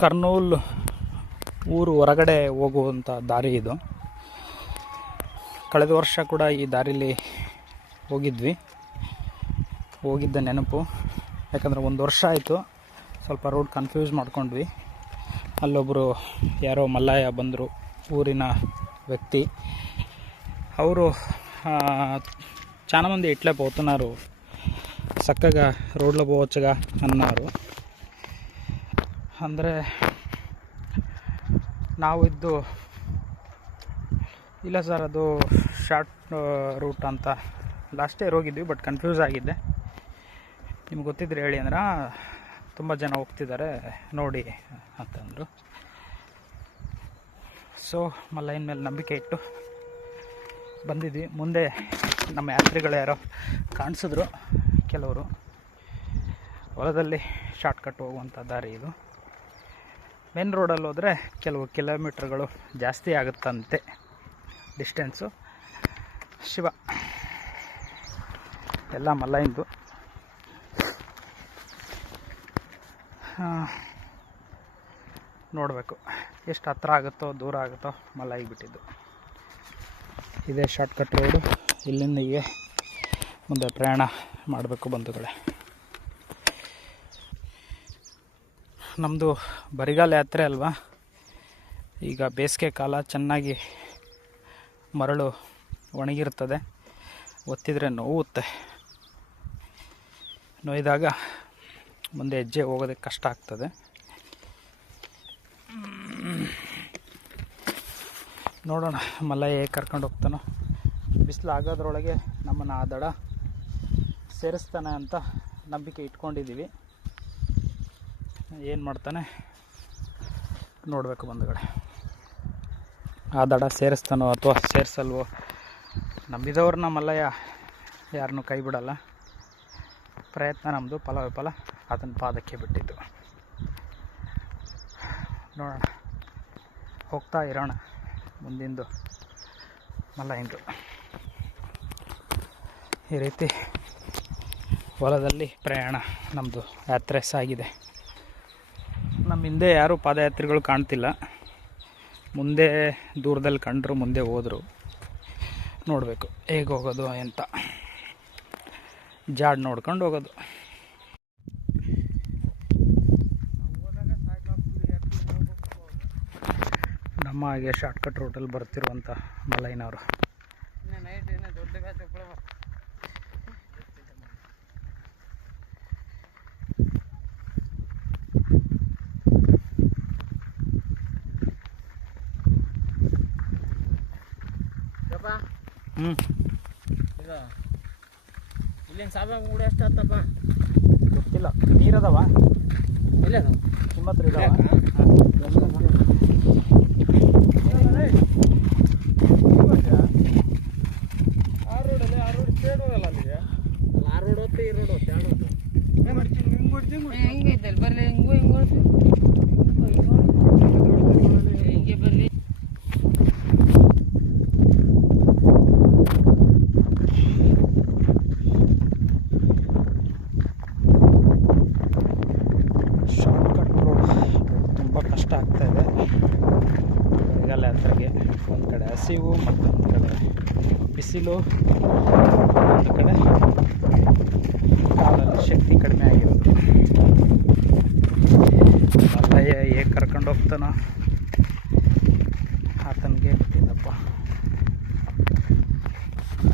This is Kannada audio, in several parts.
ಕರ್ನೂಲ್ ಊರು ಹೊರಗಡೆ ಹೋಗುವಂಥ ದಾರಿ ಇದು. ಕಳೆದ ವರ್ಷ ಕೂಡ ಈ ದಾರಿಲಿ ಹೋಗಿದ್ದ ನೆನಪು. ಯಾಕಂದರೆ 1 ವರ್ಷ ಆಯಿತು, ಸ್ವಲ್ಪ ರೋಡ್ ಕನ್ಫ್ಯೂಸ್ ಮಾಡ್ಕೊಂಡ್ವಿ. ಅಲ್ಲೊಬ್ಬರು ಯಾರೋ ಮಲ್ಲಾಯ ಬಂದರು, ಊರಿನ వ్యక్తి. ಅವರು చాలా మంది ఇట్లా పోతున్నారు, చక్కగా రోడ్లో పోవచ్చుగా అన్నారు. ಅಂದರೆ ನಾವು ಇದ್ದು ಇಲ್ಲ ಸರ್, ಅದು ಶಾರ್ಟ್ ರೂಟ್ ಅಂತ ಲಾಸ್ಟ್ ಇಯರ್ ಹೋಗಿದ್ವಿ, ಬಟ್ ಕನ್ಫ್ಯೂಸ್ ಆಗಿದ್ದೆ. ನಿಮ್ಗೆ ಗೊತ್ತಿದ್ರೆ ಹೇಳಿ ಅಂದ್ರೆ ತುಂಬ ಜನ ಹೋಗ್ತಿದ್ದಾರೆ ನೋಡಿ ಅಂತಂದರು. ಸೊ ಮಲ್ಲಯ್ಯನ ಮೇಲೆ ನಂಬಿಕೆ ಇಟ್ಟು ಬಂದಿದ್ವಿ. ಮುಂದೆ ನಮ್ಮ ಯಾತ್ರಿಗಳು ಯಾರೋ ಕಾಣಿಸಿದ್ರು ಕೆಲವರು. ಹೊಲದಲ್ಲಿ ಶಾರ್ಟ್ಕಟ್ ಹೋಗುವಂಥ ದಾರಿ ಇದು. ಮೇನ್ ರೋಡಲ್ಲಿ ಹೋದರೆ ಕೆಲವು ಕಿಲೋಮೀಟ್ರ್ಗಳು ಜಾಸ್ತಿ ಆಗುತ್ತಂತೆ ಡಿಸ್ಟೆನ್ಸು. ಶಿವ ಎಲ್ಲ ಮಲ್ಲಯ್ಯಂದು. ನೋಡಬೇಕು ಎಷ್ಟು ಹತ್ರ ಆಗುತ್ತೋ ದೂರ ಆಗುತ್ತೋ ಮಲ್ಲಯ್ಯಗೆ ಬಿಟ್ಟಿದ್ದು. ಇದೇ ಶಾರ್ಟ್ಕಟ್ ರೋಡು. ಇಲ್ಲಿಂದ ಹೀಗೆ ಮುಂದೆ ಪ್ರಯಾಣ ಮಾಡಬೇಕು ಬಂಧುಗಳೇ. ನಮ್ಮದು ಬರಿಗಾಲ ಯಾತ್ರೆ ಅಲ್ವಾ. ಈಗ ಬೇಸಿಗೆ ಕಾಲ, ಚೆನ್ನಾಗಿ ಮರಳು ಒಣಗಿರ್ತದೆ, ಒತ್ತಿದರೆ ನೋವುತ್ತೆ. ನೋಯ್ದಾಗ ಮುಂದೆ ಹೆಜ್ಜೆ ಹೋಗೋದಕ್ಕೆ ಕಷ್ಟ ಆಗ್ತದೆ. ನೋಡೋಣ ಮಲ್ಲಯ್ಯ ಹೇಗೆ ಕರ್ಕೊಂಡು ಹೋಗ್ತಾನೋ. ಬಿಸಿಲು ಆಗೋದ್ರೊಳಗೆ ನಮ್ಮನ್ನು ಆ ದಡ ಸೇರಿಸ್ತಾನೆ ಅಂತ ನಂಬಿಕೆ ಇಟ್ಕೊಂಡಿದ್ದೀವಿ. ಏನು ಮಾಡ್ತಾನೆ ನೋಡಬೇಕು ಬಂಧುಗಳೇ. ಆ ದಡ ಸೇರಿಸ್ತಾನೋ ಅಥವಾ ಸೇರಿಸಲ್ವೋ, ನಂಬಿದವ್ರನ್ನ ಮಲ್ಲಯ್ಯ ಯಾರನ್ನೂ ಕೈ ಬಿಡಲ್ಲ. ಪ್ರಯತ್ನ ನಮ್ಮದು ಫಲ ವಿಫಲ, ಅದನ್ನು ಪಾದಕ್ಕೆ ಬಿಟ್ಟಿದ್ದು. ನೋಡೋಣ, ಹೋಗ್ತಾ ಇರೋಣ ಮುಂದಿಂದು ಮಲ್ಲಯ್ಯಂದು. ಈ ರೀತಿ ಹೊಲದಲ್ಲಿ ಪ್ರಯಾಣ ನಮ್ಮದು ಯಾತ್ರೆ ಸಾಗಿದೆ. ನಮ್ಮ ಹಿಂದೆ ಯಾರೂ ಪಾದಯಾತ್ರಿಗಳು ಕಾಣ್ತಿಲ್ಲ. ಮುಂದೆ ದೂರದಲ್ಲಿ ಕಂಡರು ಮುಂದೆ ಹೋದರು. ನೋಡಬೇಕು ಹೇಗೆ ಹೋಗೋದು ಅಂತ, ಜಾಡ್ ನೋಡ್ಕೊಂಡು ಹೋಗೋದು. ನಮ್ಮ ಹಾಗೆ ಶಾರ್ಟ್ಕಟ್ ರೂಟಲ್ಲಿ ಬರ್ತಿರುವಂಥ ಮಲ್ಲಯ್ಯನವರು. ಇಲ್ಲೇನು ಸಾಬ ಕೂಡ ಎಷ್ಟು ಆತಪ್ಪ ಗೊತ್ತಿಲ್ಲ. ನೀರದವ ಇಲ್ಲ ನಿಮ್ಮ ಹತ್ರ ಇದಾವ? ಆ ರೋಡಲ್ಲಿ ಆ ರೋಡ್ ಸ್ಟ್ರೇಟ್ ಹೋಗಲ್ಲ ಅಲ್ಲಿಗೆ. ಆ ರೋಡ್ ಹೊತ್ತು ಈ ರೋಡ್ ಹೊತ್ತು ಎರಡು ಹೆಂಗೆ ಐತಲ್ಲ ಬರ್ರಿ, ಹಿಂಗೆ ಬರ್ರಿ. ಶಾರ್ಟ್ಕಟ್ ರೋಡ್ ತುಂಬ ಕಷ್ಟ ಆಗ್ತಾಯಿದೆ ಬರಿಗಾಲ ಯಾತ್ರೆಗೆ. ಒಂದು ಕಡೆ ಹಸಿವು, ಮತ್ತೊಂದು ಕಡೆ ಬಿಸಿಲು, ಒಂದು ಕಡೆ ಕಾಲಲ್ಲಿ ಶಕ್ತಿ ಕಡಿಮೆ ಆಗಿರುತ್ತೆ. ಮಲ್ಲಯ್ಯ ಹೇಗೆ ಕರ್ಕೊಂಡು ಹೋಗ್ತಾನೋ ಆತನಿಗೆ ಗೊತ್ತಿಲ್ಲಪ್ಪ.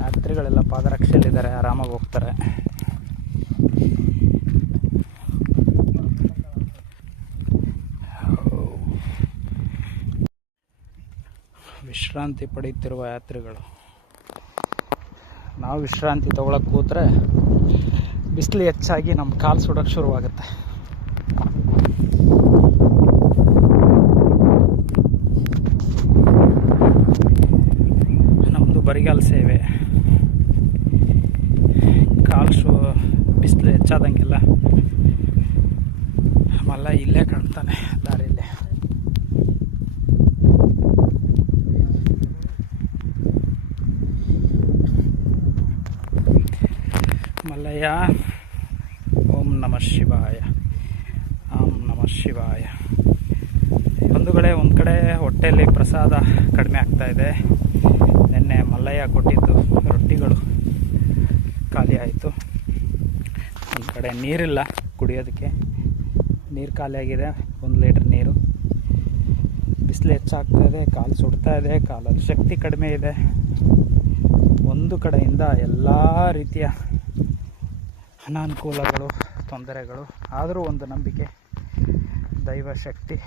ಯಾತ್ರಿಗಳೆಲ್ಲ ಪಾದರಕ್ಷೆಯಲ್ಲಿದ್ದಾರೆ, ಆರಾಮಾಗಿ ಹೋಗ್ತಾರೆ. ವಿಶ್ರಾಂತಿ ಪಡೆಯುತ್ತಿರುವ ಯಾತ್ರಿಗಳು. ನಾವು ವಿಶ್ರಾಂತಿ ತೊಗೊಳಕ್ಕೆ ಕೂತ್ರೆ ಬಿಸಿಲು ಹೆಚ್ಚಾಗಿ ನಮ್ಮ ಕಾಲು ಸುಡೋಕ್ಕೆ ಶುರುವಾಗುತ್ತೆ. ನಮ್ಮದು ಬರಿಗಾಲ ಸೇವೆ. ಕಾಲು ಬಿಸಿಲು ಹೆಚ್ಚಾದಂಗೆಲ್ಲ ಮಲ್ಲಯ್ಯ ಇಲ್ಲೇ ಕಾಣ್ತಾನೆ ದಾರಿಯಲ್ಲೇ. ಮಲ್ಲಯ್ಯ ಓಂ ನಮಃ ಶಿವಾಯ, ಓಂ ನಮಃ ಶಿವಾಯ. ಬಂಧುಗಳೇ, ಒಂದು ಕಡೆ ಹೊಟ್ಟೆಯಲ್ಲಿ ಪ್ರಸಾದ ಕಡಿಮೆ ಆಗ್ತಾ ಇದೆ. ನಿನ್ನೆ ಮಲ್ಲಯ್ಯ ಕೊಟ್ಟಿದ್ದು ರೊಟ್ಟಿಗಳು ಖಾಲಿ ಆಯಿತು. ಒಂದು ಕಡೆ ನೀರಿಲ್ಲ ಕುಡಿಯೋದಕ್ಕೆ, ನೀರು ಖಾಲಿಯಾಗಿದೆ. 1 ಲೀಟ್ರ್ ನೀರು. ಬಿಸಿಲು ಹೆಚ್ಚಾಗ್ತಾ ಇದೆ, ಕಾಲು ಸುಡ್ತಾ ಇದೆ, ಕಾಲಲ್ಲಿ ಶಕ್ತಿ ಕಡಿಮೆ ಇದೆ. ಒಂದು ಕಡೆಯಿಂದ ಎಲ್ಲ ರೀತಿಯ ಅನಾನುಕೂಲಗಳು, ತೊಂದರೆಗಳು. ಆದರೂ ಒಂದು ನಂಬಿಕೆ, ದೈವಶಕ್ತಿ,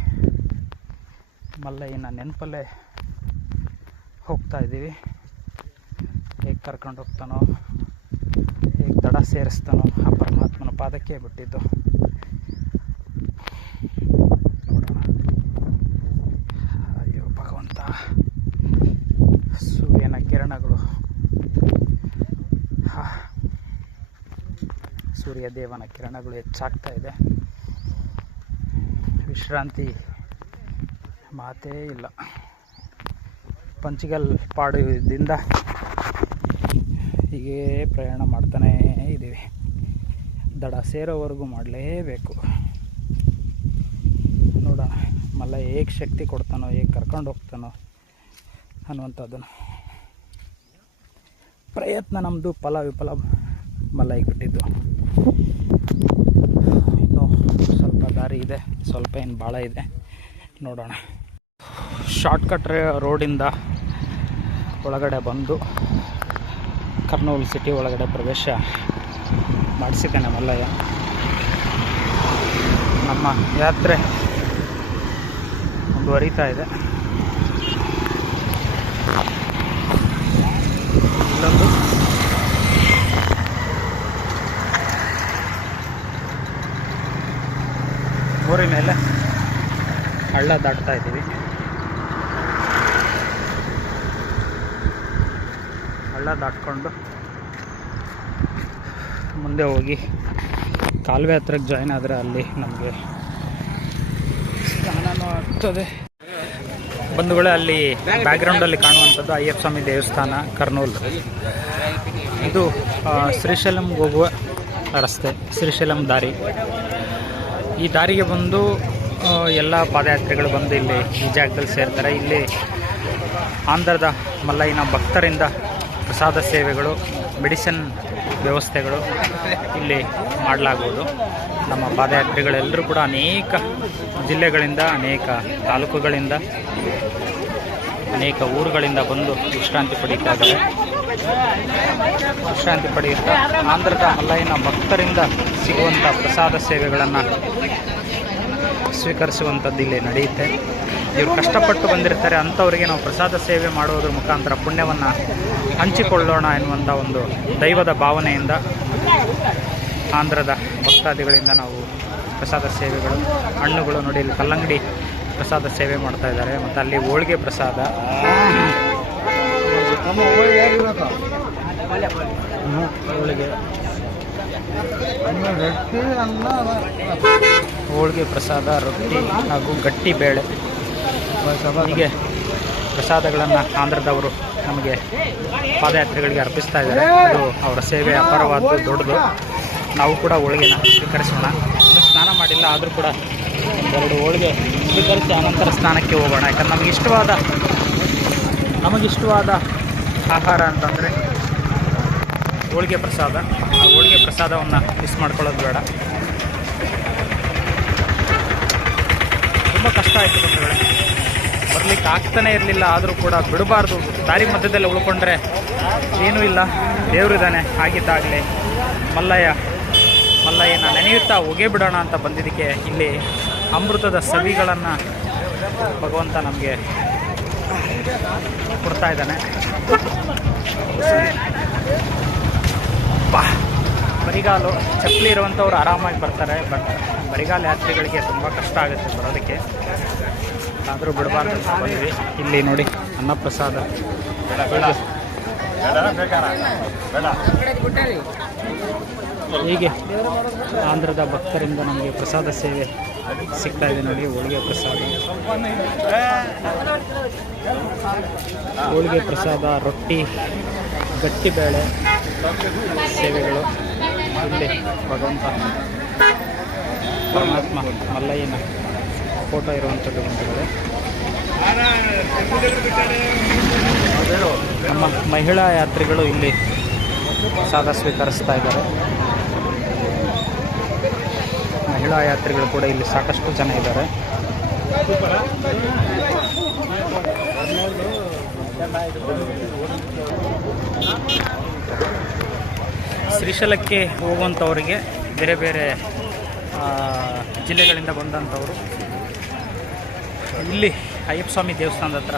ಮಲ್ಲಯ್ಯನ ನೆನಪಲ್ಲೇ ಹೋಗ್ತಾ ಇದ್ದೀವಿ. ಹೇಗೆ ಕರ್ಕೊಂಡು ಹೋಗ್ತಾನೋ, ಹೇಗೆ ದಡ ಸೇರಿಸ್ತಾನೋ ಆ ಪರಮಾತ್ಮನ ಪಾದಕ್ಕೆ ಬಿಟ್ಟಿದ್ದು. ನೋಡೋಣ. ಅಯ್ಯೋ ಭಗವಂತ, ಸೂರ್ಯನ ಕಿರಣಗಳು, ಸೂರ್ಯ ದೇವನ ಕಿರಣಗಳು ಹೆಚ್ಚಾಗ್ತಾ ಇದೆ. ವಿಶ್ರಾಂತಿ ಮಾತೇ ಇಲ್ಲ. ಪಂಚಗಲ್ ಪಾಡುದಿಂದ ಹೀಗೆ ಪ್ರಯಾಣ ಮಾಡ್ತಾನೇ ಇದ್ದೀವಿ. ದಡ ಸೇರೋವರೆಗೂ ಮಾಡಲೇಬೇಕು. ನೋಡೋಣ ಮಲ್ಲ ಹೇಗೆ ಶಕ್ತಿ ಕೊಡ್ತಾನೋ, ಹೇಗೆ ಕರ್ಕೊಂಡು ಹೋಗ್ತಾನೋ ಅನ್ನುವಂಥದ್ದನ್ನು. ಪ್ರಯತ್ನ ನಮ್ಮದು, ಫಲ ವಿಫಲ ಮಲ್ಲಯ್ಯಗೆ ಬಿಟ್ಟಿದ್ದು. ಇನ್ನೂ ಸ್ವಲ್ಪ ದಾರಿ ಇದೆ, ಸ್ವಲ್ಪ ಏನು ಭಾಳ ಇದೆ, ನೋಡೋಣ. ಶಾರ್ಟ್ಕಟ್ ರೋಡಿಂದ ಒಳಗಡೆ ಬಂದು ಕರ್ನೂಲ್ ಸಿಟಿ ಒಳಗಡೆ ಪ್ರವೇಶ ಮಾಡಿಸಿದ್ದಾನೆ ಮಲ್ಲಯ್ಯ. ನಮ್ಮ ಯಾತ್ರೆ ಮುಂದುವರಿತಾ ಇದೆ. ಇಲ್ಲೊಂದು ಊರಿ ಮೇಲೆ ಹಳ್ಳ ದಾಟ್ತಾ ಇದ್ದೀವಿ. ಹಳ್ಳ ದಾಟ್ಕೊಂಡು ಮುಂದೆ ಹೋಗಿ ಕಾಲುವೆ ಹತ್ರಕ್ಕೆ ಜಾಯ್ನ್ ಆದರೆ ಅಲ್ಲಿ ನಮಗೆ ಸ್ನಾನನೂ ಆಗ್ತದೆ. ಬಂಧುಗಳೇ, ಅಲ್ಲಿ ಬ್ಯಾಕ್ಗ್ರೌಂಡಲ್ಲಿ ಕಾಣುವಂಥದ್ದು ಅಯ್ಯಪ್ಪ ಸ್ವಾಮಿ ದೇವಸ್ಥಾನ, ಕರ್ನೂಲ್. ಇದು ಶ್ರೀಶೈಲಂಗೆ ಹೋಗುವ ರಸ್ತೆ, ಶ್ರೀಶೈಲಂ ದಾರಿ. ಈ ದಾರಿಗೆ ಬಂದು ಎಲ್ಲ ಪಾದಯಾತ್ರಿಗಳು ಬಂದು ಇಲ್ಲಿ ಈ ಜಾಗದಲ್ಲಿ ಸೇರ್ತಾರೆ. ಇಲ್ಲಿ ಆಂಧ್ರದ ಮಲ್ಲಯ್ಯನ ಭಕ್ತರಿಂದ ಪ್ರಸಾದ ಸೇವೆಗಳು, ಮೆಡಿಸಿನ್ ವ್ಯವಸ್ಥೆಗಳು ಇಲ್ಲಿ ಮಾಡಲಾಗುವುದು. ನಮ್ಮ ಪಾದಯಾತ್ರಿಗಳೆಲ್ಲರೂ ಕೂಡ ಅನೇಕ ಜಿಲ್ಲೆಗಳಿಂದ, ಅನೇಕ ತಾಲೂಕುಗಳಿಂದ, ಅನೇಕ ಊರುಗಳಿಂದ ಬಂದು ವಿಶ್ರಾಂತಿ ಪಡೀತಾ ಇದ್ದಾರೆ. ವಿಶ್ರಾಂತಿ ಪಡೆಯುತ್ತಾ ಆಂಧ್ರದ ಮಲ್ಲಯ್ಯನ ಭಕ್ತರಿಂದ ಸಿಗುವಂಥ ಪ್ರಸಾದ ಸೇವೆಗಳನ್ನು ಸ್ವೀಕರಿಸುವಂಥದ್ದು ಇಲ್ಲಿ ನಡೆಯುತ್ತೆ. ಇವರು ಕಷ್ಟಪಟ್ಟು ಬಂದಿರ್ತಾರೆ, ಅಂಥವರಿಗೆ ನಾವು ಪ್ರಸಾದ ಸೇವೆ ಮಾಡೋದ್ರ ಮುಖಾಂತರ ಪುಣ್ಯವನ್ನು ಹಂಚಿಕೊಳ್ಳೋಣ ಎನ್ನುವಂಥ ಒಂದು ದೈವದ ಭಾವನೆಯಿಂದ ಆಂಧ್ರದ ಭಕ್ತಾದಿಗಳಿಂದ ನಾವು ಪ್ರಸಾದ ಸೇವೆಗಳು, ಹಣ್ಣುಗಳು ನೋಡಿ, ಇಲ್ಲಿ ಕಲ್ಲಂಗಡಿ ಪ್ರಸಾದ ಸೇವೆ ಮಾಡ್ತಾ ಇದ್ದಾರೆ. ಮತ್ತು ಅಲ್ಲಿ ಹೋಳಿಗೆ ಪ್ರಸಾದ, ಹೋಳಿಗೆ ಪ್ರಸಾದ, ರೊಟ್ಟಿ ಹಾಗೂ ಗಟ್ಟಿ ಬೇಳೆ, ಹೀಗೆ ಪ್ರಸಾದಗಳನ್ನು ಆಂಧ್ರದವರು ನಮಗೆ ಪಾದಯಾತ್ರಿಗಳಿಗೆ ಅರ್ಪಿಸ್ತಾ ಇದ್ದಾರೆ. ಅದು ಅವರ ಸೇವೆ ಅಪಾರವಾದ್ದು, ದೊಡ್ಡದು. ನಾವು ಕೂಡ ಹೋಳಿಗೆನ ಸ್ವೀಕರಿಸೋಣ. ಇನ್ನೂ ಸ್ನಾನ ಮಾಡಿಲ್ಲ, ಆದರೂ ಕೂಡ ಒಂದೆರಡು ಹೋಳಿಗೆ ಸ್ವೀಕರಿಸಿ ಆನಂತರ ಸ್ನಾನಕ್ಕೆ ಹೋಗೋಣ. ಯಾಕಂದ್ರೆ ನಮಗಿಷ್ಟವಾದ ಆಹಾರ ಅಂತಂದರೆ ಹೋಳಿಗೆ ಪ್ರಸಾದ. ಆ ಹೋಳಿಗೆ ಪ್ರಸಾದವನ್ನು ಮಿಸ್ ಮಾಡ್ಕೊಳ್ಳೋದು ಬೇಡ. ತುಂಬ ಕಷ್ಟ ಆಯಿತು ಬಂಧುಗಳೇ, ಬರಲಿಕ್ಕೆ ಆಗ್ತಾನೇ ಇರಲಿಲ್ಲ. ಆದರೂ ಕೂಡ ಬಿಡಬಾರ್ದು, ದಾರಿ ಮಧ್ಯದಲ್ಲಿ ಉಳ್ಕೊಂಡ್ರೆ ಏನೂ ಇಲ್ಲ, ದೇವರಿದ್ದಾನೆ. ಆಗಿದ್ದಾಗಲೇ ಮಲ್ಲಯ್ಯನ ನೆನೆಯುತ್ತಾ ಹೋಗೇ ಬಿಡೋಣ ಅಂತ ಬಂದಿದ್ದಕ್ಕೆ ಇಲ್ಲಿ ಅಮೃತದ ಸವಿಗಳನ್ನು ಭಗವಂತ ನಮಗೆ ಕೊಡ್ತಾ ಇದ್ದಾನೆ. ಬರಿಗಾಲು ಚಪ್ಪಲಿ ಇರುವಂಥವ್ರು ಆರಾಮಾಗಿ ಬರ್ತಾರೆ. ಬಟ್ ಬರಿಗಾಲ ಯಾತ್ರಿಗಳಿಗೆ ತುಂಬ ಕಷ್ಟ ಆಗುತ್ತೆ ಬರೋದಕ್ಕೆ. ಆದರೂ ಬಿಡಬಾರ್ದು ಅಂತ ಬಂದ್ವಿ. ಇಲ್ಲಿ ನೋಡಿ ಅನ್ನಪ್ರಸಾದ, ಹೀಗೆ ಆಂಧ್ರದ ಭಕ್ತರಿಂದ ನಮಗೆ ಪ್ರಸಾದ ಸೇವೆ ಸಿಗ್ತಾ ಇದೆ ನೋಡಿ. ಹೋಳಿಗೆ ಪ್ರಸಾದ, ರೊಟ್ಟಿ, ಗಟ್ಟಿ ಬೇಳೆ ಸೇವೆಗಳು. ಇಲ್ಲಿ ಭಗವಂತ ಪರಮಾತ್ಮ ಮಲ್ಲಯ್ಯನ ಫೋಟೋ ಇರುವಂಥದ್ದು ಬಂದಿದೆ. ನಮ್ಮ ಮಹಿಳಾ ಯಾತ್ರಿಗಳು ಇಲ್ಲಿ ಪ್ರಸಾದ ಸ್ವೀಕರಿಸ್ತಾ ಇದ್ದಾರೆ. ಮಹಿಳಾ ಯಾತ್ರಿಗಳು ಕೂಡ ಇಲ್ಲಿ ಸಾಕಷ್ಟು ಜನ ಇದ್ದಾರೆ. ಶ್ರೀಶೈಲಕ್ಕೆ ಹೋಗುವಂಥವರಿಗೆ ಬೇರೆ ಬೇರೆ ಜಿಲ್ಲೆಗಳಿಂದ ಬಂದಂಥವರು ಇಲ್ಲಿ ಅಯ್ಯಪ್ಪ ಸ್ವಾಮಿ ದೇವಸ್ಥಾನದ ಹತ್ರ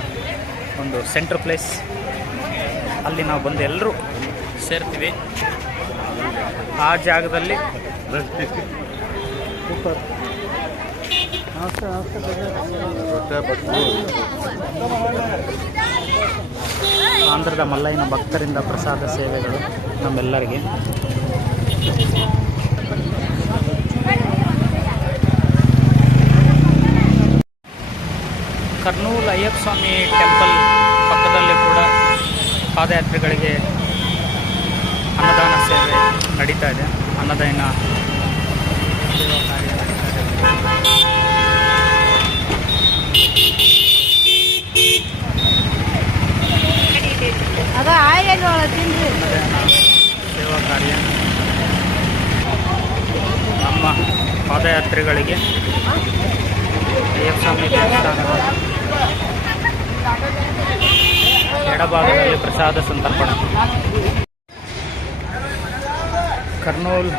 ಒಂದು ಸೆಂಟ್ರ್ ಪ್ಲೇಸ್, ಅಲ್ಲಿ ನಾವು ಬಂದು ಎಲ್ಲರೂ ಸೇರ್ತೀವಿ. ಆ ಜಾಗದಲ್ಲಿ ಆಂಧ್ರದ ಮಲ್ಲಯ್ಯನ ಭಕ್ತರಿಂದ ಪ್ರಸಾದ ಸೇವೆಗಳು ನಮ್ಮೆಲ್ಲರಿಗೆ. ಕರ್ನೂಲ್ ಅಯ್ಯಪ್ಪ ಸ್ವಾಮಿ ಟೆಂಪಲ್ ಪಕ್ಕದಲ್ಲಿ ಕೂಡ ಪಾದಯಾತ್ರಿಗಳಿಗೆ ಅನ್ನದಾನ ಸೇವೆ ನಡೀತಾ ಇದೆ. ಅನ್ನದಾನ ಸೇವಾ ಕಾರ್ಯ ಸೇವಾ ಕಾರ್ಯ ನಮ್ಮ ಪಾದಯಾತ್ರಿಗಳಿಗೆ ಅಯ್ಯಪ್ಪ ಸ್ವಾಮಿ ದೇವಸ್ಥಾನದ ಎಡಭಾಗದಲ್ಲಿ ಪ್ರಸಾದ ಸಂತರ್ಪಣೆ. ಕರ್ನೂಲ್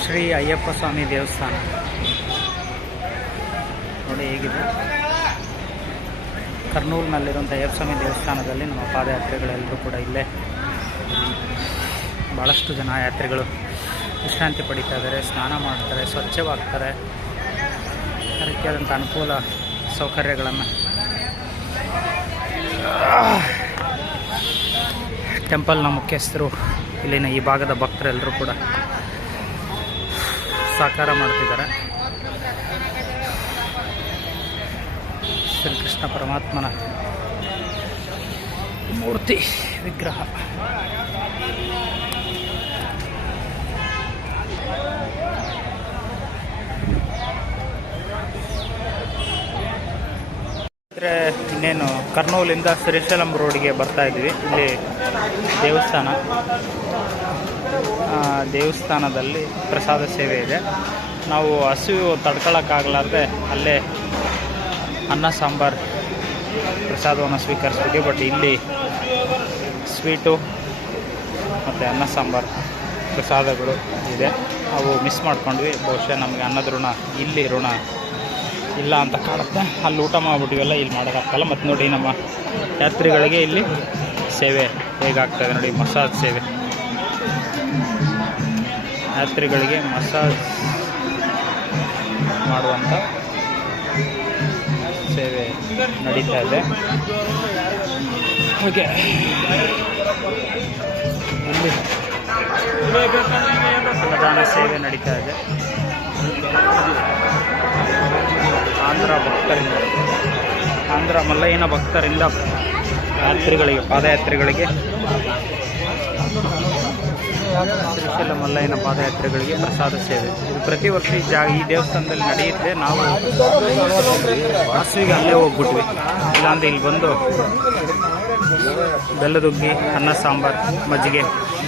ಶ್ರೀ ಅಯ್ಯಪ್ಪ ಸ್ವಾಮಿ ದೇವಸ್ಥಾನ ನೋಡಿ ಹೇಗಿದೆ. ಕರ್ನೂಲ್ನಲ್ಲಿರುವಂಥ ಅಯ್ಯಪ್ಪ ಸ್ವಾಮಿ ದೇವಸ್ಥಾನದಲ್ಲಿ ನಮ್ಮ ಪಾದಯಾತ್ರಿಗಳೆಲ್ಲರೂ ಕೂಡ ಇಲ್ಲೇ ಭಾಳಷ್ಟು ಜನ ಯಾತ್ರಿಗಳು ವಿಶ್ರಾಂತಿ ಪಡಿತಾ ಇದ್ದಾರೆ, ಸ್ನಾನ ಮಾಡ್ತಾರೆ, ಸ್ವಚ್ಛವಾಗ್ತಾರೆ. ಆ ರೀತಿಯಾದಂಥ ಅನುಕೂಲ ಸೌಕರ್ಯಗಳನ್ನು ಟೆಂಪಲ್ನ ಮುಖ್ಯಸ್ಥರು, ಇಲ್ಲಿನ ಈ ಭಾಗದ ಭಕ್ತರೆಲ್ಲರೂ ಕೂಡ ಸಾಕಾರ ಮಾಡ್ತಿದ್ದಾರೆ. ಶ್ರೀಕೃಷ್ಣ ಪರಮಾತ್ಮನ ಮೂರ್ತಿ ವಿಗ್ರಹ. ಇನ್ನೇನು ಕರ್ನೂಲಿಂದ ಶ್ರೀಶೈಲಂ ರೋಡ್ಗೆ ಬರ್ತಾ ಇದ್ವಿ. ಇಲ್ಲಿ ದೇವಸ್ಥಾನದಲ್ಲಿ ಪ್ರಸಾದ ಸೇವೆ ಇದೆ. ನಾವು ಹಸಿವು ತಡ್ಕೊಳ್ಳೋಕ್ಕಾಗಲಾರ್ದೆ ಅಲ್ಲೇ ಅನ್ನ ಸಾಂಬಾರು ಪ್ರಸಾದವನ್ನು ಸ್ವೀಕರಿಸ್ಬಿಟ್ಟು, ಬಟ್ ಇಲ್ಲಿ ಸ್ವೀಟು ಮತ್ತು ಅನ್ನ ಸಾಂಬಾರು ಪ್ರಸಾದಗಳು ಇದೆ, ಅವು ಮಿಸ್ ಮಾಡ್ಕೊಂಡ್ವಿ. ಬಹುಶಃ ನಮಗೆ ಅನ್ನದ ಋಣ ಇಲ್ಲಿ ಋಣ ಇಲ್ಲ ಅಂತ ಕಾಣುತ್ತೆ. ಅಲ್ಲಿ ಊಟ ಮಾಡಿಬಿಟ್ಟಿವೆಲ್ಲ, ಇಲ್ಲಿ ಮಾಡೋಕ್ಕಾಗಲ್ಲ. ಮತ್ತು ನೋಡಿ ನಮ್ಮ ಯಾತ್ರಿಗಳಿಗೆ ಇಲ್ಲಿ ಸೇವೆ ಹೇಗಾಗ್ತದೆ ನೋಡಿ, ಮಸಾಜ್ ಸೇವೆ. ಯಾತ್ರಿಗಳಿಗೆ ಮಸಾಜ್ ಮಾಡುವಂಥ ಸೇವೆ ನಡೀತಾ ಇದೆ. ಹಾಗೆ ಇಲ್ಲಿ ಅನ್ನದಾನ ಸೇವೆ ನಡೀತಾ ಇದೆ. ಆಂಧ್ರ ಮಲ್ಲಯ್ಯನ ಭಕ್ತರಿಂದ ಯಾತ್ರಿಗಳಿಗೆ, ಪಾದಯಾತ್ರಿಗಳಿಗೆ, ಶ್ರೀಶೈಲ ಮಲ್ಲಯ್ಯನ ಪಾದಯಾತ್ರಿಗಳಿಗೆ ಪ್ರಸಾದ ಸೇವೆ ಇದು ಪ್ರತಿ ವರ್ಷ ಈ ದೇವಸ್ಥಾನದಲ್ಲಿ ನಡೆಯುತ್ತೆ. ನಾವು ಹಸುವಿಗೆ ಅಲ್ಲೇ ಹೋಗ್ಬಿಟ್ವಿ, ಇಲ್ಲಾಂದ್ರೆ ಇಲ್ಲಿ ಬಂದು ಬೆಲ್ಲದುಗ್ಗಿ, ಅನ್ನ ಸಾಂಬಾರು, ಮಜ್ಜಿಗೆ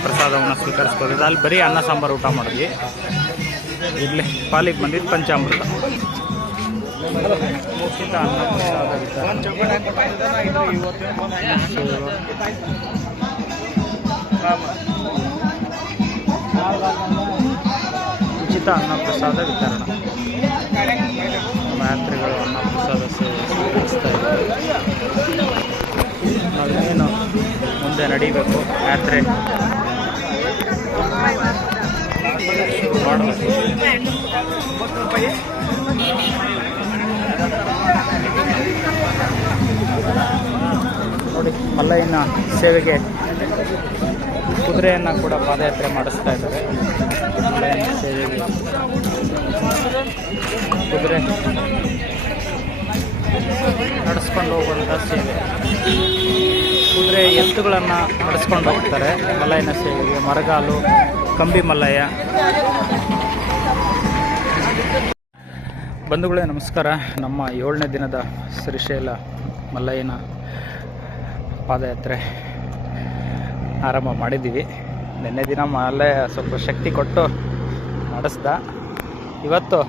ಪ್ರಸಾದವನ್ನು ಸ್ವೀಕರಿಸ್ಬೋದು. ಅಲ್ಲಿ ಬರೀ ಅನ್ನ ಸಾಂಬಾರು ಊಟ ಮಾಡಿದ್ವಿ. ಇಲ್ಲೇ ಪಾಲಿಗೆ ಬಂದಿದ್ದು ಪಂಚಾಮೃತ. ಉಚಿತ ಅನ್ನ ಪ್ರಸಾದ ಉಚಿತ ಅನ್ನ ಪ್ರಸಾದ ವಿತರಣೆ. ನಮ್ಮ ಯಾತ್ರಿಗಳು ಅನ್ನ ಪ್ರಸಾದ ಸೇವೆ ಸ್ವೀಕರಿಸ್ತಾ ಇದ್ದಾರೆ. ನಾವೇನು ಮುಂದೆ ನಡೀಬೇಕು, ಯಾತ್ರೆ ಮಾಡಬೇಕು. ನೋಡಿ, ಮಲ್ಲಯ್ಯನ ಸೇವೆಗೆ ಕುದುರೆಯನ್ನು ಕೂಡ ಪಾದಯಾತ್ರೆ ಮಾಡಿಸ್ತಾ ಇದ್ದಾರೆ. ಮಲ್ಲಯ್ಯನ ಸೇವೆಗೆ ಕುದುರೆ ನಡೆಸ್ಕೊಂಡು ಹೋಗುವಂಥ ಸೇವೆ. ಕುದುರೆ ಎತ್ತುಗಳನ್ನು ನಡೆಸ್ಕೊಂಡು ಹೋಗ್ತಾರೆ ಮಲ್ಲಯ್ಯನ ಸೇವೆಗೆ. ಮರಗಾಲು, ಕಂಬಿ ಮಲ್ಲಯ್ಯ. ಬಂಧುಗಳೇ ನಮಸ್ಕಾರ. ನಮ್ಮ 7ನೇ ದಿನದ ಶ್ರೀಶೈಲ ಮಲ್ಲಯ್ಯನ ಪಾದಯಾತ್ರೆ ಆರಂಭ ಮಾಡಿದ್ದೀವಿ. ನಿನ್ನೆ ದಿನ ಮಲ್ಲಯ್ಯ ಸ್ವಲ್ಪ ಶಕ್ತಿ ಕೊಟ್ಟು ನಡೆಸ್ದ. ಇವತ್ತು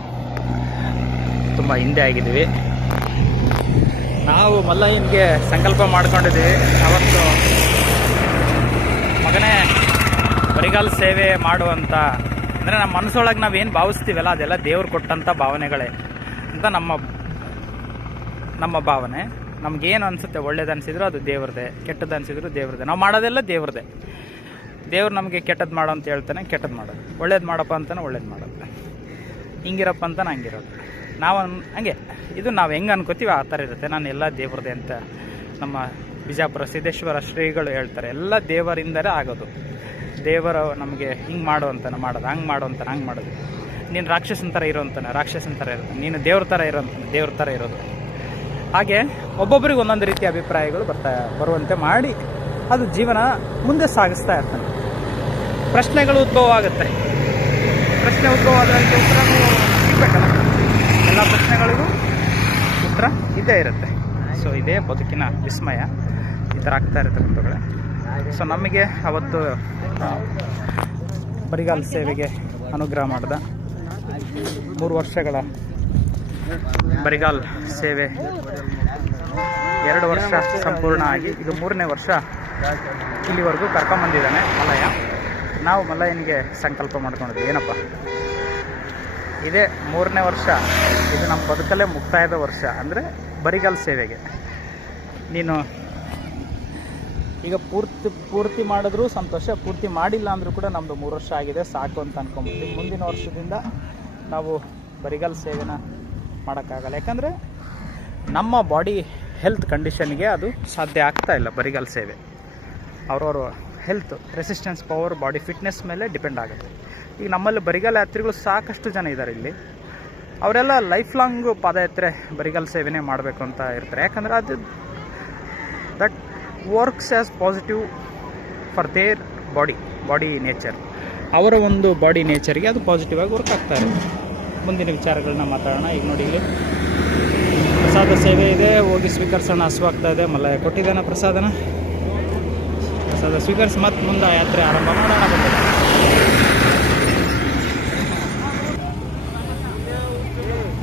ತುಂಬ ಹಿಂದೆ ಆಗಿದ್ದೀವಿ. ನಾವು ಮಲ್ಲಯ್ಯನಿಗೆ ಸಂಕಲ್ಪ ಮಾಡ್ಕೊಂಡಿದ್ದೀವಿ, ಅವತ್ತು ಮಗನೇ ಬರಿಗಾಲ ಸೇವೆ ಮಾಡುವಂಥ, ಅಂದರೆ ನಮ್ಮ ಮನಸ್ಸೊಳಗೆ ನಾವೇನು ಭಾವಿಸ್ತೀವಲ್ಲ ಅದೆಲ್ಲ ದೇವ್ರು ಕೊಟ್ಟಂಥ ಭಾವನೆಗಳೇ ಅಂತ ನಮ್ಮ ಭಾವನೆ. ನಮಗೇನು ಅನಿಸುತ್ತೆ, ಒಳ್ಳೇದು ಅನಿಸಿದ್ರು ಅದು ದೇವ್ರದೇ, ಕೆಟ್ಟದ್ದು ಅನಿಸಿದ್ರು ದೇವ್ರದೇ. ನಾವು ಮಾಡೋದೆಲ್ಲ ದೇವ್ರದೇ. ದೇವ್ರು ನಮಗೆ ಕೆಟ್ಟದ್ದು ಮಾಡೋ ಅಂತ ಹೇಳ್ತಾನೆ, ಕೆಟ್ಟದ್ದು ಮಾಡೋದು. ಒಳ್ಳೇದು ಮಾಡಪ್ಪ ಅಂತಾನೆ ಒಳ್ಳೇದು ಮಾಡೋದು. ಹಿಂಗಿರಪ್ಪ ಅಂತಾನೆ ಹಂಗಿರೋದು. ನಾವು ಹಂಗೆ ಇದು ನಾವು ಹೆಂಗೆ ಅನ್ಕೋತೀವಿ ಆ ಥರ ಇರುತ್ತೆ. ನಾನು ಎಲ್ಲ ದೇವ್ರದೇ ಅಂತ ನಮ್ಮ ಬಿಜಾಪುರ ಸಿದ್ದೇಶ್ವರ ಶ್ರೀಗಳು ಹೇಳ್ತಾರೆ. ಎಲ್ಲ ದೇವರಿಂದಲೇ ಆಗೋದು. ದೇವರು ನಮಗೆ ಹಿಂಗೆ ಮಾಡು ಅಂತಾನೆ ಮಾಡೋದು, ಹಂಗೆ ಮಾಡು ಅಂತಾನೆ ಹಂಗೆ ಮಾಡೋದು. ನೀನು ರಾಕ್ಷಸನ ಥರ ಇರೋ ಅಂತಾನೆ ರಾಕ್ಷಸನ ಥರ ಇರೋದು, ನೀನು ದೇವ್ರ ಥರ ಇರೋ ಅಂತಾನೆ ದೇವ್ರ ಥರ ಇರೋದು. ಹಾಗೆ ಒಬ್ಬೊಬ್ಬರಿಗೆ ಒಂದೊಂದು ರೀತಿಯ ಅಭಿಪ್ರಾಯಗಳು ಬರುವಂತೆ ಮಾಡಿ ಅದು ಜೀವನ ಮುಂದೆ ಸಾಗಿಸ್ತಾ ಇರ್ತಾನೆ. ಪ್ರಶ್ನೆಗಳು ಉದ್ಭವ ಆಗುತ್ತೆ. ಪ್ರಶ್ನೆ ಉದ್ಭವ ಆದ್ರಂತೆ ಉತ್ತರ ಸಿಗಬೇಕಲ್ಲ. ಎಲ್ಲ ಪ್ರಶ್ನೆಗಳಿಗೂ ಉತ್ತರ ಇದ್ದೇ ಇರುತ್ತೆ. ಸೊ ಇದೇ ಬದುಕಿನ ವಿಸ್ಮಯ. ಈ ಥರ ಆಗ್ತಾ ಇರುತ್ತೆ ಬಂಧುಗಳೇ. ಸೊ ನಮಗೆ ಅವತ್ತು ಬರಿಗಾಲ ಸೇವೆಗೆ ಅನುಗ್ರಹ ಮಾಡಿದ 3 ವರ್ಷಗಳ ಬರಿಗಾಲ್ ಸೇವೆ 2 ವರ್ಷ ಸಂಪೂರ್ಣ ಆಗಿ ಇದು 3ನೇ ವರ್ಷ ಇಲ್ಲಿವರೆಗೂ ಕರ್ಕೊಂಬಂದಿದ್ದಾನೆ ಮಲ್ಲಯ್ಯ. ನಾವು ಮಲ್ಲಯ್ಯನಿಗೆ ಸಂಕಲ್ಪ ಮಾಡ್ಕೊಂಡಿದ್ವಿ, ಏನಪ್ಪ ಇದೇ 3ನೇ ವರ್ಷ, ಇದು ನಮ್ಮ ಬದುಕಲ್ಲೇ ಮುಕ್ತಾಯದ ವರ್ಷ. ಅಂದರೆ ಬರಿಗಾಲ ಸೇವೆಗೆ ನೀನು ಈಗ ಪೂರ್ತಿ ಮಾಡಿದ್ರೂ ಸಂತೋಷ, ಪೂರ್ತಿ ಮಾಡಿಲ್ಲ ಅಂದರೂ ಕೂಡ ನಮ್ಮದು 3 ವರ್ಷ ಆಗಿದೆ ಸಾಕು ಅಂತ ಅನ್ಕೊಂಬಿಡ್ತೀವಿ. ಮುಂದಿನ ವರ್ಷದಿಂದ ನಾವು ಬರಿಗಾಲ ಸೇವೆನ ಮಾಡೋಕ್ಕಾಗಲ್ಲ. ಯಾಕಂದರೆ ನಮ್ಮ ಬಾಡಿ ಹೆಲ್ತ್ ಕಂಡೀಷನ್ಗೆ ಅದು ಸಾಧ್ಯ ಆಗ್ತಾ ಇಲ್ಲ. ಬರಿಗಾಲ ಸೇವೆ ಅವ್ರವ್ರ health, resistance power, body fitness ಮೇಲೆ ಡಿಪೆಂಡ್ ಆಗುತ್ತೆ. ಈಗ ನಮ್ಮಲ್ಲಿ ಬರಿಗಾಲ ಯಾತ್ರಿಗಳು ಸಾಕಷ್ಟು ಜನ ಇದ್ದಾರೆ ಇಲ್ಲಿ. ಅವರೆಲ್ಲ ಲೈಫ್ ಲಾಂಗ್ ಪಾದಯಾತ್ರೆ ಬರಿಗಾಲ ಸೇವೆನೇ ಮಾಡಬೇಕು ಅಂತ ಇರ್ತಾರೆ. ಯಾಕಂದರೆ ಅದು that works as positive for their body nature. ಅವರ ಒಂದು ಬಾಡಿ ನೇಚರ್ಗೆ ಅದು ಪಾಸಿಟಿವ್ ಆಗಿ ವರ್ಕ್ ಆಗ್ತಾ ಇರುತ್ತೆ. ಮುಂದಿನ ವಿಚಾರಗಳನ್ನ ಮಾತಾಡೋಣ. ಈಗ ನೋಡಿ, ಇಲ್ಲಿ ಪ್ರಸಾದ ಸೇವೆ ಇದೆ, ಹೋಗಿ ಸ್ವೀಕರಿಸೋಣ. ಹಸುವಾಗ್ತಾ ಇದೆ. ಮಲ್ಲಯ್ಯ ಕೊಟ್ಟಿದ್ದಾನೆ ಪ್ರಸಾದ ಸ್ವೀಕರಿಸಿ ಮತ್ತೆ ಮುಂದೆ ಯಾತ್ರೆ ಆರಂಭ ಮಾಡೋಣ.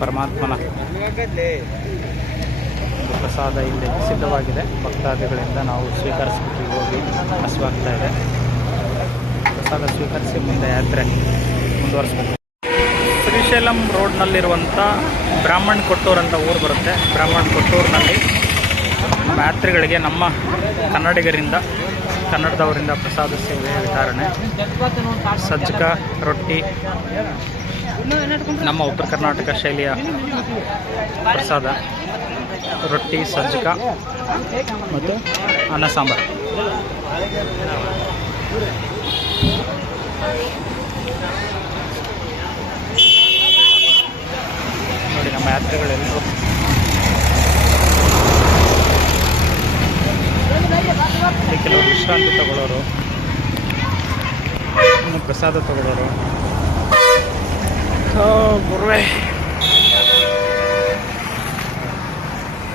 ಪರಮಾತ್ಮನ ಪ್ರಸಾದ ಇಲ್ಲಿ ಸಿದ್ಧವಾಗಿದೆ. ಭಕ್ತಾದಿಗಳಿಂದ ನಾವು ಸ್ವೀಕರಿಸ್ಬಿಟ್ಟು ಹೋಗಿ ಹಸುವಾಗ್ತಾ ಇದೆ. ಪ್ರಸಾದ ಸ್ವೀಕರಿಸಿ ಮುಂದೆ ಯಾತ್ರೆ ಮುಂದುವರಿಸ್ಬೇಕು. ಶ್ರೀಶೈಲಂ ರೋಡ್ನಲ್ಲಿರುವಂಥ ಬ್ರಾಹ್ಮಣ್ ಕೊಟ್ಟೂರು ಅಂತ ಊರು ಬರುತ್ತೆ. ಬ್ರಾಹ್ಮಣ್ ಕೊಟ್ಟೂರಿನಲ್ಲಿ ನಮ್ಮ ಯಾತ್ರಿಗಳಿಗೆ ನಮ್ಮ ಕನ್ನಡದವರಿಂದ ಪ್ರಸಾದ ಸೇವೆ ವಿತರಣೆ. ಸಜ್ಜಕ ರೊಟ್ಟಿ, ನಮ್ಮ ಉತ್ತರ ಕರ್ನಾಟಕ ಶೈಲಿಯ ಪ್ರಸಾದ ರೊಟ್ಟಿ, ಸಜ್ಜಕ ಮತ್ತು ಅನ್ನ ಸಾಂಬಾರು. ನೋಡಿ, ನಮ್ಮ ಯಾತ್ರಿಗಳೆಲ್ಲರೂ ಕೆಲವರು ವಿಶ್ರಾಂತಿ ತಗೊಳ್ಳೋರು, ಇನ್ನು ಪ್ರಸಾದ ತಗೊಳ್ಳೋರು. ಗುರುವೇ,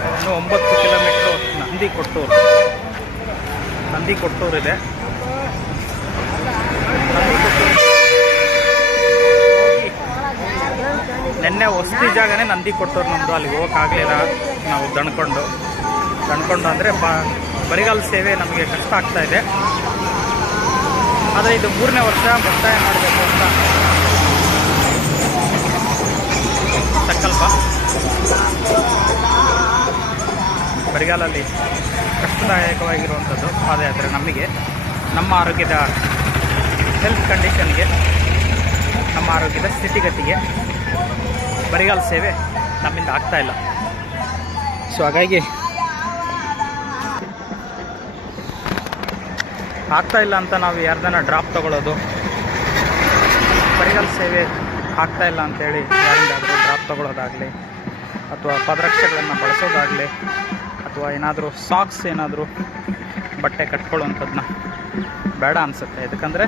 ಇನ್ನು 9 ಕಿಲೋಮೀಟ್ರು ನಂದಿ ಕೊಟ್ಟೂರಿದೆ. ನಿನ್ನೆ ಹೊಸ್ತಿ ಜಾಗನೇ ನಂದಿ ಕೊಟ್ಟೂರು ನಮ್ಮದು. ಅಲ್ಲಿಗೆ ಹೋಗೋಕ್ಕಾಗಲಿಲ್ಲ. ನಾವು ದಣ್ಕೊಂಡು ಅಂದರೆ ಬರಿಗಾಲ ಸೇವೆ ನಮಗೆ ಕಷ್ಟ ಆಗ್ತಾ ಇದೆ. ಆದರೆ ಇದು 3ನೇ ವರ್ಷ ಒತ್ತಾಯ ಮಾಡಬೇಕು ಅಂತ ಸಂಕಲ್ಪ. ಬರಿಗಾಲಲ್ಲಿ ಕಷ್ಟದಾಯಕವಾಗಿರುವಂಥದ್ದು ಪಾದಯಾತ್ರೆ ನಮಗೆ, ನಮ್ಮ ಆರೋಗ್ಯದ ಹೆಲ್ತ್ ಕಂಡೀಷನ್ಗೆ, ನಮ್ಮ ಆರೋಗ್ಯದ ಸ್ಥಿತಿಗತಿಗೆ ಬರಿಗಾಲ ಸೇವೆ ನಮ್ಮಿಂದ ಆಗ್ತಾಯಿಲ್ಲ. ಸೊ ಹಾಗಾಗಿ ಆಗ್ತಾಯಿಲ್ಲ ಅಂತ ನಾವು ಯಾರ್ದನ್ನ ಡ್ರಾಪ್ ತೊಗೊಳ್ಳೋದು, ಬರಿಗಾಲ ಸೇವೆ ಆಗ್ತಾಯಿಲ್ಲ ಅಂತೇಳಿ ಯಾರಿಂದಾದರೂ ಡ್ರಾಪ್ ತೊಗೊಳ್ಳೋದಾಗಲಿ, ಅಥವಾ ಪಾದರಕ್ಷೆಗಳನ್ನು ಬಳಸೋದಾಗಲಿ, ಅಥವಾ ಏನಾದರೂ ಸಾಕ್ಸ್ ಏನಾದರೂ ಬಟ್ಟೆ ಕಟ್ಕೊಳ್ಳುವಂಥದ್ದನ್ನ ಬೇಡ ಅನಿಸುತ್ತೆ. ಯಾಕಂದರೆ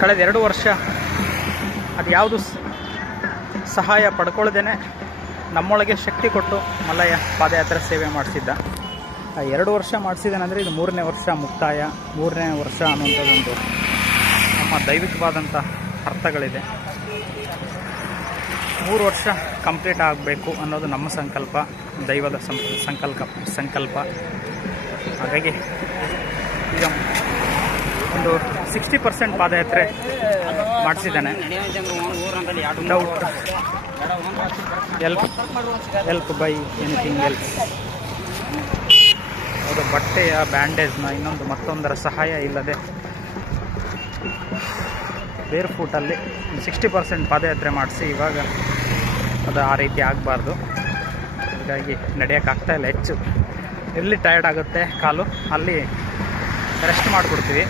ಕಳೆದ 2 ವರ್ಷ ಅದು ಯಾವುದು ಸಹಾಯ ಪಡ್ಕೊಳ್ದೇನೆ ನಮ್ಮೊಳಗೆ ಶಕ್ತಿ ಕೊಟ್ಟು ಮಲ್ಲಯ್ಯ ಪಾದಯಾತ್ರೆ ಸೇವೆ ಮಾಡಿಸಿದ್ದ. 2 ವರ್ಷ ಮಾಡಿಸಿದ್ದೇನೆಂದರೆ ಇದು 3ನೇ ವರ್ಷ ಮುಕ್ತಾಯ, 3ನೇ ವರ್ಷ ಅನ್ನುವಂಥದ್ದೊಂದು ನಮ್ಮ ದೈವಿಕವಾದಂಥ ಅರ್ಥಗಳಿದೆ. 3 ವರ್ಷ ಕಂಪ್ಲೀಟ್ ಆಗಬೇಕು ಅನ್ನೋದು ನಮ್ಮ ಸಂಕಲ್ಪ, ದೈವದ ಸಂಕಲ್ಪ. ಹಾಗಾಗಿ ಈಗ ಒಂದು 60% ಪಾದಯಾತ್ರೆ ಮಾಡಿಸಿದ್ದಾನೆ. Without help by anything else. ಅದು ಬಟ್ಟೆಯ ಬ್ಯಾಂಡೇಜ್ನ ಮತ್ತೊಂದರ ಸಹಾಯ ಇಲ್ಲದೆ ಬೇರ್ ಫೂಟಲ್ಲಿ 60% ಪಾದಯಾತ್ರೆ ಮಾಡಿಸಿ ಇವಾಗ ಅದು ಆ ರೀತಿ ಆಗಬಾರ್ದು. ಹೀಗಾಗಿ ನಡೆಯೋಕ್ಕಾಗ್ತಾಯಿಲ್ಲ. ಹೆಚ್ಚು ಎಲ್ಲಿ ಟಯರ್ಡ್ ಆಗುತ್ತೆ ಕಾಲು ಅಲ್ಲಿ ರೆಸ್ಟ್ ಮಾಡಿಬಿಡ್ತೀವಿ.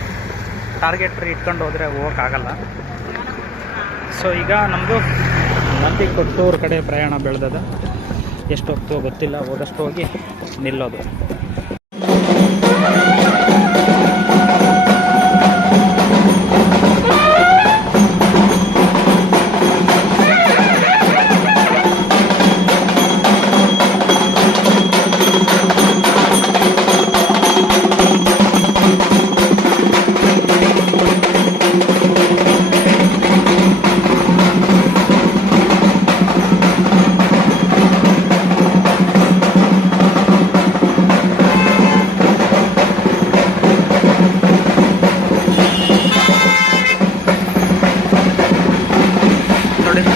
ಟಾರ್ಗೆಟ್ ಇಟ್ಕೊಂಡು ಹೋದರೆ ಹೋಗೋಕ್ಕಾಗಲ್ಲ. ಸೊ ಈಗ ನಮ್ಮದು ನಂದಿಕೊಟ್ಟೂರು ಕಡೆ ಪ್ರಯಾಣ ಬೆಳೆದದ. ಎಷ್ಟು ಹೊತ್ತು ಗೊತ್ತಿಲ್ಲ, ಹೋದಷ್ಟು ಹೋಗಿ ನಿಲ್ಲೋದು.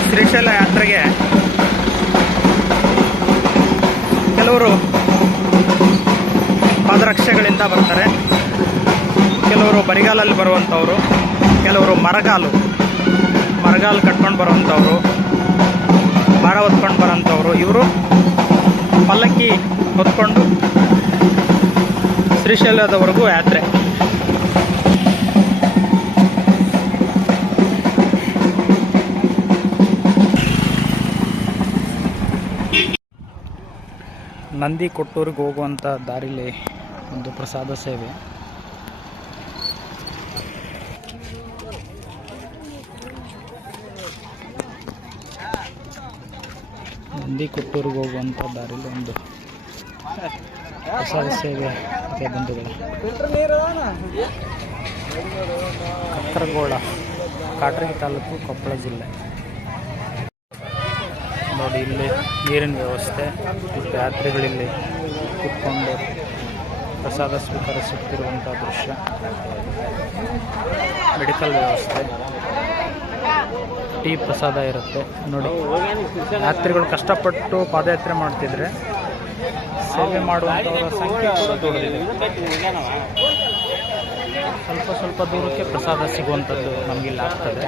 ಶ್ರೀಶೈಲ ಯಾತ್ರೆಗೆ ಕೆಲವರು ಪಾದರಕ್ಷೆಗಳಿಂದ ಬರ್ತಾರೆ, ಕೆಲವರು ಬರಿಗಾಲಲ್ಲಿ ಬರುವಂಥವ್ರು, ಕೆಲವರು ಮರಗಾಲು ಕಟ್ಕೊಂಡು ಬರುವಂಥವ್ರು, ಭಾರ ಹೊತ್ಕೊಂಡು ಬರೋಂಥವ್ರು. ಇವರು ಪಲ್ಲಕ್ಕಿ ಹೊತ್ಕೊಂಡು ಶ್ರೀಶೈಲದವರೆಗೂ ಯಾತ್ರೆ. ನಂದಿಕೊಟ್ಟೂರಿಗೆ ಹೋಗುವಂಥ ದಾರಿಲಿ ಒಂದು ಪ್ರಸಾದ ಸೇವೆ. ನಂದಿಕೊಟ್ಟೂರಿಗೆ ಹೋಗುವಂಥ ದಾರಿಲಿ ಒಂದು ಪ್ರಸಾದ ಸೇವೆ ಇದೆ ಬಂಧುಗಳು. ಕಕ್ಕರಗೋಳ, ಕಾಟರಗಿ ತಾಲೂಕು, ಕೊಪ್ಪಳ ಜಿಲ್ಲೆ. ನೋಡಿ, ಇಲ್ಲಿ ನೀರಿನ ವ್ಯವಸ್ಥೆ ಮತ್ತು ಯಾತ್ರಿಗಳಲ್ಲಿ ಕೂತ್ಕೊಂಡು ಪ್ರಸಾದ ಸ್ವೀಕರಿಸುತ್ತಿರುವಂಥ ದೃಶ್ಯ. ಮೆಡಿಕಲ್ ವ್ಯವಸ್ಥೆ, ಟೀ ಪ್ರಸಾದ ಇರುತ್ತೆ. ನೋಡಿ, ಯಾತ್ರಿಗಳು ಕಷ್ಟಪಟ್ಟು ಪಾದಯಾತ್ರೆ ಮಾಡ್ತಿದ್ರೆ ಸೇವೆ ಮಾಡುವಂಥವರ ಸಂಖ್ಯೆ ಕೂಡ ದೊಡ್ಡದಿದೆ. ಸ್ವಲ್ಪ ದೂರಕ್ಕೆ ಪ್ರಸಾದ ಸಿಗುವಂಥದ್ದು ನಮಗಿಲ್ಲಿ ಆಗ್ತದೆ.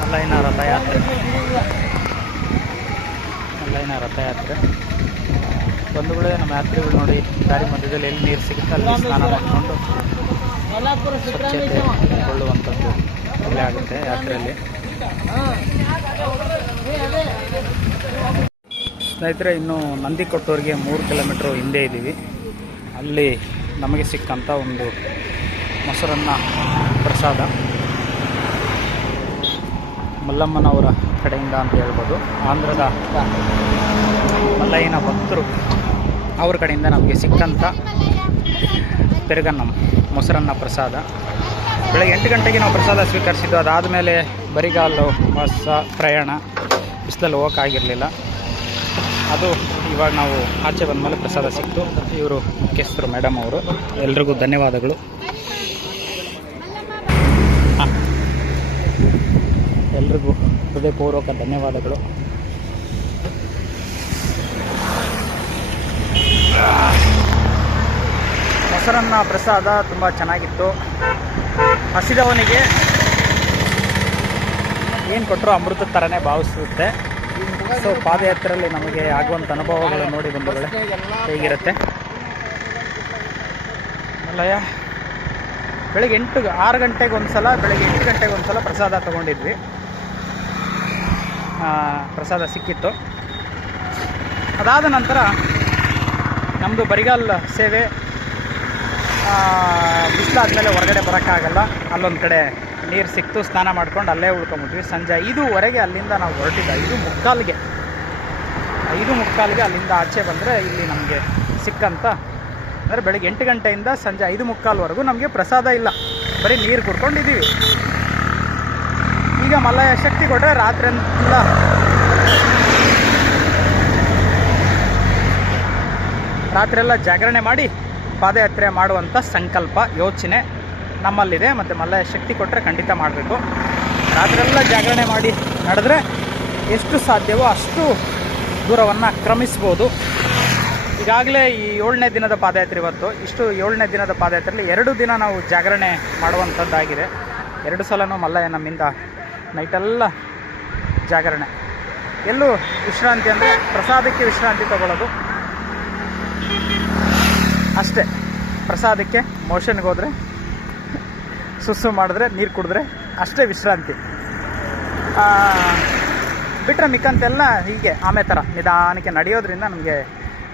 ಮಲ್ಲಯ್ಯನ ರಥಯಾತ್ರೆ ಬಂಧುಗಳೇ. ನಮ್ಮ ಯಾತ್ರಿಗಳು ನೋಡಿ, ದಾರಿ ಮಧ್ಯದಲ್ಲಿ ಎಲ್ಲಿ ನೀರು ಸಿಗುತ್ತೆ ಅಲ್ಲಿ ಸ್ನಾನ ಮಾಡಿಕೊಂಡು ಸ್ವಚ್ಛತೆ ಕೊಳ್ಳುವಂಥದ್ದು ಇಲ್ಲೇ ಆಗುತ್ತೆ ಯಾತ್ರೆಯಲ್ಲಿ. ಸ್ನೇಹಿತರೆ, ಇನ್ನು ನಂದಿಕೊಟ್ಟೂರಿಗೆ 3 ಕಿಲೋಮೀಟ್ರ್ ಹಿಂದೆ ಇದ್ದೀವಿ. ಅಲ್ಲಿ ನಮಗೆ ಸಿಕ್ಕಂಥ ಒಂದು ಮೊಸರನ್ನ ಪ್ರಸಾದ ಮಲ್ಲಮ್ಮನವರ ಕಡೆಯಿಂದ ಅಂತ ಹೇಳ್ಬೋದು. ಆಂಧ್ರದ ಮಲ್ಲಯ್ಯನ ಭಕ್ತರು ಅವ್ರ ಕಡೆಯಿಂದ ನಮಗೆ ಸಿಕ್ಕಂಥ ಪೆರುಗನ್ನಂ ಮೊಸರನ್ನ ಪ್ರಸಾದ. ಬೆಳಗ್ಗೆ 8 ಗಂಟೆಗೆ ನಾವು ಪ್ರಸಾದ ಸ್ವೀಕರಿಸಿದ್ದು. ಅದಾದಮೇಲೆ ಬರಿಗಾಲು ಪ್ರಯಾಣ, ಬಿಸಿಲಲ್ಲಿ ಹೋಗೋಕ್ಕಾಗಿರಲಿಲ್ಲ. ಅದು ಇವಾಗ ನಾವು ಆಚೆ ಬಂದಮೇಲೆ ಪ್ರಸಾದ ಸಿಕ್ತು. ಇವರು ಮುಖ್ಯಸ್ಥರು ಮೇಡಮ್ ಅವರು. ಎಲ್ರಿಗೂ ಧನ್ಯವಾದಗಳು. ಎಲ್ರಿಗೂ ಹೃದಯಪೂರ್ವಕ ಧನ್ಯವಾದಗಳು. ಮೊಸರನ್ನ ಪ್ರಸಾದ ತುಂಬ ಚೆನ್ನಾಗಿತ್ತು. ಹಸಿದವನಿಗೆ ಏನು ಕೊಟ್ಟರು ಅಮೃತದ ಥರನೇ ಭಾವಿಸುತ್ತೆ. ಸೊ ಪಾದಯಾತ್ರೆಯಲ್ಲಿ ನಮಗೆ ಆಗುವಂಥ ಅನುಭವಗಳು ನೋಡಿ ಬಂಧುಗಳೇ ಹೇಗಿರುತ್ತೆ. ಮಲ್ಲಯ್ಯ ಬೆಳಗ್ಗೆ 6 ಗಂಟೆಗೆ ಒಂದು ಸಲ, ಬೆಳಗ್ಗೆ 8 ಗಂಟೆಗೆ ಒಂದು ಸಲ ಪ್ರಸಾದ ತೊಗೊಂಡಿದ್ವಿ. ಪ್ರಸಾದ ಸಿಕ್ಕಿತ್ತು. ಅದಾದ ನಂತರ ನಮ್ಮದು ಬರಿಗಾಲ್ ಸೇವೆ. ಬಿಸಿಲಾದ್ಮೇಲೆ ಹೊರಗಡೆ ಬರೋಕ್ಕಾಗಲ್ಲ. ಅಲ್ಲೊಂದು ಕಡೆ ನೀರು ಸಿಕ್ತು, ಸ್ನಾನ ಮಾಡ್ಕೊಂಡು ಅಲ್ಲೇ ಉಳ್ಕೊಂಬಿಟ್ವಿ. ಸಂಜೆ 5:15 ಅಲ್ಲಿಂದ ನಾವು ಹೊರಟಿದ್ದ. 5:45 ಅಲ್ಲಿಂದ ಆಚೆ ಬಂದರೆ ಇಲ್ಲಿ ನಮಗೆ ಸಿಕ್ಕಂತ, ಅಂದರೆ ಬೆಳಗ್ಗೆ 8 ಗಂಟೆಯಿಂದ ಸಂಜೆ 5:45ವರೆಗೂ ನಮಗೆ ಪ್ರಸಾದ ಇಲ್ಲ, ಬರೀ ನೀರು ಕುಡ್ಕೊಂಡಿದ್ದೀವಿ. ಈಗ ಮಲ್ಲಯ್ಯ ಶಕ್ತಿ ಕೊಟ್ಟರೆ ರಾತ್ರಿಯೆಲ್ಲ ಜಾಗರಣೆ ಮಾಡಿ ಪಾದಯಾತ್ರೆ ಮಾಡುವಂಥ ಸಂಕಲ್ಪ, ಯೋಚನೆ ನಮ್ಮಲ್ಲಿದೆ. ಮತ್ತು ಮಲ್ಲಯ್ಯ ಶಕ್ತಿ ಕೊಟ್ಟರೆ ಖಂಡಿತ ಮಾಡಬೇಕು. ರಾತ್ರಿಯೆಲ್ಲ ಜಾಗರಣೆ ಮಾಡಿ ನಡೆದ್ರೆ ಎಷ್ಟು ಸಾಧ್ಯವೋ ಅಷ್ಟು ದೂರವನ್ನು ಕ್ರಮಿಸ್ಬೋದು. ಈಗಾಗಲೇ ಈ 7ನೇ ದಿನದ ಪಾದಯಾತ್ರೆ ಇವತ್ತು. 7ನೇ ದಿನದ ಪಾದಯಾತ್ರೆಯಲ್ಲಿ 2 ದಿನ ನಾವು ಜಾಗರಣೆ ಮಾಡುವಂಥದ್ದಾಗಿದೆ. 2 ಸಲನೂ ಮಲ್ಲಯ್ಯ ನಮ್ಮಿಂದ ನೈಟೆಲ್ಲ ಜಾಗರಣೆ. ಎಲ್ಲೂ ವಿಶ್ರಾಂತಿ ಅಂದರೆ ಪ್ರಸಾದಕ್ಕೆ ವಿಶ್ರಾಂತಿ ತಗೊಳ್ಳೋದು ಅಷ್ಟೇ. ಪ್ರಸಾದಕ್ಕೆ ಮೋಷನ್ಗೆ ಹೋದರೆ, ಸುಸ್ಸು ಮಾಡಿದ್ರೆ, ನೀರು ಕುಡಿದ್ರೆ ಅಷ್ಟೇ ವಿಶ್ರಾಂತಿ. ಬಿಟ್ಟರೆ ಮಿಕ್ಕಂತೆಲ್ಲ ಹೀಗೆ ಆಮೆ ಥರ ನಿಧಾನಕ್ಕೆ ನಡೆಯೋದ್ರಿಂದ ನಮಗೆ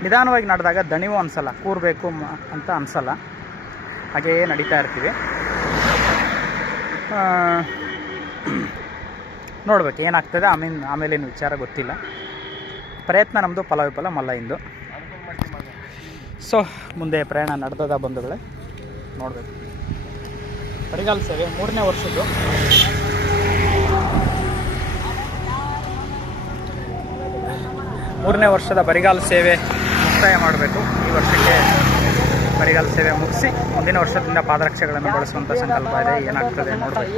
ನಿಧಾನವಾಗಿ ನಡೆದಾಗ ದಣಿವು ಅನಿಸಲ್ಲ, ಕೂರಬೇಕು ಅಂತ ಅನಿಸಲ್ಲ. ಹಾಗೆಯೇ ನಡೀತಾ ಇರ್ತೀವಿ. ನೋಡ್ಬೇಕು ಏನಾಗ್ತದೆ. ಆಮೇಲಿನ ವಿಚಾರ ಗೊತ್ತಿಲ್ಲ. ಪ್ರಯತ್ನ ನಮ್ಮದು ಫಲವಿಫಲ ಮಲ್ಲಯ್ಯಂದು. ಸೊ ಮುಂದೆ ಪ್ರಯಾಣ ನಡೆದದ ಬಂಧುಗಳೇ, ನೋಡಬೇಕು. ಬರಿಗಾಲ್ ಸೇವೆ 3ನೇ ವರ್ಷದ್ದು. ಮೂರನೇ ವರ್ಷದ ಬರಿಗಾಲ್ ಸೇವೆ ಮುಕ್ತಾಯ ಮಾಡಬೇಕು. ಈ ವರ್ಷಕ್ಕೆ ಬರಿಗಾಲ್ ಸೇವೆ ಮುಗಿಸಿ ಮುಂದಿನ ವರ್ಷದಿಂದ ಪಾದರಕ್ಷೆಗಳನ್ನು ಬಳಸುವಂಥ ಸಂಕಲ್ಪ ಇದೆ. ಏನಾಗ್ತದೆ ನೋಡಬೇಕು.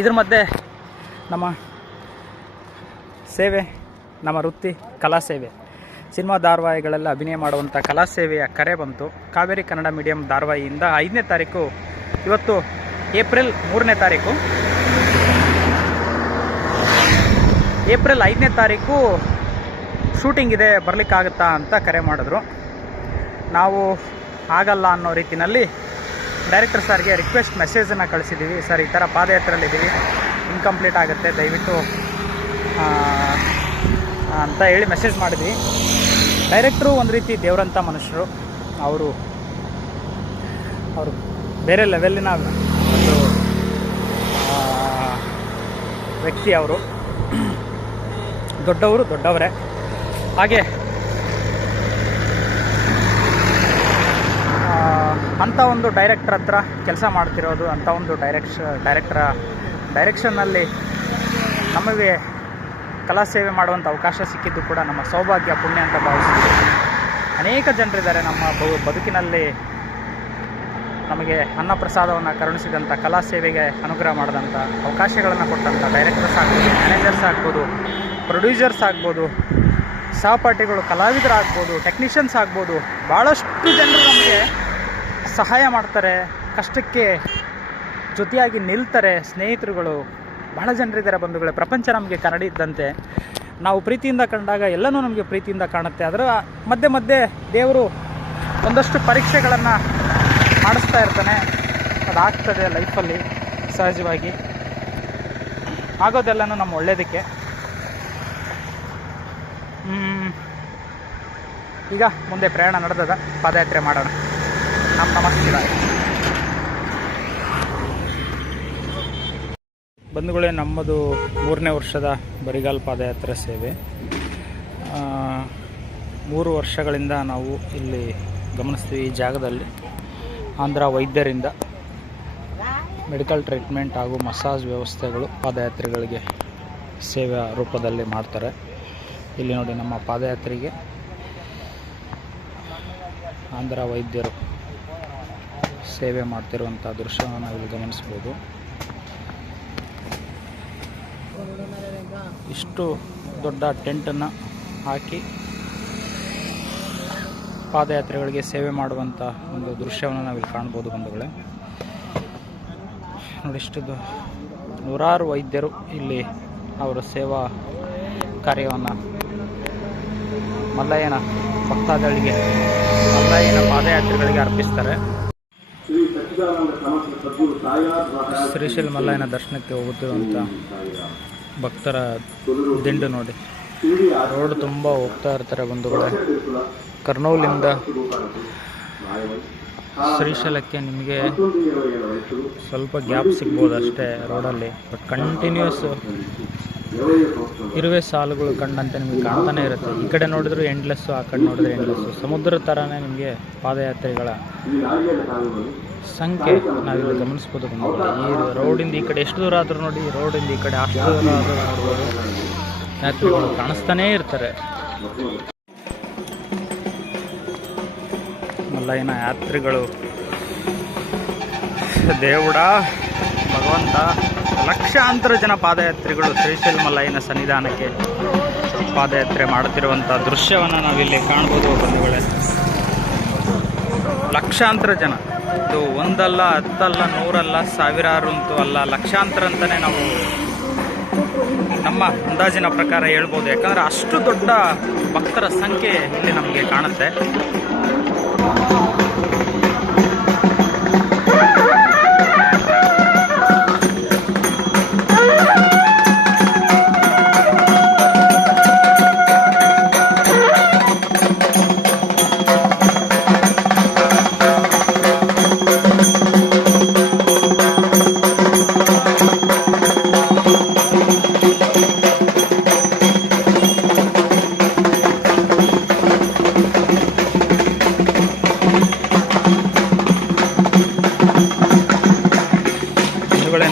ಇದ್ರ ಮಧ್ಯೆ ನಮ್ಮ ಸೇವೆ, ನಮ್ಮ ವೃತ್ತಿ ಕಲಾ ಸೇವೆ, ಸಿನಿಮಾ ಧಾರಾವಾಹಿಗಳೆಲ್ಲ ಅಭಿನಯ ಮಾಡುವಂಥ ಕಲಾ ಸೇವೆಯ ಕರೆ ಬಂತು. ಕಾವೇರಿ ಕನ್ನಡ ಮೀಡಿಯಂ ಧಾರಾವಾಹಿಯಿಂದ 5ನೇ ತಾರೀಕು, ಇವತ್ತು ಏಪ್ರಿಲ್ 3ನೇ ತಾರೀಕು, ಏಪ್ರಿಲ್ 5ನೇ ತಾರೀಕು ಶೂಟಿಂಗ್ ಇದೆ, ಬರಲಿಕ್ಕಾಗುತ್ತಾ ಅಂತ ಕರೆ ಮಾಡಿದ್ರು. ನಾವು ಆಗಲ್ಲ ಅನ್ನೋ ರೀತಿಯಲ್ಲಿ ಡೈರೆಕ್ಟರ್ ಸರ್ಗೆ ರಿಕ್ವೆಸ್ಟ್ ಮೆಸೇಜನ್ನು ಕಳಿಸಿದ್ದೀವಿ. ಸರ್, ಈ ಥರ ಪಾದಯಾತ್ರೆಯಲ್ಲಿದ್ದೀವಿ, ಇನ್ಕಂಪ್ಲೀಟ್ ಆಗುತ್ತೆ, ದಯವಿಟ್ಟು ಅಂತ ಹೇಳಿ ಮೆಸೇಜ್ ಮಾಡಿದ್ವಿ. ಡೈರೆಕ್ಟ್ರು ಒಂದು ರೀತಿ ದೇವರಂಥ ಮನುಷ್ಯರು. ಅವರು ಬೇರೆ ಲೆವೆಲ್ಲಿನ ಒಂದು ವ್ಯಕ್ತಿ. ಅವರು ದೊಡ್ಡವರೇ. ಹಾಗೆ ಅಂಥ ಒಂದು ಡೈರೆಕ್ಟರ್ ಹತ್ರ ಕೆಲಸ ಮಾಡ್ತಿರೋದು, ಅಂಥ ಒಂದು ಡೈರೆಕ್ಷನ್ನಲ್ಲಿ ನಮಗೆ ಕಲಾ ಸೇವೆ ಮಾಡುವಂಥ ಅವಕಾಶ ಸಿಕ್ಕಿದ್ದು ಕೂಡ ನಮ್ಮ ಸೌಭಾಗ್ಯ, ಪುಣ್ಯ ಅಂತ ಭಾವಿಸ್ತೀವಿ. ಅನೇಕ ಜನರಿದ್ದಾರೆ ನಮ್ಮ ಬದುಕಿನಲ್ಲಿ ನಮಗೆ ಅನ್ನಪ್ರಸಾದವನ್ನು ಕರುಣಿಸಿದಂಥ, ಕಲಾ ಸೇವೆಗೆ ಅನುಗ್ರಹ ಮಾಡಿದಂಥ, ಅವಕಾಶಗಳನ್ನು ಕೊಟ್ಟಂಥ ಡೈರೆಕ್ಟರ್ಸ್ ಆಗ್ಬೋದು, ಮ್ಯಾನೇಜರ್ಸ್ ಆಗ್ಬೋದು, ಪ್ರೊಡ್ಯೂಸರ್ಸ್ ಆಗ್ಬೋದು, ಸಹಪಾಠಿಗಳು, ಕಲಾವಿದರಾಗ್ಬೋದು, ಟೆಕ್ನಿಷಿಯನ್ಸ್ ಆಗ್ಬೋದು. ಭಾಳಷ್ಟು ಜನರು ನಮಗೆ ಸಹಾಯ ಮಾಡ್ತಾರೆ, ಕಷ್ಟಕ್ಕೆ ಜೊತೆಯಾಗಿ ನಿಲ್ತಾರೆ. ಸ್ನೇಹಿತರುಗಳು ಬಹಳ ಜನರಿದ್ದಾರೆ ಬಂಧುಗಳೇ. ಪ್ರಪಂಚ ನಮಗೆ ಕನ್ನಡಿ ಇದ್ದಂತೆ. ನಾವು ಪ್ರೀತಿಯಿಂದ ಕಂಡಾಗ ಎಲ್ಲನೂ ನಮಗೆ ಪ್ರೀತಿಯಿಂದ ಕಾಣುತ್ತೆ. ಅದರ ಮಧ್ಯೆ ದೇವರು ಒಂದಷ್ಟು ಪರೀಕ್ಷೆಗಳನ್ನು ಮಾಡಿಸ್ತಾ ಇರ್ತಾನೆ. ಅದಾಗ್ತದೆ ಲೈಫಲ್ಲಿ ಸಹಜವಾಗಿ. ಆಗೋದೆಲ್ಲನೂ ನಮ್ಮ ಒಳ್ಳೆಯದಕ್ಕೆ. ಈಗ ಮುಂದೆ ಪ್ರಯಾಣ ನಡೆದದ, ಪಾದಯಾತ್ರೆ ಮಾಡೋಣ. ನಮಸ್ಕಾರ ಬಂಧುಗಳೇ. ನಮ್ಮದು 3ನೇ ವರ್ಷದ ಬರಿಗಾಲ್ ಪಾದಯಾತ್ರೆ ಸೇವೆ. 3 ವರ್ಷಗಳಿಂದ ನಾವು ಇಲ್ಲಿ ಗಮನಿಸ್ತೀವಿ. ಈ ಜಾಗದಲ್ಲಿ ಆಂಧ್ರ ವೈದ್ಯರಿಂದ ಮೆಡಿಕಲ್ ಟ್ರೀಟ್ಮೆಂಟ್ ಹಾಗೂ ಮಸಾಜ್ ವ್ಯವಸ್ಥೆಗಳು ಪಾದಯಾತ್ರೆಗಳಿಗೆ ಸೇವಾ ರೂಪದಲ್ಲಿ ಮಾಡ್ತಾರೆ. ಇಲ್ಲಿ ನೋಡಿ, ನಮ್ಮ ಪಾದಯಾತ್ರೆಗೆ ಆಂಧ್ರ ವೈದ್ಯರು ಸೇವೆ ಮಾಡ್ತಿರುವಂಥ ದೃಶ್ಯವನ್ನು ನಾವಿಲ್ಲಿ ಗಮನಿಸ್ಬೋದು. ಇಷ್ಟು ದೊಡ್ಡ ಟೆಂಟನ್ನು ಹಾಕಿ ಪಾದಯಾತ್ರೆಗಳಿಗೆ ಸೇವೆ ಮಾಡುವಂಥ ಒಂದು ದೃಶ್ಯವನ್ನು ನಾವಿಲ್ಲಿ ಕಾಣ್ಬೋದು ಬಂಧುಗಳೇ. ನೋಡಿ ಇಷ್ಟದ್ದು ನೂರಾರು ವೈದ್ಯರು ಇಲ್ಲಿ ಅವರ ಸೇವಾ ಕಾರ್ಯವನ್ನು ಮಲ್ಲಯ್ಯನ ಭಕ್ತಾದಿಗಳಿಗೆ ಮಲ್ಲಯ್ಯನ ಪಾದಯಾತ್ರೆಗಳಿಗೆ ಅರ್ಪಿಸ್ತಾರೆ. ಶ್ರೀಶೈಲ ಮಲ್ಲಯ್ಯನ ದರ್ಶನಕ್ಕೆ ಹೋಗುತ್ತಿರುವಂಥ ಭಕ್ತರ ದಿಂಡು ನೋಡಿ. ರೋಡ್ ತುಂಬ ಹೋಗ್ತಾ ಇರ್ತಾರೆ ಬಂಧುಗಳೇ. ಕರ್ನೂಲಿಂದ ಶ್ರೀಶೈಲಕ್ಕೆ ನಿಮಗೆ ಸ್ವಲ್ಪ ಗ್ಯಾಪ್ ಸಿಗ್ಬೋದು ಅಷ್ಟೇ ರೋಡಲ್ಲಿ, ಬಟ್ ಕಂಟಿನ್ಯೂಸ್ ಇರುವೆ ಸಾಲುಗಳು ಕಂಡಂತೆ ನಿಮಗೆ ಕಾಣ್ತಾನೆ ಇರುತ್ತೆ. ಈ ಕಡೆ ನೋಡಿದ್ರು ಎಂಡ್ಲೆಸ್ಸು, ಆ ಕಡೆ ನೋಡಿದ್ರೆ ಎಂಡ್ಲೆಸ್ಸು. ಸಮುದ್ರ ಥರನೇ ನಿಮಗೆ ಪಾದಯಾತ್ರಿಗಳ ಸಂಖ್ಯೆ ನಾವಿಲ್ಲಿ ಗಮನಿಸ್ಬೋದು ಬಂಧುಗಳೇ. ಈ ರೋಡಿಂದ ಈ ಕಡೆ ಎಷ್ಟು ದೂರ ಆದರೂ ನೋಡಿ, ರೋಡಿಂದ ಈ ಕಡೆ ಅಷ್ಟು ದೂರ ಆದರೂ ನೋಡ್ಬೋದು ಯಾತ್ರಿಗಳು ಕಾಣಿಸ್ತಾನೇ ಇರ್ತಾರೆ. ಮಲ್ಲಯ್ಯನ ಯಾತ್ರಿಗಳು దేవుడా ಭಗವಂತ, ಲಕ್ಷಾಂತರ ಜನ ಪಾದಯಾತ್ರಿಗಳು ಶ್ರೀಶೈಲ ಮಲ್ಲಯ್ಯನ ಸನ್ನಿಧಾನಕ್ಕೆ ಪಾದಯಾತ್ರೆ ಮಾಡುತ್ತಿರುವಂಥ ದೃಶ್ಯವನ್ನು ನಾವಿಲ್ಲಿ ಕಾಣ್ಬೋದು ಬಂಧುಗಳೇ. ಲಕ್ಷಾಂತರ ಜನ, ಇದು ಒಂದಲ್ಲ, ಹತ್ತಲ್ಲ, ನೂರಲ್ಲ, ಸಾವಿರಾರು ಅಂತೂ ಅಲ್ಲ, ಲಕ್ಷಾಂತರ ಅಂತಲೇ ನಾವು ನಮ್ಮ ಅಂದಾಜಿನ ಪ್ರಕಾರ ಹೇಳ್ಬೋದು. ಯಾಕಂದರೆ ಅಷ್ಟು ದೊಡ್ಡ ಭಕ್ತರ ಸಂಖ್ಯೆ ಇಲ್ಲಿ ನಮಗೆ ಕಾಣುತ್ತೆ.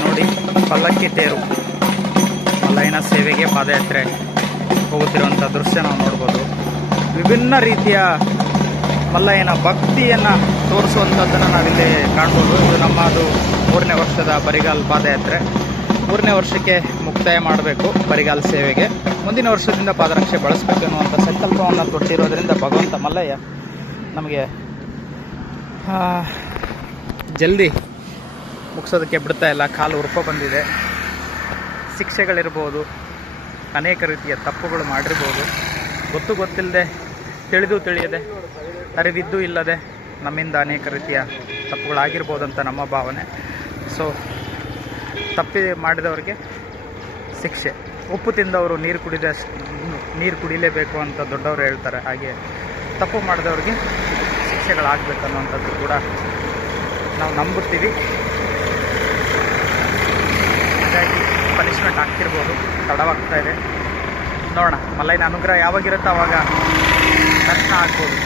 ನೋಡಿ, ಪಲ್ಲಕ್ಕಿ ತೇರು ಮಲ್ಲಯ್ಯನ ಸೇವೆಗೆ ಪಾದಯಾತ್ರೆ ಹೋಗುತ್ತಿರುವಂಥ ದೃಶ್ಯ ನಾವು ನೋಡ್ಬೋದು. ವಿಭಿನ್ನ ರೀತಿಯ ಮಲ್ಲಯ್ಯನ ಭಕ್ತಿಯನ್ನು ತೋರಿಸುವಂಥದ್ದನ್ನು ನಾವಿಲ್ಲಿ ಕಾಣ್ಬೋದು. ಇದು ನಮ್ಮದು 3ನೇ ವರ್ಷದ ಬರಿಗಾಲ್ ಪಾದಯಾತ್ರೆ. 3ನೇ ವರ್ಷಕ್ಕೆ ಮುಕ್ತಾಯ ಮಾಡಬೇಕು ಬರಿಗಾಲ್ ಸೇವೆಗೆ. ಮುಂದಿನ ವರ್ಷದಿಂದ ಪಾದರಕ್ಷೆ ಬಳಸಬೇಕು ಎನ್ನುವಂಥ ಸಂಕಲ್ಪವನ್ನು ತೊಟ್ಟಿರೋದ್ರಿಂದ ಭಗವಂತ ಮಲ್ಲಯ್ಯ ನಮಗೆ ಜಲ್ದಿ ಮುಗಿಸೋದಕ್ಕೆ ಬಿಡ್ತಾ ಇಲ್ಲ. ಕಾಲು ಉರುಪ ಬಂದಿದೆ, ಶಿಕ್ಷೆಗಳಿರ್ಬೋದು, ಅನೇಕ ರೀತಿಯ ತಪ್ಪುಗಳು ಮಾಡಿರ್ಬೋದು, ಗೊತ್ತಿಲ್ಲದೆ, ತಿಳಿಯದೆ, ಅರಿವಿದ್ದು ಇಲ್ಲದೆ ನಮ್ಮಿಂದ ಅನೇಕ ರೀತಿಯ ತಪ್ಪುಗಳಾಗಿರ್ಬೋದಂತ ನಮ್ಮ ಭಾವನೆ. ಸೊ ತಪ್ಪಿ ಮಾಡಿದವರಿಗೆ ಶಿಕ್ಷೆ, ಉಪ್ಪು ತಿಂದವರು ನೀರು ಕುಡಿಲೇಬೇಕು ಅಂತ ದೊಡ್ಡವರು ಹೇಳ್ತಾರೆ. ಹಾಗೆ ತಪ್ಪು ಮಾಡಿದವ್ರಿಗೆ ಶಿಕ್ಷೆಗಳಾಗಬೇಕನ್ನುವಂಥದ್ದು ಕೂಡ ನಾವು ನಂಬುತ್ತೀವಿ. ಹಾಗಾಗಿ ಪನಿಷ್ಮೆಂಟ್ ಆಗ್ತಿರ್ಬೋದು, ತಡವಾಗ್ತಾ ಇದೆ. ನೋಡೋಣ, ಮಲ್ಲಯ್ಯನ ಅನುಗ್ರಹ ಯಾವಾಗಿರುತ್ತೋ ಆವಾಗ ದರ್ಶನ ಆಗ್ಬೋದು.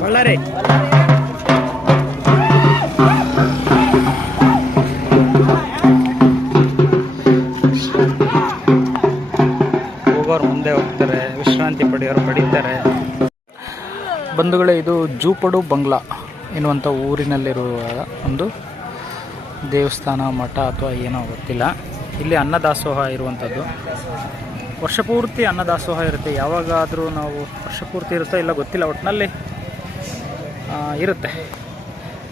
ಬಳ್ಳಾರಿ ಹೋಗೋರು ಮುಂದೆ ಹೋಗ್ತಾರೆ, ವಿಶ್ರಾಂತಿ ಪಡೆಯೋರು ಪಡೀತಾರೆ. ಬಂಧುಗಳೇ, ಇದು ಜೂಪಡು ಬಂಗ್ಲಾ ಎನ್ನುವಂಥ ಊರಿನಲ್ಲಿರುವ ಒಂದು ದೇವಸ್ಥಾನ, ಮಠ ಅಥವಾ ಏನೋ ಗೊತ್ತಿಲ್ಲ. ಇಲ್ಲಿ ಅನ್ನದಾಸೋಹ ಇರುವಂಥದ್ದು. ವರ್ಷಪೂರ್ತಿ ಅನ್ನದಾಸೋಹ ಇರುತ್ತೆ. ಯಾವಾಗಾದರೂ ನಾವು ವರ್ಷಪೂರ್ತಿ ಇರುತ್ತೋ ಇಲ್ಲ ಗೊತ್ತಿಲ್ಲ, ಒಟ್ಟಿನಲ್ಲಿ ಇರುತ್ತೆ.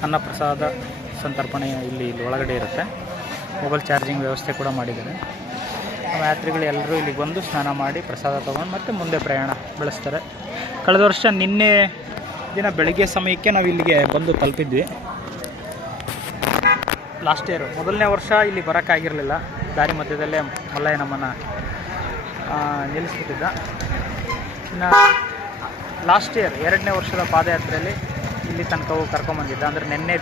ಅನ್ನಪ್ರಸಾದ ಸಂತರ್ಪಣೆ ಇಲ್ಲಿ ಒಳಗಡೆ ಇರುತ್ತೆ. ಮೊಬೈಲ್ ಚಾರ್ಜಿಂಗ್ ವ್ಯವಸ್ಥೆ ಕೂಡ ಮಾಡಿದ್ದಾರೆ. ನಮ್ಮ ಯಾತ್ರಿಗಳು ಎಲ್ಲರೂ ಇಲ್ಲಿಗೆ ಬಂದು ಸ್ನಾನ ಮಾಡಿ ಪ್ರಸಾದ ತೊಗೊಂಡು ಮತ್ತೆ ಮುಂದೆ ಪ್ರಯಾಣ ಬೆಳೆಸ್ತಾರೆ. ಕಳೆದ ವರ್ಷ ನಿನ್ನೆ ದಿನ ಬೆಳಗ್ಗೆ ಸಮಯಕ್ಕೆ ನಾವು ಇಲ್ಲಿಗೆ ಬಂದು ತಲುಪಿದ್ವಿ. ಲಾಸ್ಟ್ ಇಯರು, ಮೊದಲನೇ ವರ್ಷ ಇಲ್ಲಿ ಬರೋಕ್ಕಾಗಿರಲಿಲ್ಲ. ದಾರಿ ಮಧ್ಯದಲ್ಲೇ ಮಲ್ಲಯ್ಯ ನಮ್ಮನ್ನು ನಿಲ್ಲಿಸ್ಬಿಟ್ಟಿದ್ದ. ಇನ್ನು ಲಾಸ್ಟ್ ಇಯರ್ 2ನೇ ವರ್ಷದ ಪಾದಯಾತ್ರೆಯಲ್ಲಿ ಇಲ್ಲಿ ತನಕ ಕರ್ಕೊಂಬಂದಿದ್ದ. ಅಂದರೆ ನಿನ್ನೆ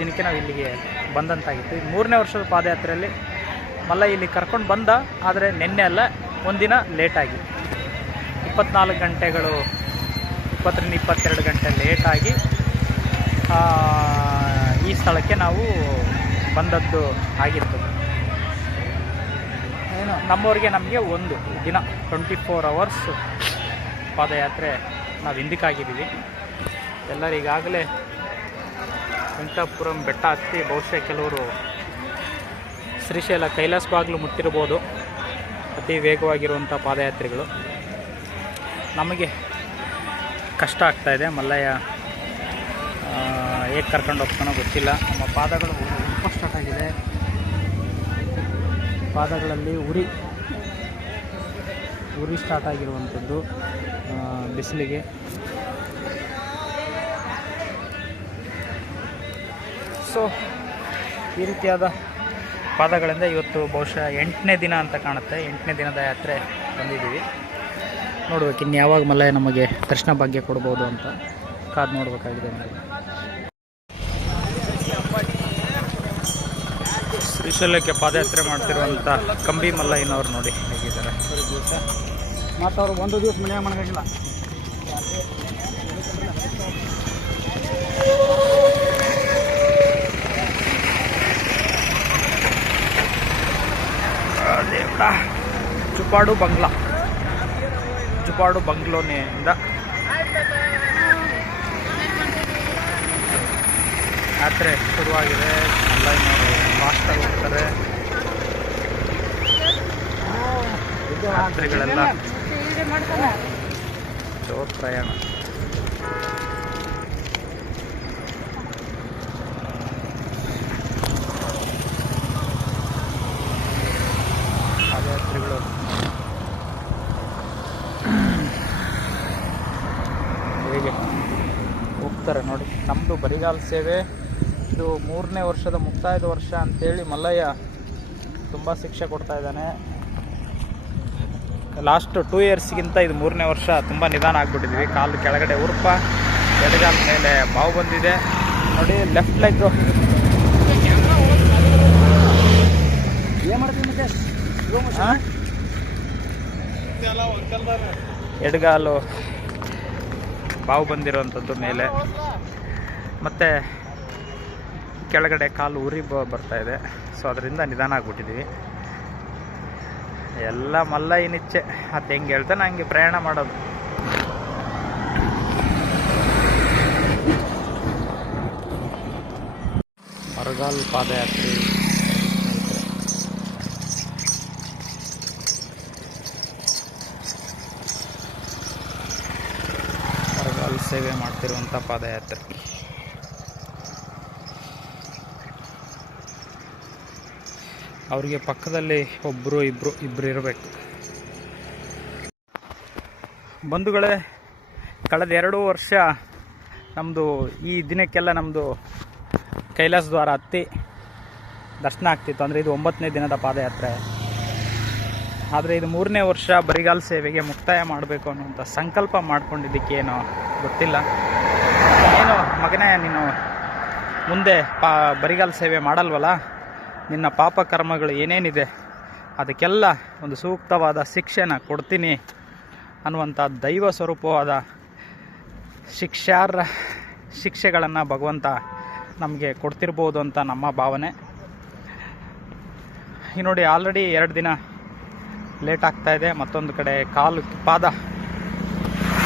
ದಿನಕ್ಕೆ ನಾವು ಇಲ್ಲಿಗೆ ಬಂದಂತಾಗಿತ್ತು. ಈಗ 3ನೇ ವರ್ಷದ ಪಾದಯಾತ್ರೆಯಲ್ಲಿ ಮಲ್ಲಯ್ಯ ಇಲ್ಲಿ ಕರ್ಕೊಂಡು ಬಂದ. ಆದರೆ ನಿನ್ನೆ ಅಲ್ಲ, ಒಂದಿನ ಲೇಟಾಗಿ 24 ಗಂಟೆಗಳು, 20ರಿಂದ 22 ಗಂಟೆ ಲೇಟಾಗಿ ಈ ಸ್ಥಳಕ್ಕೆ ನಾವು ಬಂದದ್ದು ಆಗಿತ್ತು. ಏನು ನಮ್ಮವ್ರಿಗೆ ನಮಗೆ ಒಂದು ದಿನ 24 ಅವರ್ಸ್ ಪಾದಯಾತ್ರೆ ನಾವು ಹಿಂದಕ್ಕಾಗಿದ್ದೀವಿ. ಎಲ್ಲರೂ ಈಗಾಗಲೇ ವೆಂಕಟಾಪುರಂ ಬೆಟ್ಟ ಹತ್ತಿ ಬಹುಶಃ ಕೆಲವರು ಶ್ರೀಶೈಲ ಕೈಲಾಸ ಬಾಗಿಲು ಮುಟ್ಟಿರ್ಬೋದು. ಅತಿ ವೇಗವಾಗಿರುವಂಥ ಪಾದಯಾತ್ರೆಗಳು. ನಮಗೆ ಕಷ್ಟ ಆಗ್ತಾಯಿದೆ. ಮಲ್ಲಯ್ಯ ಹೇಗೆ ಕರ್ಕೊಂಡು ಹೋಗ್ತಾನೋ ಗೊತ್ತಿಲ್ಲ. ನಮ್ಮ ಪಾದಗಳು ತುಂಬ ಸ್ಟಾರ್ಟ್ ಆಗಿದೆ. ಪಾದಗಳಲ್ಲಿ ಉರಿ ಸ್ಟಾರ್ಟ್ ಆಗಿರುವಂಥದ್ದು ಬಿಸಿಲಿಗೆ. ಸೊ ಈ ರೀತಿಯಾದ ಪಾದಗಳಿಂದ ಇವತ್ತು ಬಹುಶಃ 8ನೇ ದಿನ ಅಂತ ಕಾಣುತ್ತೆ. 8ನೇ ದಿನದ ಯಾತ್ರೆ ಬಂದಿದ್ದೀವಿ. ನೋಡ್ಬೇಕು ಇನ್ನು ಯಾವಾಗ ಮಲ್ಲಯ್ಯ ನಮಗೆ ದರ್ಶನ ಭಾಗ್ಯ ಕೊಡ್ಬೋದು ಅಂತ ಕಾದು ನೋಡಬೇಕಾಗಿದೆ. ಶ್ರೀಶೈಲಕ್ಕೆ ಪಾದಯಾತ್ರೆ ಮಾಡ್ತಿರುವಂಥ ಕಂಬಿ ಮಲ್ಲಯ್ಯನವ್ರು ನೋಡಿ ಹೇಗಿದ್ದಾರೆ. ಮತ್ತು ಅವ್ರು ಒಂದು ದಿವಸ ಮನೆಯಾಗ ಮಣಗಿಲ್ಲ. ಜುಪಾಡು ಬಂಗ್ಲೋನಿಂದ ಯಾತ್ರೆ ಶುರುವಾಗಿದೆ. ಮಲ್ಲಯ್ಯನವರು ಫಾಸ್ಟಾಗಿ ಹೋಗ್ತಾರೆ. ಯಾತ್ರೆಗಳೆಲ್ಲ ಜೋರ್ ಪ್ರಯಾಣ. ಪಾದಯಾತ್ರೆಗಳು ಹೇಗೆ ಹೋಗ್ತಾರೆ ನೋಡಿ. ನಮ್ಮದು ಬರಿಗಾಲ ಸೇವೆ ಇದು 3ನೇ ವರ್ಷದ ಮುಕ್ತಾಯದ ವರ್ಷ ಅಂಥೇಳಿ ಮಲ್ಲಯ್ಯ ತುಂಬ ಶಿಕ್ಷೆ ಕೊಡ್ತಾ ಇದ್ದಾನೆ. ಲಾಸ್ಟ್ 2 ಇಯರ್ಸ್ಗಿಂತ ಇದು 3ನೇ ವರ್ಷ. ತುಂಬ ನಿಧಾನ ಆಗಿಬಿಟ್ಟಿದ್ವಿ. ಕಾಲು ಕೆಳಗಡೆ ಉರುಪ, ಎಡಗಾಲ ಮೇಲೆ ಬಾವು ಬಂದಿದೆ ನೋಡಿ. ಲೆಫ್ಟ್ ಲೆಗ್ ಎಡಗಾಲು ಬಾವು ಬಂದಿರುವಂಥದ್ದು ಮೇಲೆ, ಮತ್ತು ಕೆಳಗಡೆ ಕಾಲು ಉರಿ ಬರ್ತಾ ಇದೆ. ಸೊ ಅದರಿಂದ ನಿಧಾನ ಆಗ್ಬಿಟ್ಟಿದ್ದೀವಿ. ಎಲ್ಲ ಮಲ್ಲಯ್ಯನಿಚ್ಛೆ. ಅದು ಹೆಂಗೆ ಹೇಳ್ತಾನೆ ಹಂಗೆ ಪ್ರಯಾಣ ಮಾಡೋದು. ಮರಗಾಲ್ ಪಾದಯಾತ್ರೆ ಮರಗಾಲ್ ಸೇವೆ ಮಾಡ್ತಿರುವಂಥ ಪಾದಯಾತ್ರೆ. ಅವ್ರಿಗೆ ಪಕ್ಕದಲ್ಲಿ ಒಬ್ಬರು ಇಬ್ಬರು ಇರಬೇಕು. ಬಂಧುಗಳೇ, ಕಳೆದ 2 ವರ್ಷ ನಮ್ಮದು ಈ ದಿನಕ್ಕೆಲ್ಲ ನಮ್ಮದು ಕೈಲಾಸ ದ್ವಾರ ಹತ್ತಿ ದರ್ಶನ ಆಗ್ತಿತ್ತು. ಅಂದರೆ ಇದು 9ನೇ ದಿನದ ಪಾದಯಾತ್ರೆ. ಆದರೆ ಇದು 3ನೇ ವರ್ಷ ಬರಿಗಾಲ ಸೇವೆಗೆ ಮುಕ್ತಾಯ ಮಾಡಬೇಕು ಅನ್ನುವಂಥ ಸಂಕಲ್ಪ ಮಾಡ್ಕೊಂಡಿದ್ದಕ್ಕೇನೋ ಗೊತ್ತಿಲ್ಲ. ಏನು ಮಗನೇ, ನೀನು ಮುಂದೆ ಬರಿಗಾಲ ಸೇವೆ ಮಾಡಲ್ವಲ್ಲ, ನಿನ್ನ ಪಾಪ ಕರ್ಮಗಳು ಏನೇನಿದೆ ಅದಕ್ಕೆಲ್ಲ ಒಂದು ಸೂಕ್ತವಾದ ಶಿಕ್ಷೆನ ಕೊಡ್ತೀನಿ ಅನ್ನುವಂಥ ದೈವ ಸ್ವರೂಪವಾದ ಶಿಕ್ಷೆಗಳನ್ನು ಭಗವಂತ ನಮಗೆ ಕೊಡ್ತಿರ್ಬೋದು ಅಂತ ನಮ್ಮ ಭಾವನೆ. ಈ ನೋಡಿ, ಆಲ್ರೆಡಿ 2 ದಿನ ಲೇಟ್ ಆಗ್ತಾಯಿದೆ. ಮತ್ತೊಂದು ಕಡೆ ಪಾದ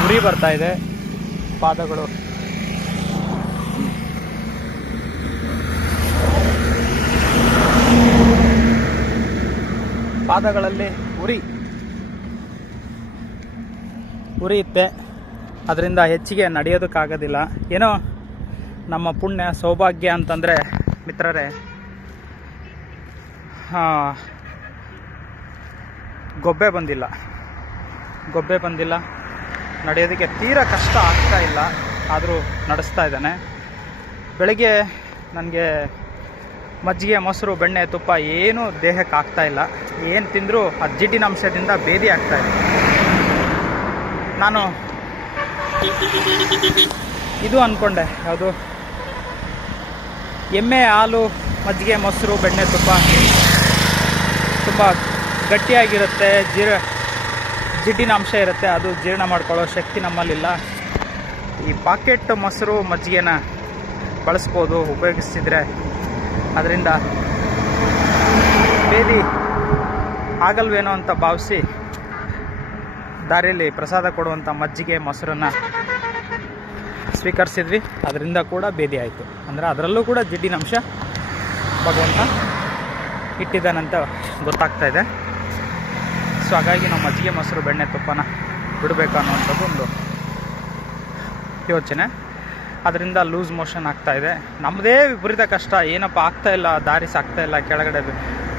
ಉರಿ ಬರ್ತಾಯಿದೆ. ಪಾದಗಳು ಪಾದಗಳಲ್ಲಿ ಉರಿಯುತ್ತೆ. ಅದರಿಂದ ಹೆಚ್ಚಿಗೆ ನಡೆಯೋದಕ್ಕಾಗೋದಿಲ್ಲ. ಏನೋ ನಮ್ಮ ಪುಣ್ಯ ಸೌಭಾಗ್ಯ ಅಂತಂದರೆ ಮಿತ್ರರೇ, ಗೊಬ್ಬೆ ಬಂದಿಲ್ಲ. ನಡೆಯೋದಕ್ಕೆ ತೀರಾ ಕಷ್ಟ ಆಗ್ತಾ ಇಲ್ಲ. ಆದರೂ ನಡೆಸ್ತಾ ಇದ್ದಾನೆ. ಬೆಳಗ್ಗೆ ನನಗೆ ಮಜ್ಜಿಗೆ, ಮೊಸರು, ಬೆಣ್ಣೆ, ತುಪ್ಪ ಏನೂ ದೇಹಕ್ಕೆ ಆಗ್ತಾಯಿಲ್ಲ. ಏನು ತಿಂದರೂ ಆ ಜಿಡ್ಡಿನ ಅಂಶದಿಂದ ಬೇದಿ ಆಗ್ತಾಯಿದೆ. ನಾನು ಇದು ಅಂದ್ಕೊಂಡೆ, ಯಾವುದು ಎಮ್ಮೆ ಹಾಲು, ಮಜ್ಜಿಗೆ, ಮೊಸರು, ಬೆಣ್ಣೆ, ತುಪ್ಪ ತುಂಬ ಗಟ್ಟಿಯಾಗಿರುತ್ತೆ, ಜಿಡ್ಡಿನ ಅಂಶ ಇರುತ್ತೆ, ಅದು ಜೀರ್ಣ ಮಾಡ್ಕೊಳ್ಳೋ ಶಕ್ತಿ ನಮ್ಮಲ್ಲಿಲ್ಲ. ಈ ಪಾಕೆಟ್ ಮೊಸರು ಮಜ್ಜಿಗೆನ ಬಳಸ್ಬೋದು ಉಪಯೋಗಿಸ್ತಿದ್ರೆ. ಅದರಿಂದ ಬೇದಿ ಆಗಲ್ವೇನೋ ಅಂತ ಭಾವಿಸಿ ದಾರಿಯಲ್ಲಿ ಪ್ರಸಾದ ಕೊಡುವಂಥ ಮಜ್ಜಿಗೆ ಮೊಸರನ್ನು ಸ್ವೀಕರಿಸಿದ್ವಿ. ಅದರಿಂದ ಕೂಡ ಭೇದಿ ಆಯಿತು. ಅಂದರೆ ಅದರಲ್ಲೂ ಕೂಡ ಜಿಡ್ಡಿನಂಶ ಭಗವಂತ ಇಟ್ಟಿದ್ದಾನಂತ ಗೊತ್ತಾಗ್ತಾ ಇದೆ. ಸೊ ಹಾಗಾಗಿ ನಾವು ಮಜ್ಜಿಗೆ ಮೊಸರು ಬೆಣ್ಣೆ ತುಪ್ಪನ ಬಿಡಬೇಕು ಅನ್ನೋವಂಥದ್ದು ಒಂದು ಯೋಚನೆ. ಅದರಿಂದ ಲೂಸ್ ಮೋಷನ್ ಆಗ್ತಾಯಿದೆ. ನಮ್ಮದೇ ವಿಪರೀತ ಕಷ್ಟ, ಏನಪ್ಪ ಆಗ್ತಾಯಿಲ್ಲ, ದಾರಿ ಸಾಕ್ತಾಯಿಲ್ಲ, ಕೆಳಗಡೆ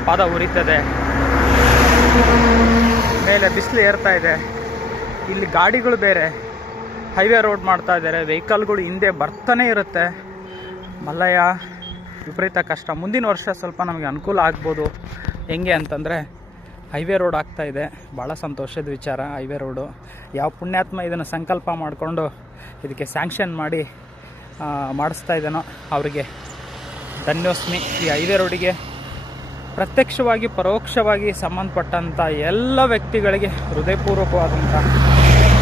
ಪಾದ ಉರಿತದೆ, ಮೇಲೆ ಬಿಸಿಲು ಏರ್ತಾ ಇದೆ, ಇಲ್ಲಿ ಗಾಡಿಗಳು ಬೇರೆ ಹೈವೇ ರೋಡ್ ಮಾಡ್ತಾ ಇದ್ದಾರೆ, ವೆಹಿಕಲ್ಗಳು ಹಿಂದೆ ಬರ್ತಾನೆ ಇರುತ್ತೆ. ಮಲ್ಲಯ್ಯ ವಿಪರೀತ ಕಷ್ಟ. ಮುಂದಿನ ವರ್ಷ ಸ್ವಲ್ಪ ನಮಗೆ ಅನುಕೂಲ ಆಗ್ಬೋದು. ಹೆಂಗೆ ಅಂತಂದರೆ ಹೈವೇ ರೋಡ್ ಆಗ್ತಾಯಿದೆ, ಭಾಳ ಸಂತೋಷದ ವಿಚಾರ. ಹೈವೇ ರೋಡು ಯಾವ ಪುಣ್ಯಾತ್ಮ ಇದನ್ನು ಸಂಕಲ್ಪ ಮಾಡಿಕೊಂಡು ಇದಕ್ಕೆ ಸ್ಯಾಂಕ್ಷನ್ ಮಾಡಿ ಮಾಡಿಸ್ತಾ ಇದ್ದಾನೋ ಅವರಿಗೆ ಧನ್ಯೋಸ್ಮಿ. ಈ ಹೈವೇ ರೋಡಿಗೆ ಪ್ರತ್ಯಕ್ಷವಾಗಿ ಪರೋಕ್ಷವಾಗಿ ಸಂಬಂಧಪಟ್ಟಂಥ ಎಲ್ಲ ವ್ಯಕ್ತಿಗಳಿಗೆ ಹೃದಯಪೂರ್ವಕವಾದಂಥ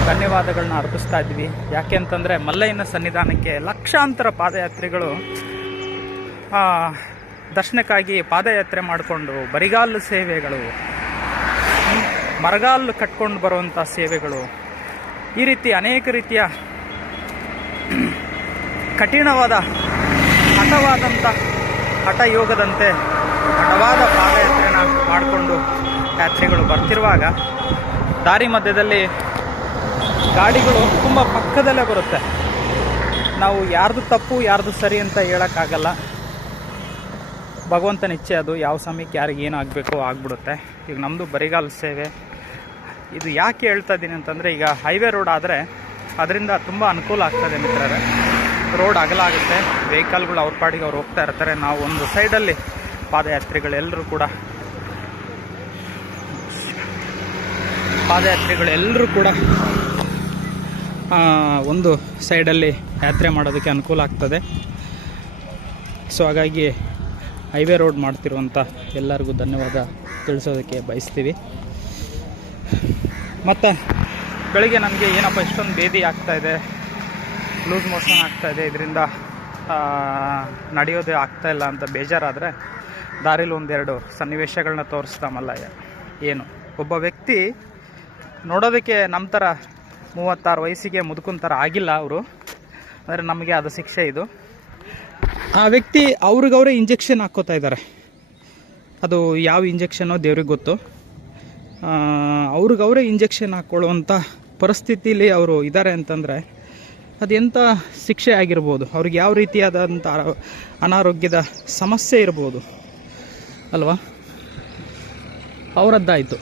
ಧನ್ಯವಾದಗಳನ್ನ ಅರ್ಪಿಸ್ತಾ ಇದ್ವಿ. ಯಾಕೆ ಅಂತಂದರೆ ಮಲ್ಲಯ್ಯನ ಸನ್ನಿಧಾನಕ್ಕೆ ಲಕ್ಷಾಂತರ ಪಾದಯಾತ್ರಿಗಳು ದರ್ಶನಕ್ಕಾಗಿ ಪಾದಯಾತ್ರೆ ಮಾಡಿಕೊಂಡು ಬರಿಗಾಲು ಸೇವೆಗಳು, ಮರಗಾಲು ಕಟ್ಕೊಂಡು ಬರುವಂಥ ಸೇವೆಗಳು, ಈ ರೀತಿ ಅನೇಕ ರೀತಿಯ ಕಠಿಣವಾದ ಹಠಯೋಗದಂತೆ ಹಠವಾದ ಪಾದಯಾತ್ರೆನ ಮಾಡಿಕೊಂಡು ಯಾತ್ರಿಗಳು ಬರ್ತಿರುವಾಗ ದಾರಿ ಮಧ್ಯದಲ್ಲಿ ಗಾಡಿಗಳು ತುಂಬ ಪಕ್ಕದಲ್ಲೇ ಬರುತ್ತೆ. ನಾವು ಯಾರ್ದು ತಪ್ಪು ಯಾರ್ದು ಸರಿ ಅಂತ ಹೇಳೋಕ್ಕಾಗಲ್ಲ. ಭಗವಂತನ ಇಚ್ಛೆ ಅದು. ಯಾವ ಸಮಯಕ್ಕೆ ಯಾರಿಗೆ ಏನು ಆಗಬೇಕೋ ಆಗ್ಬಿಡುತ್ತೆ. ಈಗ ನಮ್ಮದು ಬರಿಗಾಲು ಸೇವೆ. ಇದು ಯಾಕೆ ಹೇಳ್ತಾ ಇದ್ದೀನಿ ಅಂತಂದರೆ, ಈಗ ಹೈವೇ ರೋಡ್ ಆದರೆ ಅದರಿಂದ ತುಂಬ ಅನುಕೂಲ ಆಗ್ತದೆ ಮಿತ್ರರೇ. ರೋಡ್ ಅಗಲ ಆಗುತ್ತೆ, ವೆಹಿಕಲ್ಗಳು ಅವ್ರ ಪಾಡಿಗೆ ಅವ್ರು ಹೋಗ್ತಾ ಇರ್ತಾರೆ. ನಾವು ಒಂದು ಸೈಡಲ್ಲಿ ಪಾದಯಾತ್ರಿಗಳೆಲ್ಲರೂ ಕೂಡ ಒಂದು ಸೈಡಲ್ಲಿ ಯಾತ್ರೆ ಮಾಡೋದಕ್ಕೆ ಅನುಕೂಲ ಆಗ್ತದೆ. ಸೊ ಹಾಗಾಗಿ ಹೈವೇ ರೋಡ್ ಮಾಡ್ತಿರುವಂಥ ಎಲ್ಲರಿಗೂ ಧನ್ಯವಾದ ತಿಳಿಸೋದಕ್ಕೆ ಬಯಸ್ತೀವಿ. ಮತ್ತು ಬೆಳಿಗ್ಗೆ ನನಗೆ ಏನಪ್ಪ ಇಷ್ಟೊಂದು ಭೇದಿ ಆಗ್ತಾಯಿದೆ, ಲೂಸ್ ಮೋಷನ್ ಆಗ್ತಾಯಿದೆ, ಇದರಿಂದ ನಡೆಯೋದೇ ಆಗ್ತಾಯಿಲ್ಲ ಅಂತ ಬೇಜಾರಾದರೆ ದಾರಿಲಿ ಒಂದೆರಡು ಸನ್ನಿವೇಶಗಳನ್ನ ತೋರಿಸ್ತಾ ಮಲ್ಲಯ್ಯ. ಏನು, ಒಬ್ಬ ವ್ಯಕ್ತಿ ನೋಡೋದಕ್ಕೆ ನಮ್ಮ ಥರ 36 ವಯಸ್ಸಿಗೆ ಮುದುಕನ ಥರ ಆಗಿಲ್ಲ ಅವರು, ಅಂದರೆ ನಮಗೆ ಅದು ಶಿಕ್ಷೆ ಇದು. ಆ ವ್ಯಕ್ತಿ ಅವ್ರಿಗವರೇ ಇಂಜೆಕ್ಷನ್ ಹಾಕ್ಕೋತಾ ಇದ್ದಾರೆ. ಅದು ಯಾವ ಇಂಜೆಕ್ಷನೋ ದೇವ್ರಿಗೆ ಗೊತ್ತು. ಅವ್ರಿಗವರೇ ಇಂಜೆಕ್ಷನ್ ಹಾಕ್ಕೊಳ್ಳುವಂಥ ಪರಿಸ್ಥಿತಿಲಿ ಅವರು ಇದ್ದಾರೆ ಅಂತಂದರೆ ಅದು ಎಂಥ ಶಿಕ್ಷೆ ಆಗಿರ್ಬೋದು, ಅವ್ರಿಗೆ ಯಾವ ರೀತಿಯಾದಂಥ ಅನಾರೋಗ್ಯದ ಸಮಸ್ಯೆ ಇರ್ಬೋದು ಅಲ್ವಾ. ಅವರದ್ದಾಯಿತು.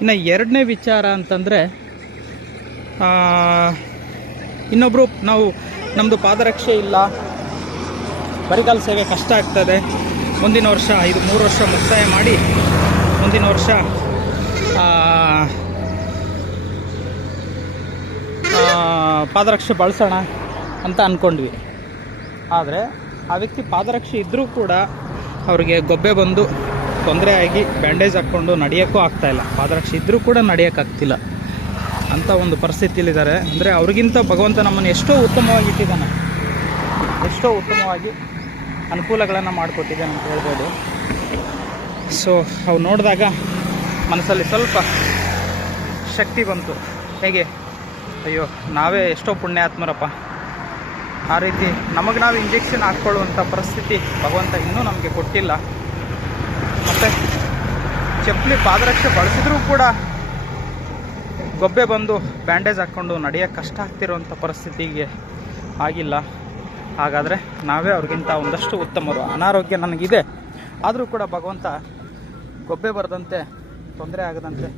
ಇನ್ನು ಎರಡನೇ ವಿಚಾರ ಅಂತಂದರೆ, ಇನ್ನೊಬ್ಬರು ನಮ್ಮದು ಪಾದರಕ್ಷೆ ಇಲ್ಲ, ಬರಿಗಾಲು ಸೇವೆ ಕಷ್ಟ ಆಗ್ತದೆ, ಮುಂದಿನ ವರ್ಷ 3 ವರ್ಷ ಮುಕ್ತಾಯ ಮಾಡಿ ಮುಂದಿನ ವರ್ಷ ಪಾದರಕ್ಷೆ ಬಳಸೋಣ ಅಂತ ಅಂದ್ಕೊಂಡ್ವಿ. ಆದರೆ ಆ ವ್ಯಕ್ತಿ ಪಾದರಕ್ಷೆ ಇದ್ದರೂ ಕೂಡ ಅವರಿಗೆ ಗೊಬ್ಬೆ ಬಂದು ತೊಂದರೆ ಆಗಿ ಬ್ಯಾಂಡೇಜ್ ಹಾಕ್ಕೊಂಡು ನಡೆಯೋಕ್ಕೂ ಆಗ್ತಾಯಿಲ್ಲ. ಪಾದರಕ್ಷೆ ಇದ್ದರೂ ಕೂಡ ನಡೆಯೋಕ್ಕಾಗ್ತಿಲ್ಲ ಅಂಥ ಒಂದು ಪರಿಸ್ಥಿತಿಲಿದ್ದಾರೆ. ಅಂದರೆ ಅವ್ರಿಗಿಂತ ಭಗವಂತ ನಮ್ಮನ್ನು ಎಷ್ಟೋ ಉತ್ತಮವಾಗಿ ಇಟ್ಟಿದ್ದಾನೆ, ಎಷ್ಟೋ ಉತ್ತಮವಾಗಿ ಅನುಕೂಲಗಳನ್ನು ಮಾಡಿಕೊಟ್ಟಿದ್ದಾನೆ ಅಂತ ಹೇಳ್ಬೋದು. ಸೊ ಅವು ನೋಡಿದಾಗ ಮನಸ್ಸಲ್ಲಿ ಸ್ವಲ್ಪ ಶಕ್ತಿ ಬಂತು. ಹೇಗೆ, ಅಯ್ಯೋ ನಾವೇ ಎಷ್ಟೋ ಪುಣ್ಯಾತ್ಮರಪ್ಪ, ಆ ರೀತಿ ನಮಗೆ ನಾವು ಇಂಜೆಕ್ಷನ್ ಹಾಕ್ಕೊಳ್ಳುವಂಥ ಪರಿಸ್ಥಿತಿ ಭಗವಂತ ಇನ್ನೂ ನಮಗೆ ಕೊಟ್ಟಿಲ್ಲ. ಮತ್ತು ಚಪ್ಪಲಿ ಪಾದರಕ್ಷೆ ಬಳಸಿದ್ರೂ ಕೂಡ ಗೊಬ್ಬೆ ಬಂದು ಬ್ಯಾಂಡೇಜ್ ಹಾಕ್ಕೊಂಡು ನಡೆಯೋಕ್ಕೆ ಕಷ್ಟ ಆಗ್ತಿರೋಂಥ ಪರಿಸ್ಥಿತಿಗೆ ಆಗಿಲ್ಲ. ಹಾಗಾದರೆ ನಾವೇ ಅವ್ರಿಗಿಂತ ಒಂದಷ್ಟು ಉತ್ತಮರು. ಅನಾರೋಗ್ಯ ನನಗಿದೆ, ಆದರೂ ಕೂಡ ಭಗವಂತ ಗೊಬ್ಬೆ ಬರದಂತೆ, ತೊಂದರೆ ಆಗದಂತೆ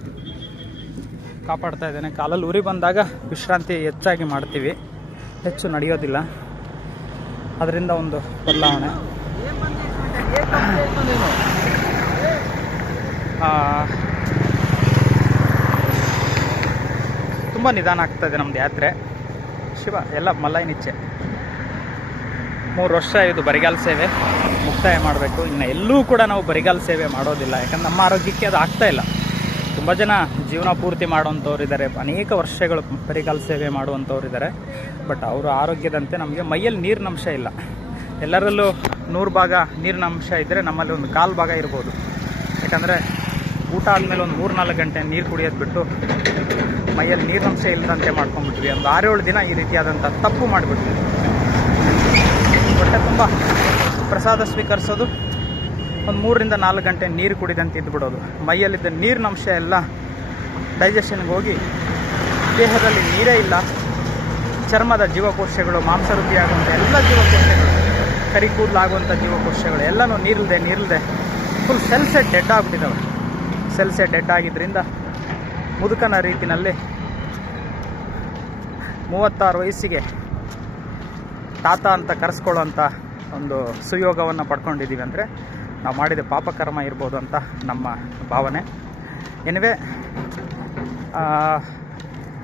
ಕಾಪಾಡ್ತಾ ಇದ್ದೇನೆ. ಕಾಲಲ್ಲಿ ಉರಿ ಬಂದಾಗ ವಿಶ್ರಾಂತಿ ಹೆಚ್ಚಾಗಿ ಮಾಡ್ತೀವಿ, ಹೆಚ್ಚು ನಡೆಯೋದಿಲ್ಲ. ಅದರಿಂದ ಒಂದು ಬದಲಾವಣೆ. ತುಂಬ ನಿಧಾನ ಆಗ್ತಾಯಿದೆ ನಮ್ಮದು ಯಾತ್ರೆ. ಶಿವ ಎಲ್ಲ ಮಲ್ಲಯ್ಯನಿಚ್ಛೆ. 3 ವರ್ಷ ಇದು ಬರಿಗಾಲ ಸೇವೆ ಮುಕ್ತಾಯ ಮಾಡಬೇಕು. ಇನ್ನು ಎಲ್ಲೂ ಕೂಡ ನಾವು ಬರಿಗಾಲ ಸೇವೆ ಮಾಡೋದಿಲ್ಲ, ಯಾಕಂದ್ರೆ ನಮ್ಮ ಆರೋಗ್ಯಕ್ಕೆ ಅದು ಆಗ್ತಾಯಿಲ್ಲ. ತುಂಬ ಜನ ಜೀವನ ಪೂರ್ತಿ ಮಾಡುವಂಥವ್ರು ಇದ್ದಾರೆ, ಅನೇಕ ವರ್ಷಗಳು ಬರಿಗಾಲ ಸೇವೆ ಮಾಡುವಂಥವ್ರು ಇದ್ದಾರೆ. ಬಟ್ ಅವರ ಆರೋಗ್ಯದಂತೆ ನಮಗೆ ಮೈಯಲ್ಲಿ ನೀರಿನಂಶ ಇಲ್ಲ. ಎಲ್ಲರಲ್ಲೂ 100 ಭಾಗ ನೀರಿನ ಅಂಶ ಇದ್ದರೆ ನಮ್ಮಲ್ಲಿ ಒಂದು 1/4 ಭಾಗ ಇರ್ಬೋದು. ಯಾಕಂದರೆ ಊಟ ಆದಮೇಲೆ ಒಂದು 3-4 ಗಂಟೆ ನೀರು ಕುಡಿಯೋದು ಬಿಟ್ಟು ಮೈಯಲ್ಲಿ ನೀರಿನಂಶ ಇಲ್ಲದಂತೆ ಮಾಡ್ಕೊಂಡ್ಬಿಟ್ವಿ. ಒಂದು 6-7 ದಿನ ಈ ರೀತಿಯಾದಂಥ ತಪ್ಪು ಮಾಡಿಬಿಟ್ವಿ. ಹೊಟ್ಟೆ ತುಂಬ ಪ್ರಸಾದ ಸ್ವೀಕರಿಸೋದು, ಒಂದು 3-4 ಗಂಟೆ ನೀರು ಕುಡಿದಂತೆ ಇದ್ದುಬಿಡೋದು. ಮೈಯಲ್ಲಿದ್ದ ನೀರಿನಂಶ ಎಲ್ಲ ಡೈಜೆಷನ್ಗೆ ಹೋಗಿ ದೇಹದಲ್ಲಿ ನೀರೇ ಇಲ್ಲ. ಚರ್ಮದ ಜೀವಕೋಶಗಳು, ಮಾಂಸರೂಪಿಯಾಗುವಂಥ ಎಲ್ಲ ಜೀವಕೋಶಗಳು, ಕರಿ ಕೂದಲಾಗುವಂಥ ಜೀವಕೋಶಗಳು ಎಲ್ಲನೂ ನೀರಿಲ್ಲದೆ ಫುಲ್ ಸೆಲ್ಸೇ ಡೆಡ್ ಆಗಿಬಿಟ್ಟಿದ್ದಾವೆ. ಸೆಲ್ಸೇ ಡೆಡ್ ಆಗಿದ್ದರಿಂದ ಮುದುಕನ ರೀತಿಯಲ್ಲಿ 36 ವಯಸ್ಸಿಗೆ ತಾತ ಅಂತ ಕರೆಸ್ಕೊಳ್ಳೋಂಥ ಒಂದು ಸುಯೋಗವನ್ನು ಪಡ್ಕೊಂಡಿದ್ದೀವಿ. ಅಂದರೆ ನಾವು ಮಾಡಿದ ಪಾಪಕರ್ಮ ಇರ್ಬೋದು ಅಂತ ನಮ್ಮ ಭಾವನೆ. ಎನಿವೆ,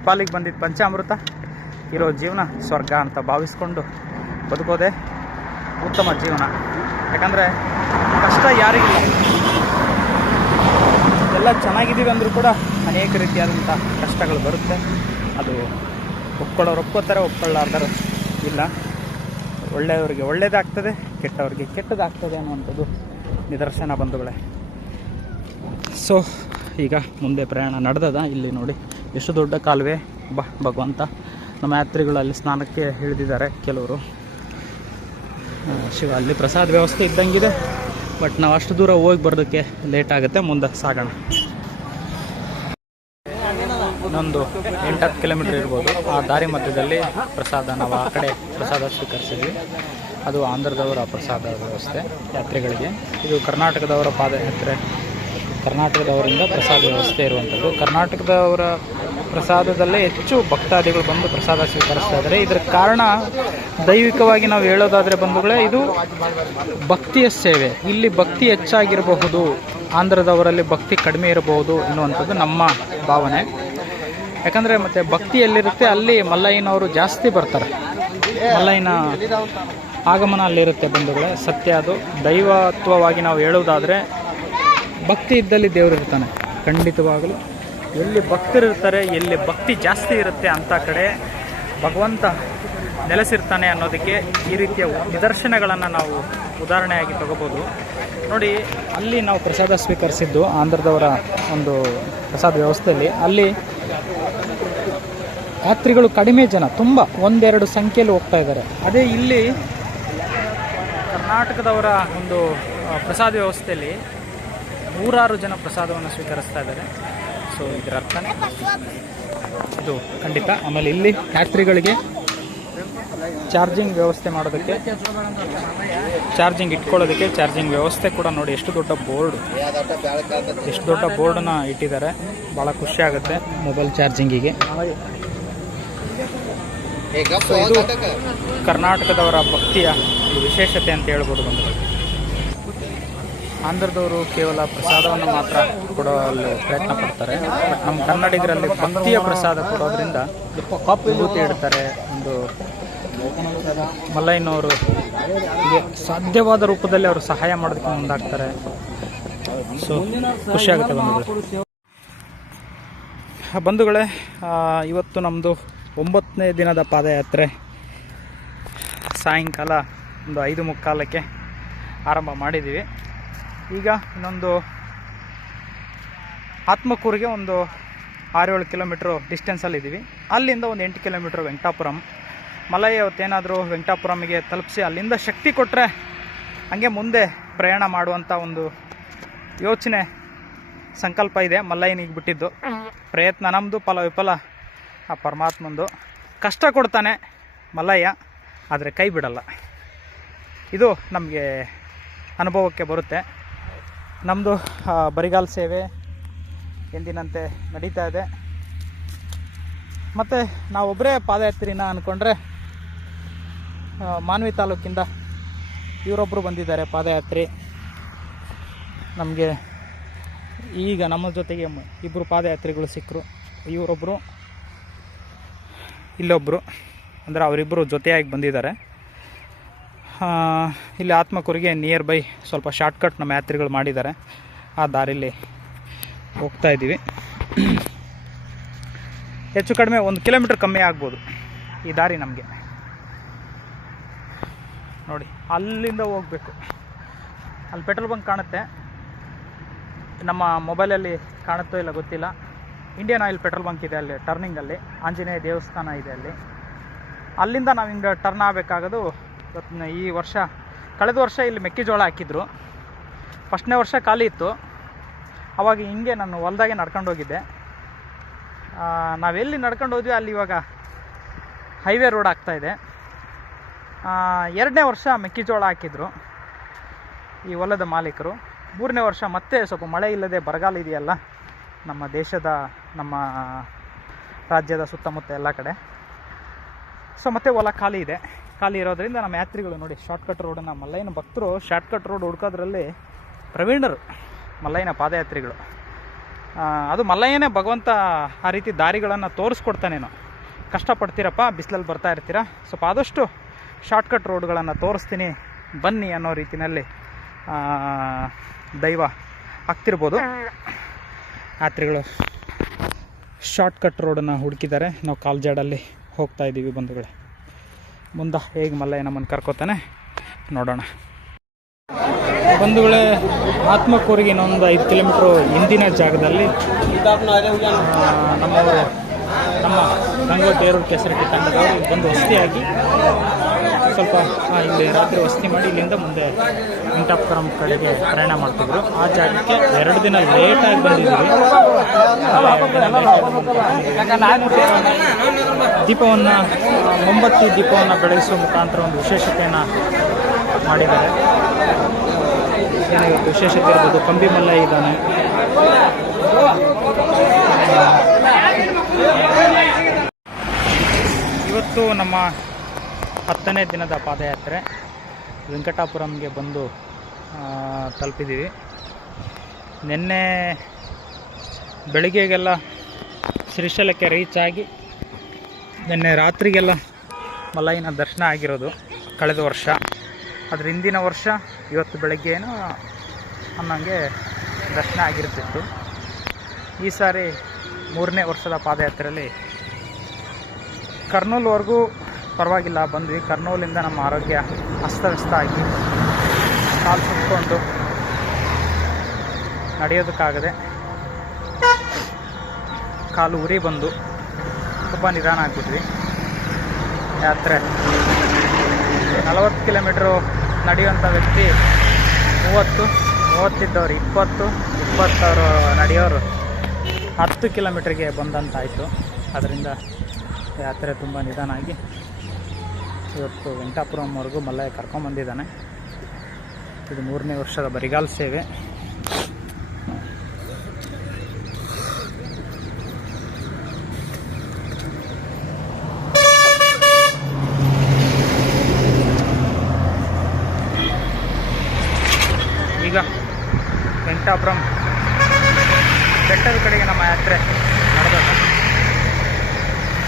ಪಾಲಿಗೆ ಬಂದಿದ್ದ ಪಂಚಾಮೃತ ಇರೋ ಜೀವನ ಸ್ವರ್ಗ ಅಂತ ಭಾವಿಸ್ಕೊಂಡು ಬದುಕೋದೇ ಉತ್ತಮ ಜೀವನ. ಯಾಕಂದರೆ ಕಷ್ಟ ಯಾರಿಗಿಲ್ಲ. ಎಲ್ಲ ಚೆನ್ನಾಗಿದ್ದೀವಿ ಅಂದರೂ ಕೂಡ ಅನೇಕ ರೀತಿಯಾದಂಥ ಕಷ್ಟಗಳು ಬರುತ್ತೆ. ಅದು ಒಪ್ಕೊಳ್ಳೋರು ಒಪ್ಕೋತಾರೆ, ಒಪ್ಕೊಳ್ಳಾರ್ದರು ಇಲ್ಲ. ಒಳ್ಳೆಯವರಿಗೆ ಒಳ್ಳೆಯದಾಗ್ತದೆ, ಕೆಟ್ಟವರಿಗೆ ಕೆಟ್ಟದಾಗ್ತದೆ ಅನ್ನುವಂಥದ್ದು ನಿದರ್ಶನ ಬಂಧುಗಳೇ. ಸೊ ಈಗ ಮುಂದೆ ಪ್ರಯಾಣ ನಡೆದದ. ಇಲ್ಲಿ ನೋಡಿ ಎಷ್ಟು ದೊಡ್ಡ ಕಾಲುವೆ. ಭಗವಂತ, ನಮ್ಮ ಯಾತ್ರಿಗಳು ಅಲ್ಲಿ ಸ್ನಾನಕ್ಕೆ ಇಳಿದಿದ್ದಾರೆ ಕೆಲವರು. ಶಿವ, ಅಲ್ಲಿ ಪ್ರಸಾದ ವ್ಯವಸ್ಥೆ ಇದ್ದಂಗಿದೆ. ಬಟ್ ನಾವು ಅಷ್ಟು ದೂರ ಹೋಗಿ ಬರೋದಕ್ಕೆ ಲೇಟ್ ಆಗುತ್ತೆ. ಮುಂದೆ ಸಾಗೋಣ. ಇನ್ನೊಂದು 8-10 ಕಿಲೋಮೀಟ್ರ್ ಇರ್ಬೋದು. ಆ ದಾರಿ ಮಧ್ಯದಲ್ಲಿ ಪ್ರಸಾದ, ನಾವು ಆ ಕಡೆ ಪ್ರಸಾದ ಸ್ವೀಕರಿಸಿದ್ವಿ. ಅದು ಆಂಧ್ರದವರ ಪ್ರಸಾದ ವ್ಯವಸ್ಥೆ ಯಾತ್ರಿಗಳಿಗೆ. ಇದು ಕರ್ನಾಟಕದವರ ಪಾದಯಾತ್ರೆ. ಕರ್ನಾಟಕದವರಿಂದ ಪ್ರಸಾದ ವ್ಯವಸ್ಥೆ ಇರುವಂಥದ್ದು. ಕರ್ನಾಟಕದವರ ಪ್ರಸಾದದಲ್ಲೇ ಹೆಚ್ಚು ಭಕ್ತಾದಿಗಳು ಬಂದು ಪ್ರಸಾದ ಸ್ವೀಕರಿಸ್ತಾ ಇದ್ದಾರೆ. ಇದರ ಕಾರಣ ದೈವಿಕವಾಗಿ ನಾವು ಹೇಳೋದಾದರೆ ಬಂಧುಗಳೇ, ಇದು ಭಕ್ತಿಯ ಸೇವೆ. ಇಲ್ಲಿ ಭಕ್ತಿ ಹೆಚ್ಚಾಗಿರಬಹುದು, ಆಂಧ್ರದವರಲ್ಲಿ ಭಕ್ತಿ ಕಡಿಮೆ ಇರಬಹುದು ಎನ್ನುವಂಥದ್ದು ನಮ್ಮ ಭಾವನೆ. ಯಾಕಂದರೆ ಮತ್ತು ಭಕ್ತಿ ಎಲ್ಲಿರುತ್ತೆ ಅಲ್ಲಿ ಮಲ್ಲಯ್ಯನವರು ಜಾಸ್ತಿ ಬರ್ತಾರೆ. ಮಲ್ಲಯ್ಯನ ಆಗಮನ ಅಲ್ಲಿರುತ್ತೆ ಬಂಧುಗಳೇ. ಸತ್ಯ ಅದು. ದೈವತ್ವವಾಗಿ ನಾವು ಹೇಳುವುದಾದರೆ ಭಕ್ತಿ ಇದ್ದಲ್ಲಿ ದೇವರಿರ್ತಾನೆ ಖಂಡಿತವಾಗಲೂ. ಎಲ್ಲಿ ಭಕ್ತರಿರ್ತಾರೆ, ಎಲ್ಲಿ ಭಕ್ತಿ ಜಾಸ್ತಿ ಇರುತ್ತೆ ಅಂಥ ಕಡೆ ಭಗವಂತ ನೆಲೆಸಿರ್ತಾನೆ ಅನ್ನೋದಕ್ಕೆ ಈ ರೀತಿಯ ನಿದರ್ಶನಗಳನ್ನು ನಾವು ಉದಾಹರಣೆಯಾಗಿ ತಗೋಬೋದು. ನೋಡಿ, ಅಲ್ಲಿ ನಾವು ಪ್ರಸಾದ ಸ್ವೀಕರಿಸಿದ್ದು ಆಂಧ್ರದವರ ಒಂದು ಪ್ರಸಾದ ವ್ಯವಸ್ಥೆಯಲ್ಲಿ. ಅಲ್ಲಿ ಯಾತ್ರಿಗಳು ಕಡಿಮೆ ಜನ, ತುಂಬ 1-2 ಸಂಖ್ಯೆಯಲ್ಲಿ ಹೋಗ್ತಾ ಇದ್ದಾರೆ. ಅದೇ ಇಲ್ಲಿ ಕರ್ನಾಟಕದವರ ಒಂದು ಪ್ರಸಾದ ವ್ಯವಸ್ಥೆಯಲ್ಲಿ 100 ಜನ ಪ್ರಸಾದವನ್ನು ಸ್ವೀಕರಿಸ್ತಾ ಇದ್ದಾರೆ. ಸೊ ಇದರ ಅರ್ಥನೇ ಇದು ಖಂಡಿತ. ಆಮೇಲೆ ಇಲ್ಲಿ ಯಾತ್ರಿಗಳಿಗೆ ಚಾರ್ಜಿಂಗ್ ವ್ಯವಸ್ಥೆ ಮಾಡೋದಕ್ಕೆ, ಚಾರ್ಜಿಂಗ್ ಇಟ್ಕೊಳ್ಳೋದಕ್ಕೆ ಚಾರ್ಜಿಂಗ್ ವ್ಯವಸ್ಥೆ ಕೂಡ ನೋಡಿ. ಎಷ್ಟು ದೊಡ್ಡ ಬೋರ್ಡನ್ನ ಇಟ್ಟಿದ್ದಾರೆ. ಭಾಳ ಖುಷಿ ಆಗುತ್ತೆ ಮೊಬೈಲ್ ಚಾರ್ಜಿಂಗಿಗೆ. ಇದು ಕರ್ನಾಟಕದವರ ಭಕ್ತಿಯ ಒಂದು ವಿಶೇಷತೆ ಅಂತ ಹೇಳ್ಬೋದು ಬಂಧುಗಳು. ಆಂಧ್ರದವರು ಕೇವಲ ಪ್ರಸಾದವನ್ನು ಮಾತ್ರ ಕೊಡಲು ಪ್ರಯತ್ನ ಪಡ್ತಾರೆ. ಬಟ್ ನಮ್ಮ ಕನ್ನಡಿಗರಲ್ಲಿ ಭಕ್ತಿಯ ಪ್ರಸಾದ ಕೊಡೋದ್ರಿಂದ ವಿಭೂತಿ ಇಡ್ತಾರೆ. ಒಂದು ಮಲ್ಲಯ್ಯನವರು ಹೀಗೆ ಸಾಧ್ಯವಾದ ರೂಪದಲ್ಲಿ ಅವರು ಸಹಾಯ ಮಾಡೋದಕ್ಕೆ ಮುಂದಾಗ್ತಾರೆ. ಸೊ ಖುಷಿಯಾಗುತ್ತೆ ಬಂಧುಗಳೇ. ಇವತ್ತು ನಮ್ಮದು 9ನೇ ದಿನದ ಪಾದಯಾತ್ರೆ. ಸಾಯಂಕಾಲ ಒಂದು 5:45ಕ್ಕೆ ಆರಂಭ ಮಾಡಿದ್ದೀವಿ. ಈಗ ಇನ್ನೊಂದು ಆತ್ಮಕೂರಿಗೆ ಒಂದು 6-7 ಕಿಲೋಮೀಟ್ರು ಡಿಸ್ಟೆನ್ಸಲ್ಲಿದ್ದೀವಿ. ಅಲ್ಲಿಂದ ಒಂದು 8 ಕಿಲೋಮೀಟ್ರ್ ವೆಂಕಟಾಪುರಂ. ಮಲಯ ಅವತ್ತೇನಾದರೂ ವೆಂಕಟಾಪುರಮಿಗೆ ತಲುಪಿಸಿ ಅಲ್ಲಿಂದ ಶಕ್ತಿ ಕೊಟ್ಟರೆ ಹಂಗೆ ಮುಂದೆ ಪ್ರಯಾಣ ಮಾಡುವಂಥ ಒಂದು ಯೋಚನೆ, ಸಂಕಲ್ಪ ಇದೆ. ಮಲ್ಲಯ್ಯನಿಗೆ ಬಿಟ್ಟಿದ್ದು ಪ್ರಯತ್ನ ನಮ್ಮದು, ಫಲ ವಿಫಲ ಆ ಪರಮಾತ್ಮಂದು. ಕಷ್ಟ ಕೊಡ್ತಾನೆ ಮಲ್ಲಯ್ಯ, ಆದರೆ ಕೈ ಬಿಡಲ್ಲ. ಇದು ನಮಗೆ ಅನುಭವಕ್ಕೆ ಬರುತ್ತೆ. ನಮ್ಮದು ಬರಿಗಾಲ ಸೇವೆ ಎಂದಿನಂತೆ ನಡೀತಾ ಇದೆ. ಮತ್ತು ನಾವೊಬ್ಬರೇ ಪಾದಯಾತ್ರಿನ ಅಂದ್ಕೊಂಡ್ರೆ ಮಾನ್ವಿ ತಾಲೂಕಿಂದ ಇವರೊಬ್ಬರು ಬಂದಿದ್ದಾರೆ ಪಾದಯಾತ್ರಿ. ನಮಗೆ ಈಗ ನಮ್ಮ ಜೊತೆಗೆ 2 ಪಾದಯಾತ್ರಿಗಳು ಸಿಕ್ಕರು. ಇವರೊಬ್ಬರು, ಇಲ್ಲೊಬ್ಬರು, ಅಂದರೆ ಅವರಿಬ್ಬರು ಜೊತೆಯಾಗಿ ಬಂದಿದ್ದಾರೆ. ಇಲ್ಲಿ ಆತ್ಮಕೂರಿಗೆ ನಿಯರ್ ಬೈ ಸ್ವಲ್ಪ ಶಾರ್ಟ್ಕಟ್ ನಮ್ಮ ಯಾತ್ರಿಗಳು ಮಾಡಿದ್ದಾರೆ. ಆ ದಾರಿಲಿ ಹೋಗ್ತಾ ಇದ್ದೀವಿ. ಹೆಚ್ಚು ಕಡಿಮೆ 1 ಕಿಲೋಮೀಟ್ರ್ ಕಮ್ಮಿ ಆಗ್ಬೋದು ಈ ದಾರಿ ನಮಗೆ. ನೋಡಿ, ಅಲ್ಲಿಂದ ಹೋಗಬೇಕು. ಅಲ್ಲಿ ಪೆಟ್ರೋಲ್ ಬಂಕ್ ಕಾಣುತ್ತೆ. ನಮ್ಮ ಮೊಬೈಲಲ್ಲಿ ಕಾಣುತ್ತೋ ಇಲ್ಲ ಗೊತ್ತಿಲ್ಲ, ಇಂಡಿಯನ್ ಆಯಿಲ್ ಪೆಟ್ರೋಲ್ ಬಂಕ್ ಇದೆ ಅಲ್ಲಿ ಟರ್ನಿಂಗಲ್ಲಿ, ಆಂಜನೇಯ ದೇವಸ್ಥಾನ ಇದೆ ಅಲ್ಲಿ. ಅಲ್ಲಿಂದ ನಾವು ಹಿಂಗೆ ಟರ್ನ್ ಆಗಬೇಕಾಗೋದು. ಈ ವರ್ಷ, ಕಳೆದ ವರ್ಷ ಇಲ್ಲಿ ಮೆಕ್ಕೆಜೋಳ ಹಾಕಿದ್ರು. ಫಸ್ಟ್ನೇ ವರ್ಷ ಖಾಲಿ ಇತ್ತು. ಅವಾಗ ಹಿಂಗೆ ನಾನು ಹೊಲ್ದಾಗೆ ನಡ್ಕೊಂಡು ಹೋಗಿದ್ದೆ. ನಾವೆಲ್ಲಿ ನಡ್ಕೊಂಡು ಹೋದ್ವಿ ಅಲ್ಲಿ ಇವಾಗ ಹೈವೇ ರೋಡ್ ಆಗ್ತಾಯಿದೆ. 2ನೇ ವರ್ಷ ಮೆಕ್ಕೆಜೋಳ ಹಾಕಿದ್ರು ಈ ಹೊಲದ ಮಾಲೀಕರು. 3ನೇ ವರ್ಷ ಮತ್ತೆ ಸ್ವಲ್ಪ ಮಳೆ ಇಲ್ಲದೆ ಬರಗಾಲ ಇದೆಯಲ್ಲ ನಮ್ಮ ದೇಶದ, ನಮ್ಮ ರಾಜ್ಯದ ಸುತ್ತಮುತ್ತ ಎಲ್ಲ ಕಡೆ. ಸೊ ಮತ್ತೆ ಹೊಲ ಖಾಲಿ ಇದೆ. ಖಾಲಿ ಇರೋದ್ರಿಂದ ನಮ್ಮ ಯಾತ್ರಿಗಳು ನೋಡಿ ಶಾರ್ಟ್ಕಟ್ ರೋಡನ್ನು, ಮಲ್ಲಯ್ಯನ ಭಕ್ತರು ಶಾರ್ಟ್ಕಟ್ ರೋಡ್ ಹುಡ್ಕೋದ್ರಲ್ಲಿ ಪ್ರವೀಣರು, ಮಲ್ಲಯ್ಯನ ಪಾದಯಾತ್ರಿಗಳು. ಅದು ಮಲ್ಲಯ್ಯನೇ ಭಗವಂತ ಆ ರೀತಿ ದಾರಿಗಳನ್ನು ತೋರಿಸ್ಕೊಡ್ತಾನೇನೋ. ಕಷ್ಟಪಡ್ತೀರಪ್ಪ, ಬಿಸಿಲಲ್ಲಿ ಬರ್ತಾ ಇರ್ತೀರ, ಸ್ವಲ್ಪ ಆದಷ್ಟು ಶಾರ್ಟ್ಕಟ್ ರೋಡ್ಗಳನ್ನು ತೋರಿಸ್ತೀನಿ ಬನ್ನಿ ಅನ್ನೋ ರೀತಿಯಲ್ಲಿ ದೈವ ಆಗ್ತಿರ್ಬೋದು. ಯಾತ್ರಿಗಳು ಶಾರ್ಟ್ಕಟ್ ರೋಡನ್ನು ಹುಡುಕಿದ್ದಾರೆ. ನಾವು ಕಾಲ್ಜಾಡಲ್ಲಿ ಹೋಗ್ತಾ ಇದ್ದೀವಿ ಬಂಧುಗಳೇ. ಮುಂದೆ ಹೇಗೆ ಮಲ್ಲಯ್ಯ ನಮ್ಮನ್ನು ಕರ್ಕೋತಾನೆ ನೋಡೋಣ. ಬಂಧುಗಳೇ, ಆತ್ಮಕೂರಿಗೆ ಇನ್ನೊಂದು 5 ಕಿಲೋಮೀಟ್ರು ಹಿಂದಿನ ಜಾಗದಲ್ಲಿ ನಮ್ಮವರು, ನಮ್ಮ ಗಂಗೋಟೇರೂರು ಕೆಸರಟ್ಟಿ ತಂಡದವರು ಬಂದು ವಸತಿಯಾಗಿ ಸ್ವಲ್ಪ ಇಲ್ಲಿ ರಾತ್ರಿ ವಸತಿ ಮಾಡಿ ಇಲ್ಲಿಂದ ಮುಂದೆ ವೆಂಕಟಾಪುರಂ ಕಡೆಗೆ ಪ್ರಯಾಣ ಮಾಡ್ತಿದ್ರು. ಆ ಜಾಗಕ್ಕೆ 2 ದಿನ ಲೇಟಾಗಿ ಬಂದಿದ್ವಿ. ದೀಪವನ್ನು, ಮೊಂಬತ್ತಿ ದೀಪವನ್ನು ಬೆಳಗಿಸುವ ಮುಖಾಂತರ ಒಂದು ವಿಶೇಷತೆಯನ್ನು ಮಾಡಿದ್ದಾರೆ. ಏನಾಗುತ್ತೆ ವಿಶೇಷತೆ ಇರ್ಬೋದು. ಕಂಬಿ ಮಲ್ಲಯ್ಯ ಇದ್ದಾನೆ. ಇವತ್ತು ನಮ್ಮ 10ನೇ ದಿನದ ಪಾದಯಾತ್ರೆ. ವೆಂಕಟಾಪುರಂಗೆ ಬಂದು ತಲುಪಿದ್ದೀವಿ. ನಿನ್ನೆ ಬೆಳಿಗ್ಗೆಗೆಲ್ಲ ಶ್ರೀಶೈಲಕ್ಕೆ ರೀಚ್ ಆಗಿ ನಿನ್ನೆ ರಾತ್ರಿಗೆಲ್ಲ ಮಲ್ಲಯ್ಯನ ದರ್ಶನ ಆಗಿರೋದು ಕಳೆದ ವರ್ಷ. ಅದ್ರ ಹಿಂದಿನ ವರ್ಷ ಇವತ್ತು ಬೆಳಗ್ಗೆನೂ ಅನ್ನಂಗೆ ದರ್ಶನ ಆಗಿರ್ತಿತ್ತು. ಈ ಸಾರಿ 3ನೇ ವರ್ಷದ ಪಾದಯಾತ್ರೆಯಲ್ಲಿ ಕರ್ನೂಲ್ವರೆಗೂ ಪರವಾಗಿಲ್ಲ ಬಂದ್ವಿ. ಕರ್ನೂಲಿಂದ ನಮ್ಮ ಆರೋಗ್ಯ ಅಸ್ತವ್ಯಸ್ತ ಆಗಿ ಕಾಲು ಸುತ್ಕೊಂಡು ನಡೆಯೋದಕ್ಕಾಗದೆ ಕಾಲು ಉರಿ ಬಂದು ತುಂಬ ನಿಧಾನ ಆಗ್ಬಿಟ್ವಿ. ಯಾತ್ರೆ 40 ಕಿಲೋಮೀಟ್ರು ನಡೆಯುವಂಥ ವ್ಯಕ್ತಿ 30 ಇದ್ದವ್ರು 20 ನಡೆಯೋರು 10 ಕಿಲೋಮೀಟ್ರಿಗೆ ಬಂದಂತಾಯಿತು. ಅದರಿಂದ ಯಾತ್ರೆ ತುಂಬ ನಿಧಾನ ಆಗಿ ಇವತ್ತು ವೆಂಕಟಾಪುರಂವರೆಗೂ ಮಲ್ಲಯ್ಯ ಕರ್ಕೊಂಬಂದಿದ್ದಾನೆ. ಇದು 3ನೇ ವರ್ಷದ ಬರಿಗಾಲ ಸೇವೆ. ಈಗ ವೆಂಕಟಾಪುರಂ ಬೆಟ್ಟದ ಕಡೆಗೆ ನಮ್ಮ ಯಾತ್ರೆ ನಡೆದ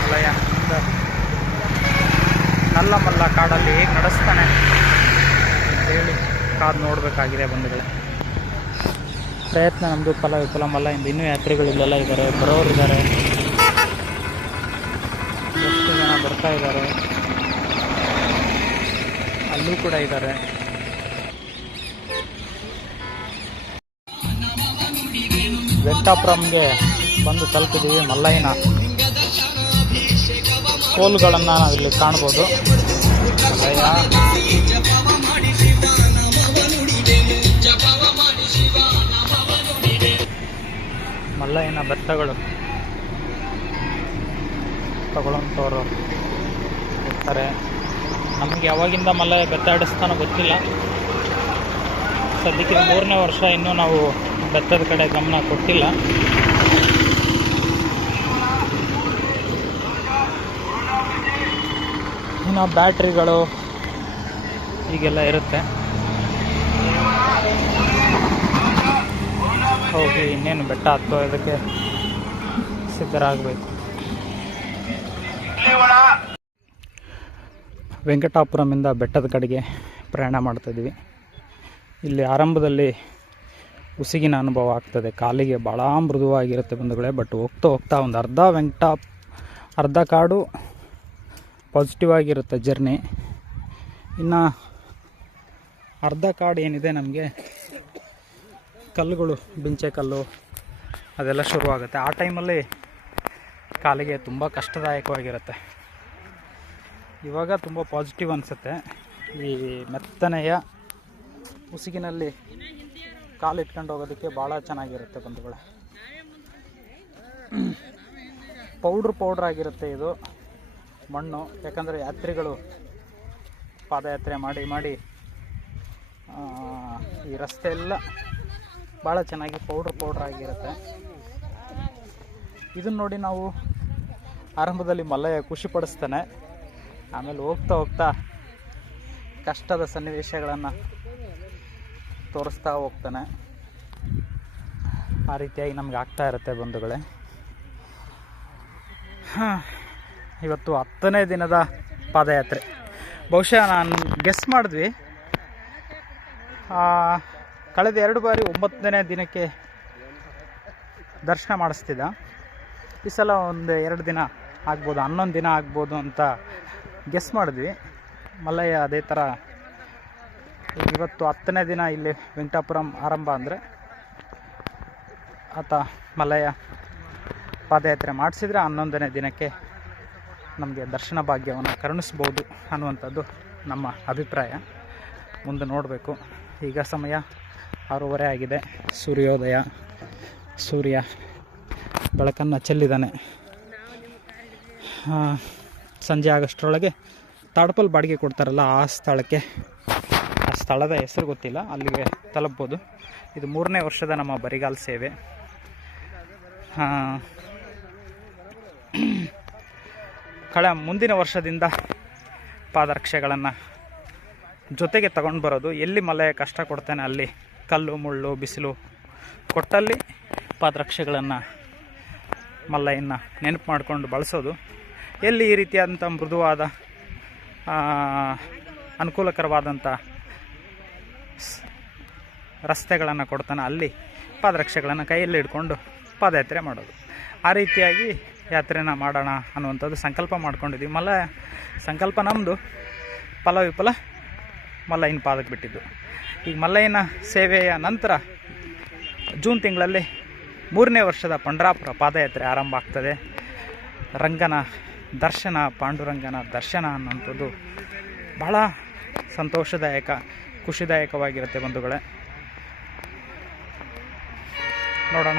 ಮಲ್ಲಯ್ಯ ನಲ್ಲಮಲ್ಲ ಕಾಡಲ್ಲಿ ಹೇಗೆ ನಡೆಸ್ತಾನೆ ಹೇಳಿ ಕಾದು ನೋಡಬೇಕಾಗಿದೆ ಬಂಧುಗಳೇ. ಪ್ರಯತ್ನ ನಮ್ಮದು ವಿಫಲ ಮಲ್ಲಯ್ಯಂದು. ಇನ್ನೂ ಯಾತ್ರಿಗಳಿಲ್ಲೆಲ್ಲ ಇದ್ದಾರೆ, ಬರೋರಿದ್ದಾರೆ, ಎಷ್ಟು ಜನ ಬರ್ತಾ ಇದ್ದಾರೆ, ಅಲ್ಲೂ ಕೂಡ ಇದ್ದಾರೆ. ವೆಂಕಟಾಪುರಂಗೆ ಬಂದು ತಲುಪಿದ್ದೀವಿ. ಮಲ್ಲಯ್ಯನ ಕೋಲುಗಳನ್ನು ನಾವಿಲ್ಲಿ ಕಾಣ್ಬೋದು. ಮಲ್ಲಯ್ಯನ ಬೆತ್ತಗಳು ತಗೊಳ್ಳೋಂಥವ್ರು ಇರ್ತಾರೆ. ನಮಗೆ ಯಾವಾಗಿಂದ ಮಲ್ಲಯ್ಯ ಬೆತ್ತ ಆಡಿಸ್ತಾನೋ ಗೊತ್ತಿಲ್ಲ. ಸದ್ಯಕ್ಕೆ 3ನೇ ವರ್ಷ, ಇನ್ನೂ ನಾವು ಬೆತ್ತದ ಕಡೆ ಗಮನ ಕೊಟ್ಟಿಲ್ಲ. ಇನ್ನು ಬ್ಯಾಟ್ರಿಗಳು ಹೀಗೆಲ್ಲ ಇರುತ್ತೆ. ಹೋಗಿ ಇನ್ನೇನು ಬೆಟ್ಟ ಹತ್ತೋದಕ್ಕೆ ಸಿದ್ಧರಾಗಬೇಕು. ವೆಂಕಟಾಪುರಮಿಂದ ಬೆಟ್ಟದ ಕಡೆಗೆ ಪ್ರಯಾಣ ಮಾಡ್ತಾಯಿದ್ವಿ. ಇಲ್ಲಿ ಆರಂಭದಲ್ಲಿ ಉಸಿಗಿನ ಅನುಭವ ಆಗ್ತದೆ, ಕಾಲಿಗೆ ಭಾಳ ಮೃದುವಾಗಿರುತ್ತೆ ಬಂಧುಗಳೇ. ಬಟ್ ಹೋಗ್ತಾ ಹೋಗ್ತಾ ಒಂದು ಅರ್ಧ ಕಾಡು ಪಾಸಿಟಿವ್ ಆಗಿರುತ್ತೆ ಜರ್ನಿ. ಇನ್ನು ಅರ್ಧ ಕಾಡು ಏನಿದೆ ನಮಗೆ ಕಲ್ಲುಗಳು, ಬಿಂಚೆ ಕಲ್ಲು ಅದೆಲ್ಲ ಶುರುವಾಗುತ್ತೆ. ಆ ಟೈಮಲ್ಲಿ ಕಾಲಿಗೆ ತುಂಬ ಕಷ್ಟದಾಯಕವಾಗಿರುತ್ತೆ. ಇವಾಗ ತುಂಬ ಪಾಸಿಟಿವ್ ಅನಿಸುತ್ತೆ. ಈ ಮೆತ್ತನೆಯ ಉಸುಗಿನಲ್ಲಿ ಕಾಲಿಟ್ಕೊಂಡು ಹೋಗೋದಕ್ಕೆ ಭಾಳ ಚೆನ್ನಾಗಿರುತ್ತೆ ಬಂಧುಗಳೇ. ಪೌಡ್ರ್ ಆಗಿರುತ್ತೆ ಇದು ಮಣ್ಣು. ಯಾಕಂದರೆ ಯಾತ್ರಿಗಳು ಪಾದಯಾತ್ರೆ ಮಾಡಿ ಈ ರಸ್ತೆ ಎಲ್ಲ ಭಾಳ ಚೆನ್ನಾಗಿ ಪೌಡ್ರ್ ಆಗಿರುತ್ತೆ. ಇದನ್ನು ನೋಡಿ ನಾವು ಆರಂಭದಲ್ಲಿ ಮಲ್ಲಯ್ಯ ಖುಷಿ ಪಡಿಸ್ತಾನೆ, ಆಮೇಲೆ ಹೋಗ್ತಾ ಕಷ್ಟದ ಸನ್ನಿವೇಶಗಳನ್ನು ತೋರಿಸ್ತಾ ಹೋಗ್ತಾನೆ. ಆ ರೀತಿಯಾಗಿ ನಮ್ಗೆ ಆಗ್ತಾ ಇರುತ್ತೆ ಬಂಧುಗಳೇ. ಇವತ್ತು 10ನೇ ದಿನದ ಪಾದಯಾತ್ರೆ. ಬಹುಶಃ ನಾನು ಗೆಸ್ ಮಾಡಿದ್ವಿ, ಕಳೆದ 2 ಬಾರಿ 9ನೇ ದಿನಕ್ಕೆ ದರ್ಶನ ಮಾಡಿಸ್ತಿದ್ದ. ಈ ಸಲ ಒಂದು 2 ದಿನ ಆಗ್ಬೋದು, 11 ದಿನ ಆಗ್ಬೋದು ಅಂತ ಗೆಸ್ ಮಾಡಿದ್ವಿ. ಮಲ್ಲಯ್ಯ ಅದೇ ಥರ ಇವತ್ತು 10ನೇ ದಿನ ಇಲ್ಲಿ ವೆಂಕಟಾಪುರಂ ಆರಂಭ ಅಂದರೆ ಆತ ಮಲ್ಲಯ್ಯ ಪಾದಯಾತ್ರೆ ಮಾಡಿಸಿದ್ರೆ 11ನೇ ದಿನಕ್ಕೆ ನಮಗೆ ದರ್ಶನ ಭಾಗ್ಯವನ್ನು ಕರುಣಿಸ್ಬೋದು ಅನ್ನುವಂಥದ್ದು ನಮ್ಮ ಅಭಿಪ್ರಾಯ. ಮುಂದೆ ನೋಡಬೇಕು. ಈಗ ಸಮಯ 6:30 ಆಗಿದೆ. ಸೂರ್ಯೋದಯ, ಸೂರ್ಯ ಬೆಳಕನ್ನು ಚೆಲ್ಲಿದ್ದಾನೆ. ಸಂಜೆ ಆಗೋಷ್ಟರೊಳಗೆ ತಾಡ್ಪಲ್ ಬಾಡಿಗೆ ಕೊಡ್ತಾರಲ್ಲ ಆ ಸ್ಥಳದ ಹೆಸರು ಗೊತ್ತಿಲ್ಲ, ಅಲ್ಲಿಗೆ ತಲುಪ್ಬೋದು. ಇದು 3ನೇ ವರ್ಷದ ನಮ್ಮ ಬರಿಗಾಲ ಸೇವೆ. ಮುಂದಿನ ವರ್ಷದಿಂದ ಪಾದರಕ್ಷೆಗಳನ್ನು ಜೊತೆಗೆ ತಗೊಂಡು ಬರೋದು. ಎಲ್ಲಿ ಮಲ್ಲಯ್ಯ ಕಷ್ಟ ಕೊಡ್ತಾನೆ ಅಲ್ಲಿ ಕಲ್ಲು ಮುಳ್ಳು ಬಿಸಿಲು ಕೊಟ್ಟಲ್ಲಿ ಪಾದರಕ್ಷೆಗಳನ್ನು ಮಲ್ಲಯ್ಯನ ನೆನಪು ಮಾಡಿಕೊಂಡು ಬಳಸೋದು. ಎಲ್ಲಿ ಈ ರೀತಿಯಾದಂಥ ಮೃದುವಾದ ಅನುಕೂಲಕರವಾದಂಥ ರಸ್ತೆಗಳನ್ನು ಕೊಡ್ತಾನೆ ಅಲ್ಲಿ ಪಾದರಕ್ಷೆಗಳನ್ನು ಕೈಯಲ್ಲಿ ಹಿಡ್ಕೊಂಡು ಪಾದಯಾತ್ರೆ ಮಾಡೋದು. ಆ ರೀತಿಯಾಗಿ ಯಾತ್ರೆನ ಮಾಡೋಣ ಅನ್ನುವಂಥದ್ದು ಸಂಕಲ್ಪ ಮಾಡ್ಕೊಂಡಿದ್ವಿ. ಸಂಕಲ್ಪ ನಮ್ಮದು, ಫಲ ವಿಫಲ ಮಲ್ಲಯ್ಯನ ಪಾದಕ್ಕೆ ಬಿಟ್ಟಿದ್ದು. ಈಗ ಮಲ್ಲಯ್ಯನ ಸೇವೆಯ ನಂತರ ಜೂನ್ ತಿಂಗಳಲ್ಲಿ 3ನೇ ವರ್ಷದ ಪಂಡರಾಪುರ ಪಾದಯಾತ್ರೆ ಆರಂಭ ಆಗ್ತದೆ. ರಂಗನ ದರ್ಶನ, ಪಾಂಡುರಂಗನ ದರ್ಶನ ಅನ್ನೋಂಥದ್ದು ಭಾಳ ಸಂತೋಷದಾಯಕ, ಖುಷಿದಾಯಕವಾಗಿರುತ್ತೆ ಬಂಧುಗಳೇ. ನೋಡೋಣ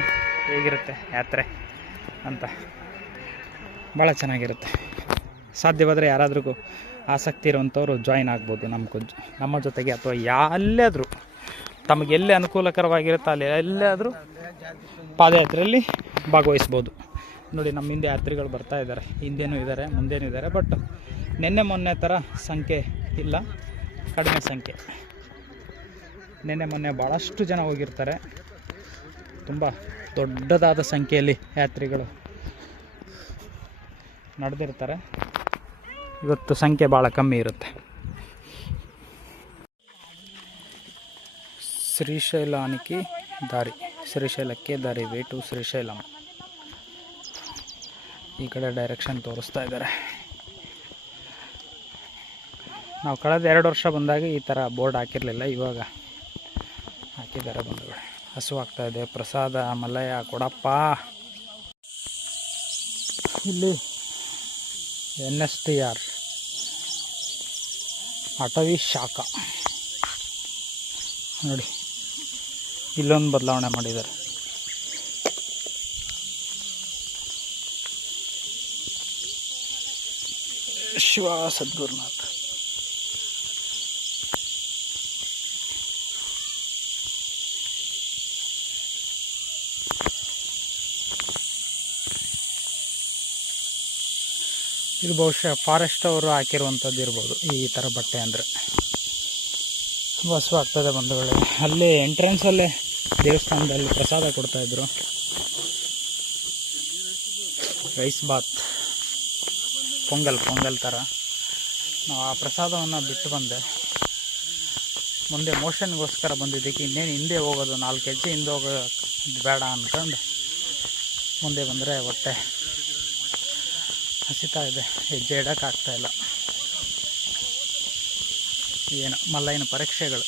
ಹೇಗಿರುತ್ತೆ ಯಾತ್ರೆ ಅಂತ. ಭಾಳ ಚೆನ್ನಾಗಿರುತ್ತೆ. ಸಾಧ್ಯವಾದರೆ ಯಾರಾದ್ರೂ ಆಸಕ್ತಿ ಇರುವಂಥವ್ರು ಜಾಯಿನ್ ಆಗ್ಬೋದು ನಮ್ಮ ಜೊತೆಗೆ, ಅಥವಾ ಎಲ್ಲಾದರೂ ತಮಗೆ ಎಲ್ಲಿ ಅನುಕೂಲಕರವಾಗಿರುತ್ತೆ ಅಲ್ಲಿ ಎಲ್ಲಾದರೂ ಪಾದಯಾತ್ರೆಯಲ್ಲಿ ಭಾಗವಹಿಸ್ಬೋದು. ನೋಡಿ, ನಮ್ಮ ಹಿಂದೆ ಯಾತ್ರಿಗಳು ಬರ್ತಾ ಇದ್ದಾರೆ, ಹಿಂದೇನೂ ಇದ್ದಾರೆ ಮುಂದೇನೂ ಇದ್ದಾರೆ. ಬಟ್ ನಿನ್ನೆ ಮೊನ್ನೆ ಥರ ಸಂಖ್ಯೆ ಇಲ್ಲ, ಕಡಿಮೆ ಸಂಖ್ಯೆ. ನಿನ್ನೆ ಮೊನ್ನೆ ಭಾಳಷ್ಟು ಜನ ಹೋಗಿರ್ತಾರೆ. ತುಂಬ ದೊಡ್ಡದಾದ ಸಂಖ್ಯೆಯಲ್ಲಿ ಯಾತ್ರಿಗಳು ನಡೆದಿರ್ತಾರೆ. ಇವತ್ತು ಸಂಖ್ಯೆ ಭಾಳ ಕಮ್ಮಿ ಇರುತ್ತೆ. ಶ್ರೀಶೈಲಾనికి ದಾರಿ, ಶ್ರೀಶೈಲಕ್ಕೆ ದಾರಿ, ವೇ ಟು ಶ್ರೀಶೈಲಂ. ಈ ಕಡೆ ಡೈರೆಕ್ಷನ್ ತೋರಿಸ್ತಾ ಇದ್ದಾರೆ. ನಾವು ಕಳೆದ 2 ವರ್ಷ ಬಂದಾಗ ಈ ಥರ ಬೋರ್ಡ್ ಹಾಕಿರಲಿಲ್ಲ, ಇವಾಗ ಹಾಕಿದ್ದಾರೆ ಬಂಧುಗಳೇ. ಹಸುವಾಗ್ತಾ ಇದೆ. ಪ್ರಸಾದ ಮಲ್ಲಯ್ಯ ಕೊಡಪ್ಪ. ಇಲ್ಲಿ NSTR ಅಟವಿ ಶಾಖಾ ನೋಡಿ, ಇಲ್ಲೊಂದು ಬದಲಾವಣೆ ಮಾಡಿದ್ದಾರೆ. ಶಿವ ಸದ್ಗುರುನಾಥ. ಇದು ಬಹುಶಃ ಫಾರೆಸ್ಟ್ ಅವರು ಹಾಕಿರುವಂಥದ್ದು ಇರ್ಬೋದು, ಈ ಥರ ಬಟ್ಟೆ ಅಂದರೆ. ತುಂಬ ಹಸುವಾಗ್ತದೆ ಬಂಧುಗಳೇ. ಅಲ್ಲಿ ಎಂಟ್ರೆನ್ಸಲ್ಲೇ ದೇವಸ್ಥಾನದಲ್ಲಿ ಪ್ರಸಾದ ಕೊಡ್ತಾಯಿದ್ರು, ರೈಸ್ ಬಾತ್, ಪೊಂಗಲ್ ಥರ. ನಾವು ಆ ಪ್ರಸಾದವನ್ನು ಬಿಟ್ಟು ಬಂದೆ. ಮುಂದೆ ಮೋಷನ್ಗೋಸ್ಕರ ಬಂದಿದ್ದಕ್ಕೆ ಇನ್ನೇನು ಹಿಂದೆ ಹೋಗೋದು, 4 ಹೆಜ್ಜೆ ಹಿಂದೆ ಹೋಗೋದು ಬೇಡ ಅಂದ್ಕೊಂಡು ಮುಂದೆ ಬಂದರೆ ಹೊಟ್ಟೆ ಹಸಿತಾ ಇದೆ, ಹೆಜ್ಜೆ ಇಡೋಕ್ಕಾಗ್ತಾಯಿಲ್ಲ. ಏನು ಮಲ್ಲಯ್ಯನ ಪರೀಕ್ಷೆಗಳು.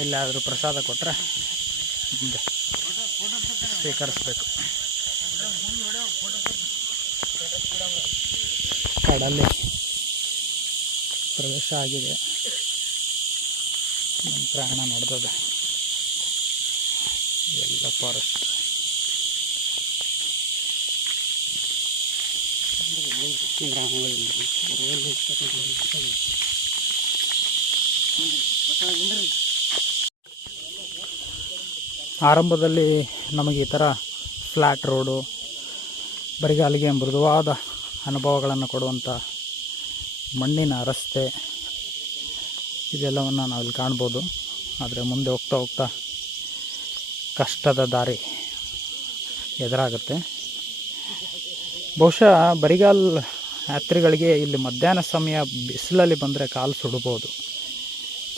ಎಲ್ಲಾದರೂ ಪ್ರಸಾದ ಕೊಟ್ಟರೆ ಮುಂದೆ ಸ್ವೀಕರಿಸಬೇಕು. ಕಾಡಲ್ಲಿ ಪ್ರವೇಶ ಆಗಿದೆ, ನಮ್ಮ ಪ್ರಯಾಣ ನಡೆದಿದೆ. ಎಲ್ಲ ಫಾರೆಸ್ಟ್. ಆರಂಭದಲ್ಲಿ ನಮಗೆ ಈ ಥರ ಫ್ಲ್ಯಾಟ್ ರೋಡು, ಬರಿಗಾಲಿಗೆ ಮೃದುವಾದ ಅನುಭವಗಳನ್ನು ಕೊಡುವಂಥ ಮಣ್ಣಿನ ರಸ್ತೆ ಇದೆಲ್ಲವನ್ನು ನಾವಿಲ್ಲಿ ಕಾಣ್ಬೋದು. ಆದರೆ ಮುಂದೆ ಹೋಗ್ತಾ ಹೋಗ್ತಾ ಕಷ್ಟದ ದಾರಿ ಎದುರಾಗುತ್ತೆ. ಬಹುಶಃ ಬರಿಗಾಲ್ ಯಾತ್ರಿಗಳಿಗೆ ಇಲ್ಲಿ ಮಧ್ಯಾಹ್ನ ಸಮಯ ಬಿಸಿಲಲ್ಲಿ ಬಂದರೆ ಕಾಲು ಸುಡ್ಬೋದು,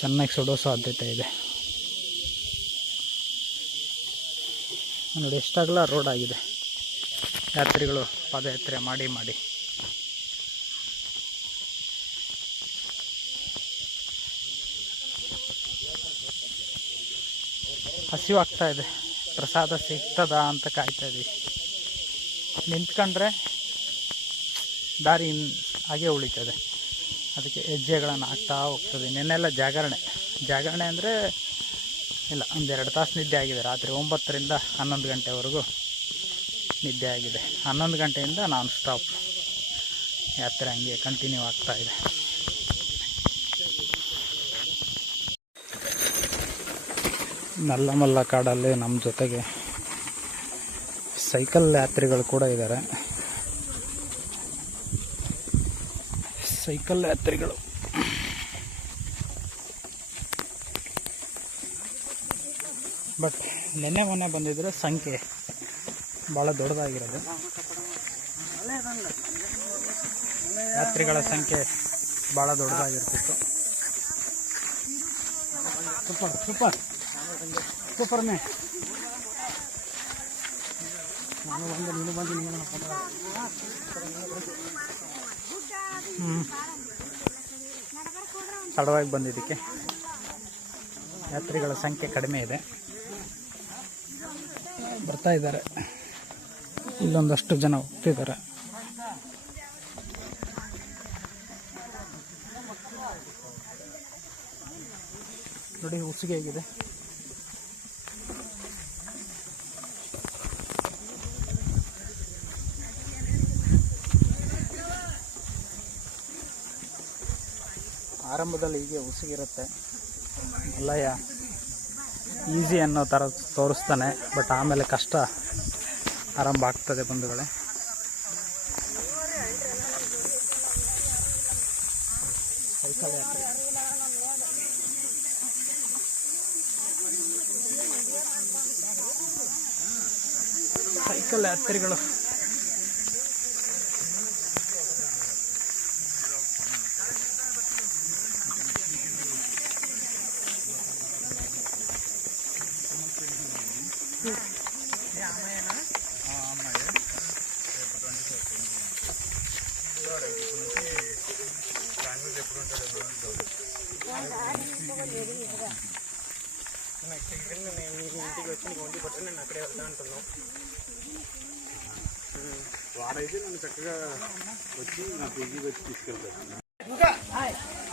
ಚೆನ್ನಾಗಿ ಸುಡೋ ಸಾಧ್ಯತೆ ಇದೆ. ನೋಡಿ ಎಷ್ಟಾಗಲ್ಲ ರೋಡ್ ಆಗಿದೆ, ಯಾತ್ರಿಗಳು ಪಾದಯಾತ್ರೆ ಮಾಡಿ ಮಾಡಿ. ಹಸಿವಾಗ್ತಾ ಇದೆ, ಪ್ರಸಾದ ಸಿಗ್ತದಾ ಅಂತ ಕಾಯ್ತಾ ಇದ್ದೀವಿ. ನಿಂತ್ಕೊಂಡ್ರೆ ದಾರಿ ಹಾಗೆ ಉಳಿತದೆ, ಅದಕ್ಕೆ ಹೆಜ್ಜೆಗಳನ್ನು ಹಾಕ್ತಾ ಹೋಗ್ತದೆ. ನೆನ್ನೆಲ್ಲ ಜಾಗರಣೆ ಅಂದರೆ ಇಲ್ಲ, ಒಂದೆರಡು ತಾಸು ನಿದ್ದೆ ಆಗಿದೆ. ರಾತ್ರಿ 9ರಿಂದ 11 ಗಂಟೆವರೆಗೂ ನಿದ್ದೆ ಆಗಿದೆ. 11 ಗಂಟೆಯಿಂದ ನಾನ್ ಸ್ಟಾಪ್ ಯಾತ್ರೆ ಹಂಗೆ ಕಂಟಿನ್ಯೂ ಆಗ್ತಾ ಇದೆ. ನಲ್ಲಮಲ್ಲ ಕಾಡಲ್ಲಿ ನಮ್ಮ ಜೊತೆಗೆ ಸೈಕಲ್ ಯಾತ್ರಿಗಳು ಕೂಡ ಇದ್ದಾರೆ. ಸೈಕಲ್ ಯಾತ್ರಿಗಳು ಬಟ್ ನಿನ್ನೆ ಮೊನ್ನೆ ಬಂದಿದ್ರೆ ಸಂಖ್ಯೆ ಭಾಳ ದೊಡ್ಡದಾಗಿರೋದು. ಯಾತ್ರಿಗಳ ಸಂಖ್ಯೆ ಭಾಳ ದೊಡ್ಡದಾಗಿರ್ತಿತ್ತು. ಸೂಪರ್ನೇ ತಡವಾಗಿ ಬಂದಿದ್ದಕ್ಕೆ ಯಾತ್ರಿಗಳ ಸಂಖ್ಯೆ ಕಡಿಮೆ ಇದೆ, ಬರ್ತಾ ಇದ್ದಾರೆ. ಇಲ್ಲೊಂದಷ್ಟು ಜನ ಹೋಗ್ತಿದ್ದಾರೆ. ನೋಡಿ ಉಸಿಗೆ ಹೇಗಿದೆ. ಆರಂಭದಲ್ಲಿ ಹೀಗೆ ಉಸಿಗಿರುತ್ತೆ. ಮಲ್ಲಯ್ಯ ಈಸಿ ಅನ್ನೋ ಥರ ತೋರಿಸ್ತಾನೆ, ಬಟ್ ಆಮೇಲೆ ಕಷ್ಟ ಆರಂಭ ಆಗ್ತದೆ ಬಂಧುಗಳೇ. ಸೈಕಲ್ ಯಾತ್ರೆ ಸೈಕಲ್ ಯಾತ್ರಿಗಳು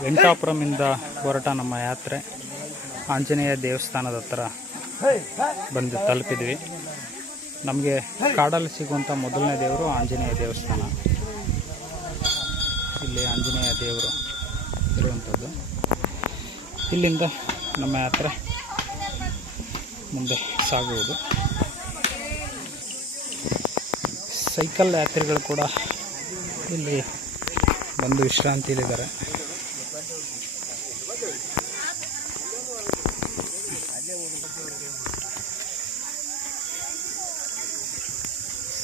ವೆಂಕಟಾಪುರಮಿಂದ ಹೊರಟ ನಮ್ಮ ಯಾತ್ರೆ ಆಂಜನೇಯ ದೇವಸ್ಥಾನದ ಹತ್ರ ಬಂದು ತಲುಪಿದ್ವಿ. ನಮಗೆ ಕಾಡಲ್ಲಿ ಸಿಗುವಂಥ ಮೊದಲನೇ ದೇವರು ಆಂಜನೇಯ ದೇವಸ್ಥಾನ. ಇಲ್ಲಿ ಆಂಜನೇಯ ದೇವರು ಇರುವಂಥದ್ದು. ಇಲ್ಲಿಂದ ನಮ್ಮ ಯಾತ್ರೆ ಮುಂದೆ ಸಾಗುವುದು. ಸೈಕಲ್ ಯಾತ್ರಿಗಳು ಕೂಡ ಇಲ್ಲಿ ಬಂದು ವಿಶ್ರಾಂತಿಯಲ್ಲಿದ್ದಾರೆ.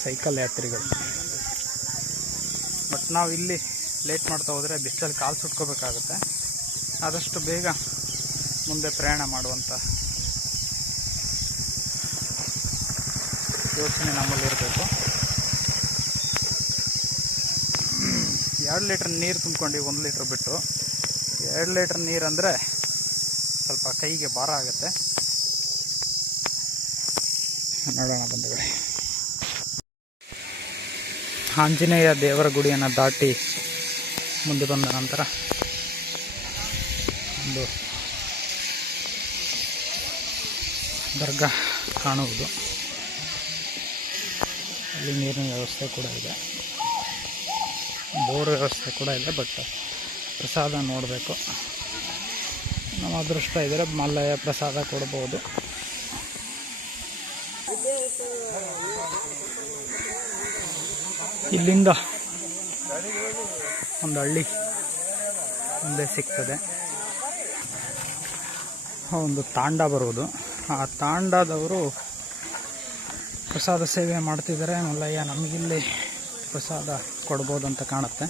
ಸೈಕಲ್ ಯಾತ್ರಿಗಳು. ಬಟ್ ನಾವು ಇಲ್ಲಿ ಲೇಟ್ ಮಾಡ್ತಾ ಹೋದರೆ ಬಿಸಿಲಲ್ಲಿ ಕಾಲು ಸುಟ್ಕೋಬೇಕಾಗುತ್ತೆ. ಆದಷ್ಟು ಬೇಗ ಮುಂದೆ ಪ್ರಯಾಣ ಮಾಡುವಂಥ ಯೋಚನೆ ನಮ್ಮಲ್ಲಿರಬೇಕು. 2 ಲೀಟ್ರ್ ನೀರು ತುಂಬ್ಕೊಂಡು 1 ಲೀಟ್ರ್ ಬಿಟ್ಟು 2 ಲೀಟ್ರ್ ನೀರು ಅಂದರೆ ಸ್ವಲ್ಪ ಕೈಗೆ ಭಾರ ಆಗುತ್ತೆ. ನೋಡೋಣ ಬಂಧುಗಳೇ. ಆಂಜನೇಯ ದೇವರ ಗುಡಿಯನ್ನು ದಾಟಿ ಮುಂದೆ ಬಂದ ನಂತರ ಒಂದು ದರ್ಗಾ ಕಾಣುವುದು. ಅಲ್ಲಿ ನೀರಿನ ವ್ಯವಸ್ಥೆ ಕೂಡ ಇದೆ, ಬೋರ್ ವ್ಯವಸ್ಥೆ ಕೂಡ ಇದೆ. ಬಟ್ ಪ್ರಸಾದ ನೋಡಬೇಕು. ನಮ್ಮ ಅದೃಷ್ಟ ಇದ್ದರೆ ಮಲ್ಲಯ್ಯ ಪ್ರಸಾದ ಕೊಡ್ಬೋದು. ಇಲ್ಲಿಂದ ಒಂದು ಹಳ್ಳಿ ಮುಂದೆ ಸಿಗ್ತದೆ, ಒಂದು ತಾಂಡ ಬರುವುದು. ಆ ತಾಂಡದವರು ಪ್ರಸಾದ ಸೇವೆ ಮಾಡ್ತಿದ್ದಾರೆ. ಮಲ್ಲಯ್ಯ ನಮಗಿಲ್ಲಿ ಪ್ರಸಾದ ಕೊಡ್ಬೋದು ಅಂತ ಕಾಣುತ್ತೆ.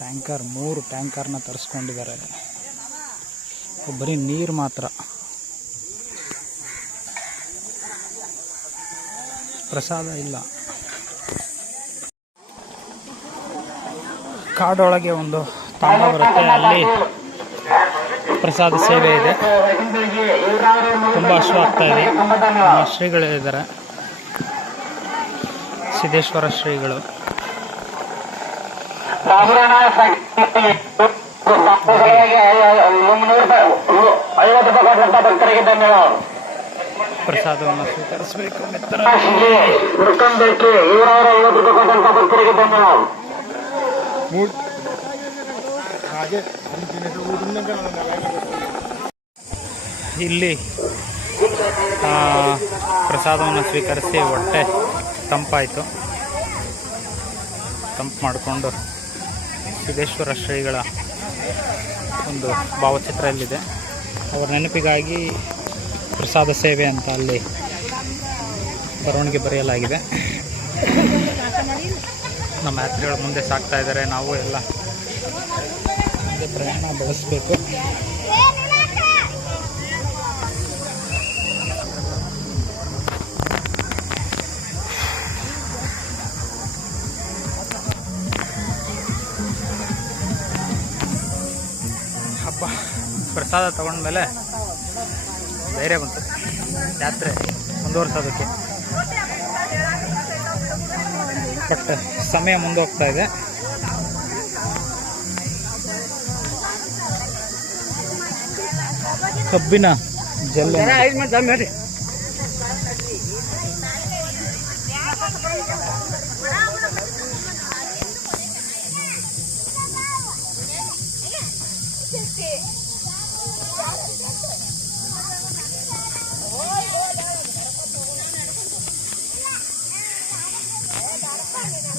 ಟ್ಯಾಂಕರ್ 3 ಟ್ಯಾಂಕರ್ನ ತರಿಸ್ಕೊಂಡಿದ್ದಾರೆ. ಬರೀ ನೀರು ಮಾತ್ರ, ಪ್ರಸಾದ ಇಲ್ಲ. ಕಾಡೊಳಗೆ ಒಂದು ತಾಂಡ ಬರುತ್ತೆ, ಅಲ್ಲಿ ಪ್ರಸಾದ ಸೇವೆ ಇದೆ. ತುಂಬ ಆಗ್ತಾ ಇದೆ. ನಮ್ಮ ಶ್ರೀಗಳಿದ್ದಾರೆ, ಸಿದ್ದೇಶ್ವರ ಶ್ರೀಗಳು. ಪ್ರಸಾದವನ್ನು ಸ್ವೀಕರಿಸಬೇಕು ಮಿತ್ರ. ಇಲ್ಲಿ ಪ್ರಸಾದವನ್ನು ಸ್ವೀಕರಿಸಿ ಹೊಟ್ಟೆ ತಂಪಾಯಿತು. ತಂಪು ಮಾಡಿಕೊಂಡು ಸಿದ್ದೇಶ್ವರ ಶ್ರೀಗಳ ಒಂದು ಭಾವಚಿತ್ರ ಇಲ್ಲಿದೆ. ಅವರ ನೆನಪಿಗಾಗಿ ಪ್ರಸಾದ ಸೇವೆ ಅಂತ ಅಲ್ಲಿ ಬರವಣಿಗೆ ಬರೆಯಲಾಗಿದೆ. ನಮ್ಮ ಯಾತ್ರಿಗಳು ಮುಂದೆ ಸಾಗ್ತಾ ಇದ್ದಾರೆ. ನಾವು ಎಲ್ಲ ಮುಂದೆ ಪ್ರಯಾಣ ಬೆಳೆಸಬೇಕು. ಹಬ್ಬ ಪ್ರಸಾದ ತಗೊಂಡ್ಮೇಲೆ ಧೈರ್ಯ ಬಂತು ಯಾತ್ರೆ ಮುಂದುವರ್ಸೋದಕ್ಕೆ. ಬಟ್ ಸಮಯ ಮುಂದೋಗ್ತಾ ಇದೆ. ಕಬ್ಬಿನ ಜಲ್ಲೆ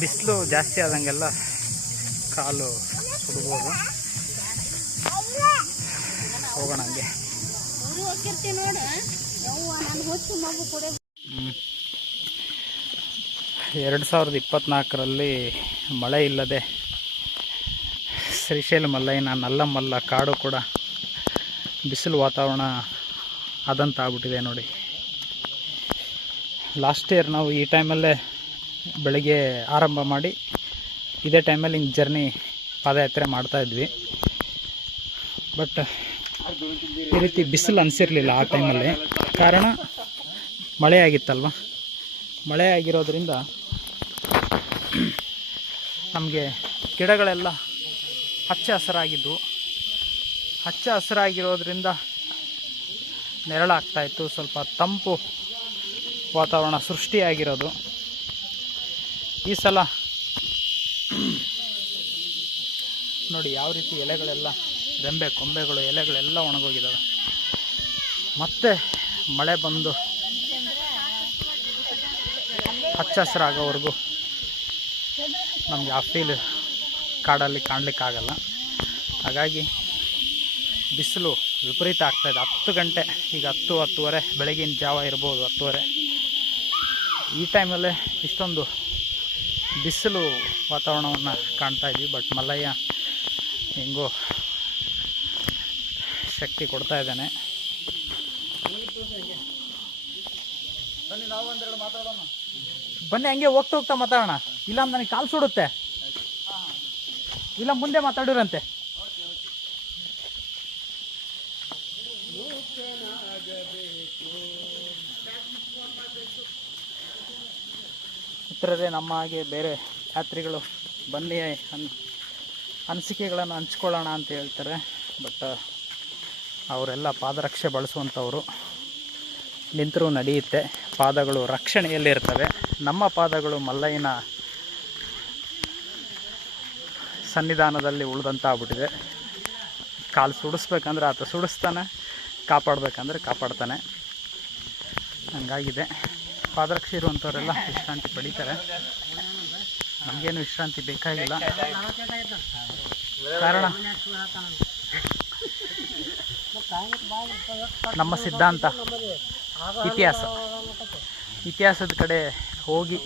ಬಿಸಿಲು ಜಾಸ್ತಿ ಆದಂಗೆಲ್ಲ ಕಾಲು ಸುಡ್ಬೋದು. ಹೋಗೋಣ ಹಂಗೆ. 2024ರಲ್ಲಿ ಮಳೆ ಇಲ್ಲದೆ ಶ್ರೀಶೈಲ ಮಲ್ಲಯ್ಯನ ನಲ್ಲಮಲ್ಲ ಕಾಡು ಕೂಡ ಬಿಸಿಲು ವಾತಾವರಣ ಆದಂತಾಗ್ಬಿಟ್ಟಿದೆ ನೋಡಿ. ಲಾಸ್ಟ್ ಇಯರ್ ನಾವು ಈ ಟೈಮಲ್ಲೇ ಬೆಳಗ್ಗೆ ಆರಂಭ ಮಾಡಿ ಇದೇ ಟೈಮಲ್ಲಿ ಹಿಂಗೆ ಜರ್ನಿ ಪಾದಯಾತ್ರೆ ಮಾಡ್ತಾಯಿದ್ವಿ. ಬಟ್ ಈ ರೀತಿ ಬಿಸಿಲು ಅನಿಸಿರಲಿಲ್ಲ ಆ ಟೈಮಲ್ಲಿ. ಕಾರಣ ಮಳೆ ಆಗಿತ್ತಲ್ವ. ಮಳೆ ಆಗಿರೋದ್ರಿಂದ ನಮಗೆ ಗಿಡಗಳೆಲ್ಲ ಹಚ್ಚ ಹಸಿರಾಗಿದ್ದವು. ಹಚ್ಚ ಹಸಿರಾಗಿರೋದ್ರಿಂದ ನೆರಳಾಗ್ತಾಯಿತ್ತು. ಸ್ವಲ್ಪ ತಂಪು ವಾತಾವರಣ ಸೃಷ್ಟಿಯಾಗಿರೋದು. ಈ ಸಲ ನೋಡಿ ಯಾವ ರೀತಿ ಎಲೆಗಳೆಲ್ಲ, ರೆಂಬೆ ಕೊಂಬೆಗಳು, ಎಲೆಗಳೆಲ್ಲ ಒಣಗೋಗಿದ್ದಾವೆ. ಮತ್ತೆ ಮಳೆ ಬಂದು ಹಚ್ಚ ಹಸಿರಾಗೋವರೆಗೂ ನಮಗೆ ಆ ಫೀಲ್ ಕಾಡಲ್ಲಿ ಕಾಣಲಿಕ್ಕಾಗಲ್ಲ. ಹಾಗಾಗಿ ಬಿಸಿಲು ವಿಪರೀತ ಆಗ್ತಾಯಿದೆ. 10 ಗಂಟೆ, ಈಗ 10-10:30 ಬೆಳಗಿನ ಜಾವ ಇರ್ಬೋದು, 10:30. ಈ ಟೈಮಲ್ಲೇ ಇಷ್ಟೊಂದು ಬಿಸಿಲು ವಾತಾವರಣವನ್ನು ಕಾಣ್ತಾ ಇದ್ವಿ. ಬಟ್ ಮಲ್ಲಯ್ಯ ಹೆಂಗೋ ಶಕ್ತಿ ಕೊಡ್ತಾ ಇದ್ದಾನೆ. ಬನ್ನಿ ಹಂಗೆ ಹೋಗ್ತಾ ಮಾತಾಡೋಣ. ಇಲ್ಲ ನನಗೆ ಕಾಲು ಸುಡುತ್ತೆ. ಇಲ್ಲ ಮುಂದೆ ಮಾತಾಡಿರಂತೆ. ಮಿತ್ರರೇ, ನಮ್ಮ ಹಾಗೆ ಬೇರೆ ಯಾತ್ರಿಗಳು ಬನ್ನಿ ಅನಿಸಿಕೆಗಳನ್ನು ಹಂಚ್ಕೊಳ್ಳೋಣ ಅಂತ ಹೇಳ್ತಾರೆ. ಬಟ್ ಅವರೆಲ್ಲ ಪಾದರಕ್ಷೆ ಬಳಸುವಂಥವ್ರು. ನಿಂತರೂ ನಡೆಯುತ್ತೆ, ಪಾದಗಳು ರಕ್ಷಣೆಯಲ್ಲಿರ್ತವೆ. ನಮ್ಮ ಪಾದಗಳು ಮಲ್ಲಯ್ಯನ ಸನ್ನಿಧಾನದಲ್ಲಿ ಉಳಿದಂತ ಆಗ್ಬಿಟ್ಟಿದೆ. ಕಾಲು ಸುಡಿಸ್ಬೇಕಂದ್ರೆ ಆತ ಸುಡಿಸ್ತಾನೆ, ಕಾಪಾಡಬೇಕಂದ್ರೆ ಕಾಪಾಡ್ತಾನೆ. ಹಂಗಾಗಿದೆ. ಪಾದರಕ್ಷೆ ಇರುವಂಥವರೆಲ್ಲ ವಿಶ್ರಾಂತಿ ಪಡೀತಾರೆ. ನಮಗೇನು ವಿಶ್ರಾಂತಿ ಬೇಕಾಗಿಲ್ಲ. ಕಾರಣ ನಮ್ಮ ಸಿದ್ಧಾಂತ ಇತಿಹಾಸದ ಕಡೆ ಹೋಗಿ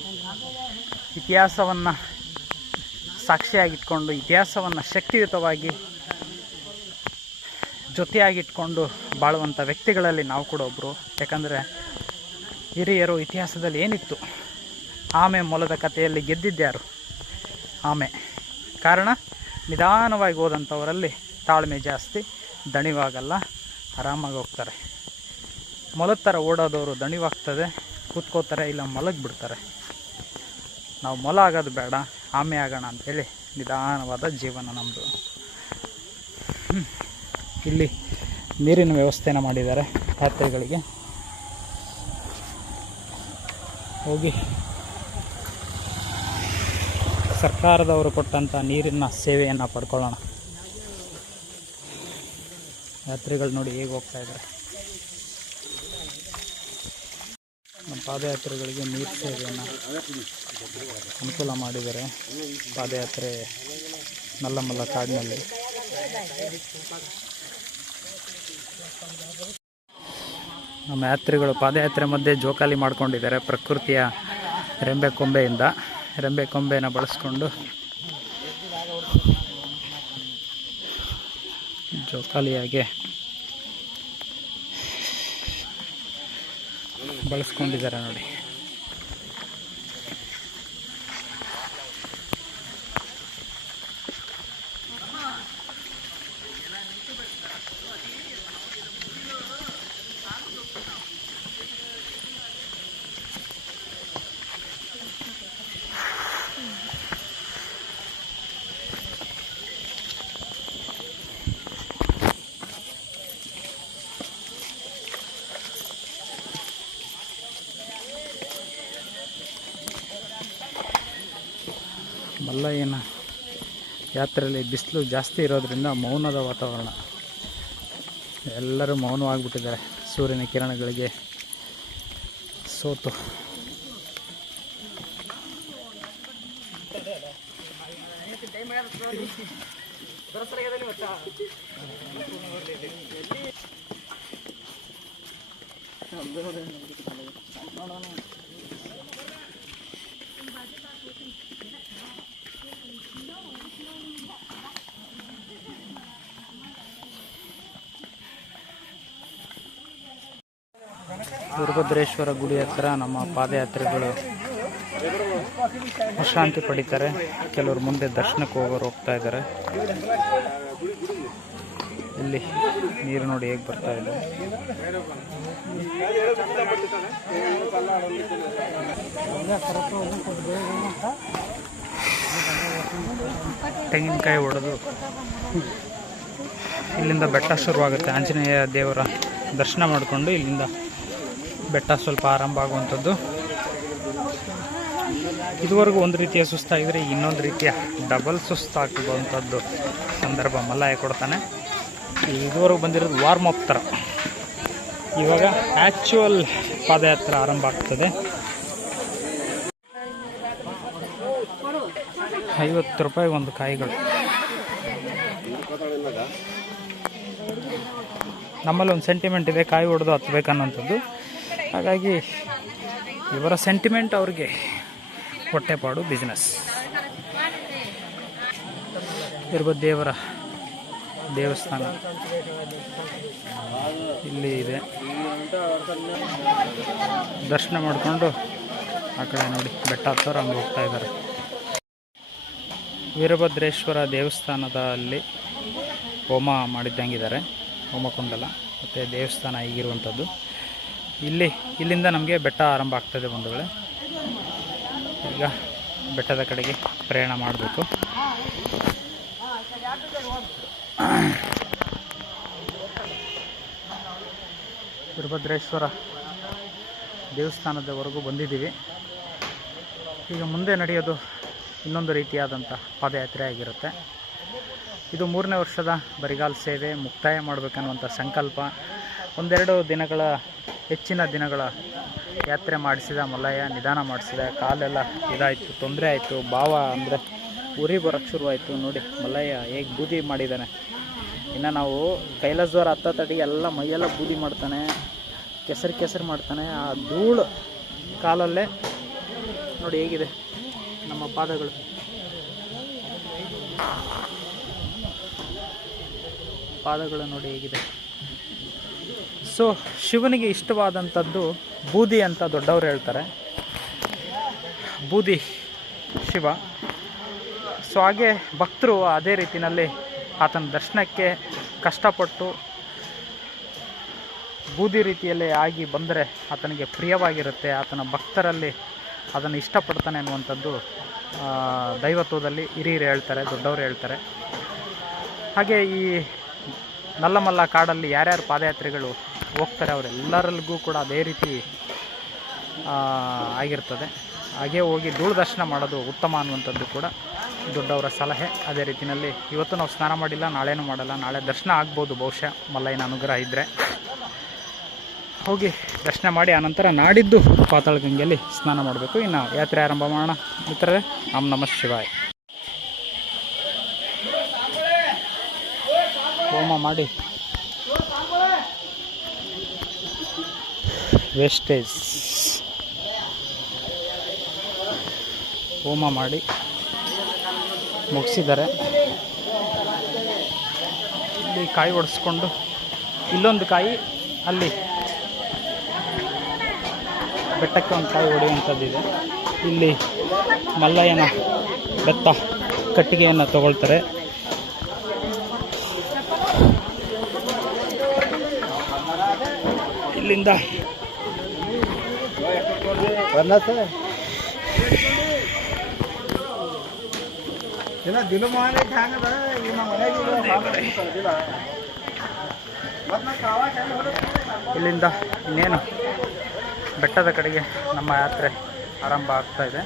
ಇತಿಹಾಸವನ್ನು ಸಾಕ್ಷಿಯಾಗಿಟ್ಕೊಂಡು ಇತಿಹಾಸವನ್ನು ಶಕ್ತಿಯುತವಾಗಿ ಜೊತೆಯಾಗಿಟ್ಕೊಂಡು ಬಾಳುವಂಥ ವ್ಯಕ್ತಿಗಳಲ್ಲಿ ನಾವು ಕೂಡ ಒಬ್ಬರು. ಯಾಕಂದರೆ ಹಿರಿಯರು ಇತಿಹಾಸದಲ್ಲಿ ಏನಿತ್ತು, ಆಮೆ ಮೊಲದ ಕಥೆಯಲ್ಲಿ ಗೆದ್ದಿದ್ದ್ಯಾರು? ಆಮೆ. ಕಾರಣ ನಿಧಾನವಾಗಿ ಹೋದಂಥವರಲ್ಲಿ ತಾಳ್ಮೆ ಜಾಸ್ತಿ, ದಣಿವಾಗಲ್ಲ, ಆರಾಮಾಗಿ ಹೋಗ್ತಾರೆ. ಮೊಲದ ಥರ ಓಡೋದವರು ದಣಿವಾಗ್ತದೆ, ಕೂತ್ಕೋತಾರೆ, ಇಲ್ಲ ಮಲಗಿಬಿಡ್ತಾರೆ. ನಾವು ಮೊಲ ಆಗೋದು ಬೇಡ, ಆಮೆ ಆಗೋಣ ಅಂಥೇಳಿ ನಿಧಾನವಾದ ಜೀವನ ನಮ್ಮದು. ಇಲ್ಲಿ ನೀರಿನ ವ್ಯವಸ್ಥೆನ ಮಾಡಿದ್ದಾರೆ ಯಾತ್ರಿಗಳಿಗೆ. ಹೋಗಿ ಸರ್ಕಾರದವರು ಕೊಟ್ಟಂಥ ನೀರಿನ ಸೇವೆಯನ್ನು ಪಡ್ಕೊಳ್ಳೋಣ. ಯಾತ್ರಿಗಳು ನೋಡಿ ಹೇಗೆ ಹೋಗ್ತಾ ಇದ್ದಾರೆ. ನಮ್ಮ ಪಾದಯಾತ್ರಿಗಳಿಗೆ ನೀರು ಸೇವೆಯನ್ನು ಅನುಕೂಲ ಮಾಡಿದ್ದಾರೆ. ಪಾದಯಾತ್ರೆ ನಲ್ಲಮಲ್ಲ ಕಾಡಿನಲ್ಲಿ. ನಮ್ಮ ಯಾತ್ರಿಗಳು ಪಾದಯಾತ್ರೆ ಮಧ್ಯೆ ಜೋಕಾಲಿ ಮಾಡ್ಕೊಂಡಿದ್ದಾರೆ. ಪ್ರಕೃತಿಯ ರೆಂಬೆ ಕೊಂಬೆನ ಬಳಸ್ಕೊಂಡು ಜೋಕಾಲಿಯಾಗೆ ಬಳಸ್ಕೊಂಡಿದ್ದಾರೆ ನೋಡಿ. ಮಲ್ಲಯ್ಯನ ಯಾತ್ರೆಯಲ್ಲಿ ಬಿಸಿಲು ಜಾಸ್ತಿ ಇರೋದ್ರಿಂದ ಮೌನದ ವಾತಾವರಣ. ಎಲ್ಲರೂ ಮೌನವಾಗಿಬಿಟ್ಟಿದ್ದಾರೆ ಸೂರ್ಯನ ಕಿರಣಗಳಿಗೆ ಸೋತು. ವೀರಭದ್ರೇಶ್ವರ ಗುಡಿ ಹತ್ರ ನಮ್ಮ ಪಾದಯಾತ್ರಿಗಳು ವಿಶ್ರಾಂತಿ ಪಡಿತಾರೆ. ಕೆಲವರು ಮುಂದೆ ದರ್ಶನಕ್ಕೆ ಹೋಗ್ತಾ ಇದ್ದಾರೆ. ಇಲ್ಲಿ ನೀರು ನೋಡಿ ಹೇಗೆ ಬರ್ತಾ ಇದೆ. ತೆಂಗಿನಕಾಯಿ ಹೊಡೆದು ಇಲ್ಲಿಂದ ಬೆಟ್ಟ ಶುರುವಾಗುತ್ತೆ. ಆಂಜನೇಯ ದೇವರ ದರ್ಶನ ಮಾಡಿಕೊಂಡು ಇಲ್ಲಿಂದ ಬೆಟ್ಟ ಸ್ವಲ್ಪ ಆರಂಭ ಆಗುವಂಥದ್ದು. ಇದುವರೆಗೂ ಒಂದು ರೀತಿಯ ಸುಸ್ತಾಗಿದ್ರೆ ಇನ್ನೊಂದು ರೀತಿಯ ಡಬಲ್ ಸುಸ್ತಾಗುವಂಥದ್ದು ಸಂದರ್ಭ ಮಲ್ಲಯ್ಯ ಕೊಡ್ತಾನೆ. ಇದುವರೆಗೂ ಬಂದಿರೋದು ವಾರ್ಮ್ ಅಪ್ ಥರ. ಇವಾಗ ಆ್ಯಕ್ಚುಯಲ್ ಪಾದಯಾತ್ರೆ ಆರಂಭ ಆಗ್ತದೆ. 50 ರೂಪಾಯಿ ಒಂದು ಕಾಯಿಗಳು. ನಮ್ಮಲ್ಲಿ ಒಂದು ಸೆಂಟಿಮೆಂಟ್ ಇದೆ, ಕಾಯಿ ಹೊಡೆದು ಹತ್ಬೇಕನ್ನೋಂಥದ್ದು. ಹಾಗಾಗಿ ಇವರ ಸೆಂಟಿಮೆಂಟ್ ಅವ್ರಿಗೆ ಹೊಟ್ಟೆಪಾಡು ಬಿಸ್ನೆಸ್. ವೀರಭದ್ರೇಶ್ವರ ದೇವಸ್ಥಾನ ಇಲ್ಲಿ ಇದೆ. ದರ್ಶನ ಮಾಡಿಕೊಂಡು ಆ ಕಡೆ ನೋಡಿ ಬೆಟ್ಟ ಹತ್ತೋರು ಹಂಗೆ ಹೋಗ್ತಾ ಇದ್ದಾರೆ. ವೀರಭದ್ರೇಶ್ವರ ದೇವಸ್ಥಾನದಲ್ಲಿ ಹೋಮ ಮಾಡಿದ್ದಂಗಿದ್ದಾರೆ, ಹೋಮಕುಂಡಲ. ಮತ್ತು ದೇವಸ್ಥಾನ ಹೀಗಿರುವಂಥದ್ದು. ಇಲ್ಲಿಂದ ನಮಗೆ ಬೆಟ್ಟ ಆರಂಭ ಆಗ್ತದೆ ಬಂಧುಗಳೇ. ಈಗ ಬೆಟ್ಟದ ಕಡೆಗೆ ಪ್ರಯಾಣ ಮಾಡಬೇಕು. ವೀರಭದ್ರೇಶ್ವರ ದೇವಸ್ಥಾನದವರೆಗೂ ಬಂದಿದ್ದೀವಿ. ಈಗ ಮುಂದೆ ನಡೆಯೋದು ಇನ್ನೊಂದು ರೀತಿಯಾದಂಥ ಪಾದಯಾತ್ರೆ ಆಗಿರುತ್ತೆ. ಇದು 3ನೇ ವರ್ಷದ ಬರಿಗಾಲ ಸೇವೆ ಮುಕ್ತಾಯ ಮಾಡಬೇಕನ್ನುವಂಥ ಸಂಕಲ್ಪ. ಒಂದೆರಡು ದಿನಗಳ ಹೆಚ್ಚಿನ ದಿನಗಳ ಯಾತ್ರೆ ಮಾಡಿಸಿದ ಮಲ್ಲಯ್ಯ ನಿಧಾನ ಮಾಡಿಸಿದ. ಕಾಲೆಲ್ಲ ಇದಾಯಿತು, ತೊಂದರೆ ಆಯಿತು. ಭಾವ ಅಂದರೆ ಉರಿ ಬರೋಕ್ಕೆ ಶುರುವಾಯಿತು. ನೋಡಿ ಮಲ್ಲಯ್ಯ ಹೇಗೆ ಬೂದಿ ಮಾಡಿದ್ದಾನೆ. ಇನ್ನು ನಾವು ಕೈಲಾಸದವರ ಹತ್ತಡಿ ಎಲ್ಲ ಮೈಯೆಲ್ಲ ಬೂದಿ ಮಾಡ್ತಾನೆ, ಕೆಸರು ಮಾಡ್ತಾನೆ. ಆ ಧೂಳು ಕಾಲಲ್ಲೇ ನೋಡಿ ಹೇಗಿದೆ ನಮ್ಮ ಪಾದಗಳು. ನೋಡಿ ಹೇಗಿದೆ. ಸೊ ಶಿವನಿಗೆ ಇಷ್ಟವಾದಂಥದ್ದು ಬೂದಿ ಅಂತ ದೊಡ್ಡವರು ಹೇಳ್ತಾರೆ. ಬೂದಿ ಶಿವ. ಸೊ ಹಾಗೆ ಭಕ್ತರು ಅದೇ ರೀತಿಯಲ್ಲಿ ಆತನ ದರ್ಶನಕ್ಕೆ ಕಷ್ಟಪಟ್ಟು ಬೂದಿ ರೀತಿಯಲ್ಲೇ ಆಗಿ ಬಂದರೆ ಆತನಿಗೆ ಪ್ರಿಯವಾಗಿರುತ್ತೆ. ಆತನ ಭಕ್ತರಲ್ಲಿ ಅದನ್ನು ಇಷ್ಟಪಡ್ತಾನೆ ಅನ್ನುವಂಥದ್ದು ದೈವತ್ವದಲ್ಲಿ ಹಿರಿಯರು ಹೇಳ್ತಾರೆ, ದೊಡ್ಡವರು ಹೇಳ್ತಾರೆ. ಹಾಗೆ ಈ ನಲ್ಲಮಲ್ಲ ಕಾಡಲ್ಲಿ ಯಾರ್ಯಾರು ಪಾದಯಾತ್ರೆಗಳು ಹೋಗ್ತಾರೆ ಅವರೆಲ್ಲರಿಗೂ ಕೂಡ ಅದೇ ರೀತಿ ಆಗಿರ್ತದೆ. ಹಾಗೆ ಹೋಗಿ ಧೂಳು ದರ್ಶನ ಮಾಡೋದು ಉತ್ತಮ ಅನ್ನುವಂಥದ್ದು ಕೂಡ ದೊಡ್ಡವರ ಸಲಹೆ. ಅದೇ ರೀತಿಯಲ್ಲಿ ಇವತ್ತು ನಾವು ಸ್ನಾನ ಮಾಡಿಲ್ಲ, ನಾಳೆನೂ ಮಾಡಲ್ಲ. ನಾಳೆ ದರ್ಶನ ಆಗ್ಬೋದು ಬಹುಶಃ ಮಲ್ಲಯ್ಯನ ಅನುಗ್ರಹ ಇದ್ದರೆ. ಹೋಗಿ ದರ್ಶನ ಮಾಡಿ ಆನಂತರ ನಾಡಿದ್ದು ಪಾತಾಳಗಂಗೆಯಲ್ಲಿ ಸ್ನಾನ ಮಾಡಬೇಕು. ಇನ್ನು ಯಾತ್ರೆ ಆರಂಭ ಮಾಡೋಣ ಮಿತ್ರರೇ. ಓಂ ನಮಃ ಶಿವಾಯ. ಹೋಮ ಮಾಡಿ ವೇಸ್ಟೇಜ್ ಹೋಮ ಮಾಡಿ ಮುಗಿಸಿದ್ದಾರೆ. ಇಲ್ಲಿ ಕಾಯಿ ಒಡಿಸ್ಕೊಂಡು ಇಲ್ಲೊಂದು ಕಾಯಿ, ಅಲ್ಲಿ ಬೆಟ್ಟಕ್ಕೆ ಒಂದು ಕಾಯಿ ಹೊಡೆಯುವಂಥದ್ದಿದೆ. ಇಲ್ಲಿ ಮಲ್ಲಯ್ಯನ ಬೆತ್ತ ಕಟ್ಟಿಗೆಯನ್ನು ತಗೊಳ್ತಾರೆ. ಇಲ್ಲಿಂದ ಇಲ್ಲಿಂದ ಇನ್ನೇನು ಬೆಟ್ಟದ ಕಡೆಗೆ ನಮ್ಮ ಯಾತ್ರೆ ಆರಂಭ ಆಗ್ತಾ ಇದೆ.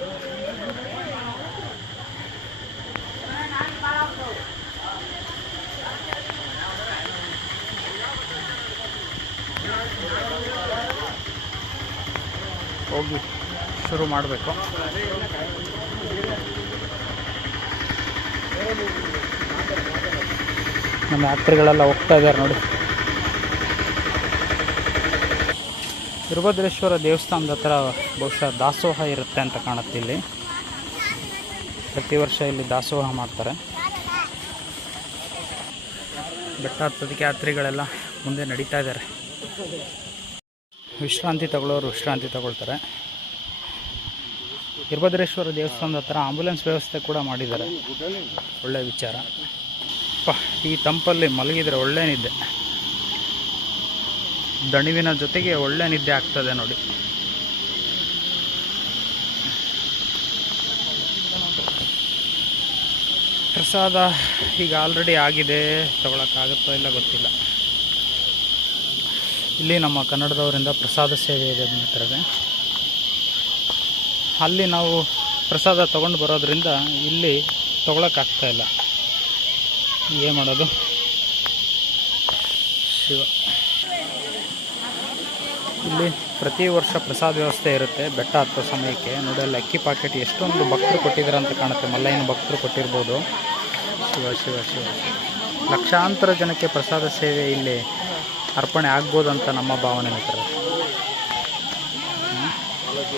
ಹೋಗಿ ಶುರು ಮಾಡಬೇಕು. ನಮ್ಮ ಯಾತ್ರೆಗಳೆಲ್ಲ ಹೋಗ್ತಾ ಇದ್ದಾರೆ ನೋಡಿ. ವೀರಭದ್ರೇಶ್ವರ ದೇವಸ್ಥಾನದ ಹತ್ರ ಬಹುಶಃ ದಾಸೋಹ ಇರುತ್ತೆ ಅಂತ ಕಾಣುತ್ತೆ. ಇಲ್ಲಿ ಪ್ರತಿ ವರ್ಷ ಇಲ್ಲಿ ದಾಸೋಹ ಮಾಡ್ತಾರೆ. ಬೆಟ್ಟ ಹತ್ತೋದಕ್ಕೆ ಯಾತ್ರಿಗಳೆಲ್ಲ ಮುಂದೆ ನಡೀತಾ ಇದ್ದಾರೆ. ವಿಶ್ರಾಂತಿ ತಗೊಳ್ಳೋರು ವಿಶ್ರಾಂತಿ ತಗೊಳ್ತಾರೆ. ವೀರಭದ್ರೇಶ್ವರ ದೇವಸ್ಥಾನದ ಹತ್ರ ಆಂಬುಲೆನ್ಸ್ ವ್ಯವಸ್ಥೆ ಕೂಡ ಮಾಡಿದ್ದಾರೆ. ಒಳ್ಳೆಯ ವಿಚಾರ. ಈ ತಂಪಲ್ಲಿ ಮಲಗಿದರೆ ಒಳ್ಳೆ ನಿದ್ದೆ, ದಣಿವಿನ ಜೊತೆಗೆ ಒಳ್ಳೆ ನಿದ್ದೆ ಆಗ್ತದೆ ನೋಡಿ. ಪ್ರಸಾದ ಈಗ ಆಲ್ರೆಡಿ ಆಗಿದೆ, ತಗೊಳಕ್ಕಾಗುತ್ತೋ ಇಲ್ಲ ಗೊತ್ತಿಲ್ಲ. ಇಲ್ಲಿ ನಮ್ಮ ಕನ್ನಡದವರಿಂದ ಪ್ರಸಾದ ಸೇವೆ ಇದೆ ಮಿತ್ರರೇ. ಅಲ್ಲಿ ನಾವು ಪ್ರಸಾದ ತೊಗೊಂಡು ಬರೋದ್ರಿಂದ ಇಲ್ಲಿ ತೊಗೊಳಕ್ಕಾಗ್ತಾ ಇಲ್ಲ. ಏನು ಮಾಡೋದು ಶಿವ. ಇಲ್ಲಿ ಪ್ರತಿ ವರ್ಷ ಪ್ರಸಾದ ವ್ಯವಸ್ಥೆ ಇರುತ್ತೆ ಬೆಟ್ಟ ಹತ್ತೋ ಸಮಯಕ್ಕೆ. ನೋಡಿ ಅಲ್ಲಿ ಅಕ್ಕಿ ಪಾಕೆಟ್ ಎಷ್ಟೊಂದು ಭಕ್ತರು ಕೊಟ್ಟಿದ್ದಾರೆ ಅಂತ ಕಾಣುತ್ತೆ. ಮಲ್ಲಯ್ಯನ ಭಕ್ತರು ಕೊಟ್ಟಿರ್ಬೋದು. ಶಿವ ಶಿವ ಶಿವ. ಲಕ್ಷಾಂತರ ಜನಕ್ಕೆ ಪ್ರಸಾದ ಸೇವೆ ಇಲ್ಲಿ ಅರ್ಪಣೆ ಆಗ್ಬೋದು ಅಂತ ನಮ್ಮ ಭಾವನೆ ಮಿತ್ರ.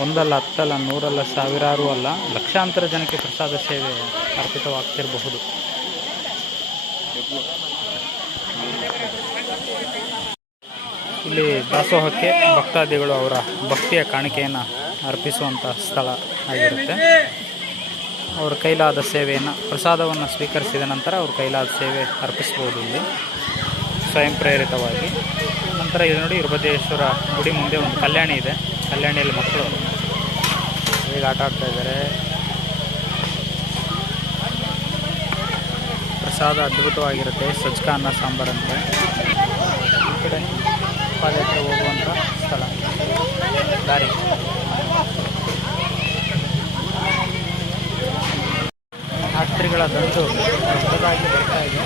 ಒಂದಲ್ಲ ಹತ್ತಲ್ಲ ನೂರಲ್ಲ ಸಾವಿರಾರು ಅಲ್ಲ, ಲಕ್ಷಾಂತರ ಜನಕ್ಕೆ ಪ್ರಸಾದ ಸೇವೆ ಅರ್ಪಿತವಾಗ್ತಿರಬಹುದು. ಇಲ್ಲಿ ದಾಸೋಹಕ್ಕೆ ಭಕ್ತಾದಿಗಳು ಅವರ ಭಕ್ತಿಯ ಕಾಣಿಕೆಯನ್ನು ಅರ್ಪಿಸುವಂಥ ಸ್ಥಳ ಆಗಿರುತ್ತೆ. ಅವ್ರ ಕೈಲಾದ ಸೇವೆಯನ್ನು, ಪ್ರಸಾದವನ್ನು ಸ್ವೀಕರಿಸಿದ ನಂತರ ಅವ್ರ ಕೈಲಾದ ಸೇವೆ ಅರ್ಪಿಸ್ಬೋದು ಇಲ್ಲಿ. ಸ್ವಯಂ ಪ್ರೇರಿತವಾಗಿ. ನಂತರ ಇದು ನೋಡಿ ಇರುಬದೇಶ್ವರ ಗುಡಿ ಮುಂದೆ ಒಂದು ಕಲ್ಯಾಣಿ ಇದೆ. ಕಲ್ಯಾಣಿಯಲ್ಲಿ ಮಕ್ಕಳು ಈಗ ಆಟ ಆಡ್ತಾ ಇದ್ದಾರೆ. ಪ್ರಸಾದ ಅದ್ಭುತವಾಗಿರುತ್ತೆ. ಸಜ್ಕ ಅನ್ನ ಸಾಂಬಾರು ಅಂತ. ಈ ಕಡೆ ಪಾದಯಾತ್ರೆ ಹೋಗುವಂಥ ಸ್ಥಳ ದಾರಿ. ಯಾತ್ರಿಗಳ ದಂಡು ದೊಡ್ಡದಾಗಿ ಬರ್ತಾ ಇದೆ.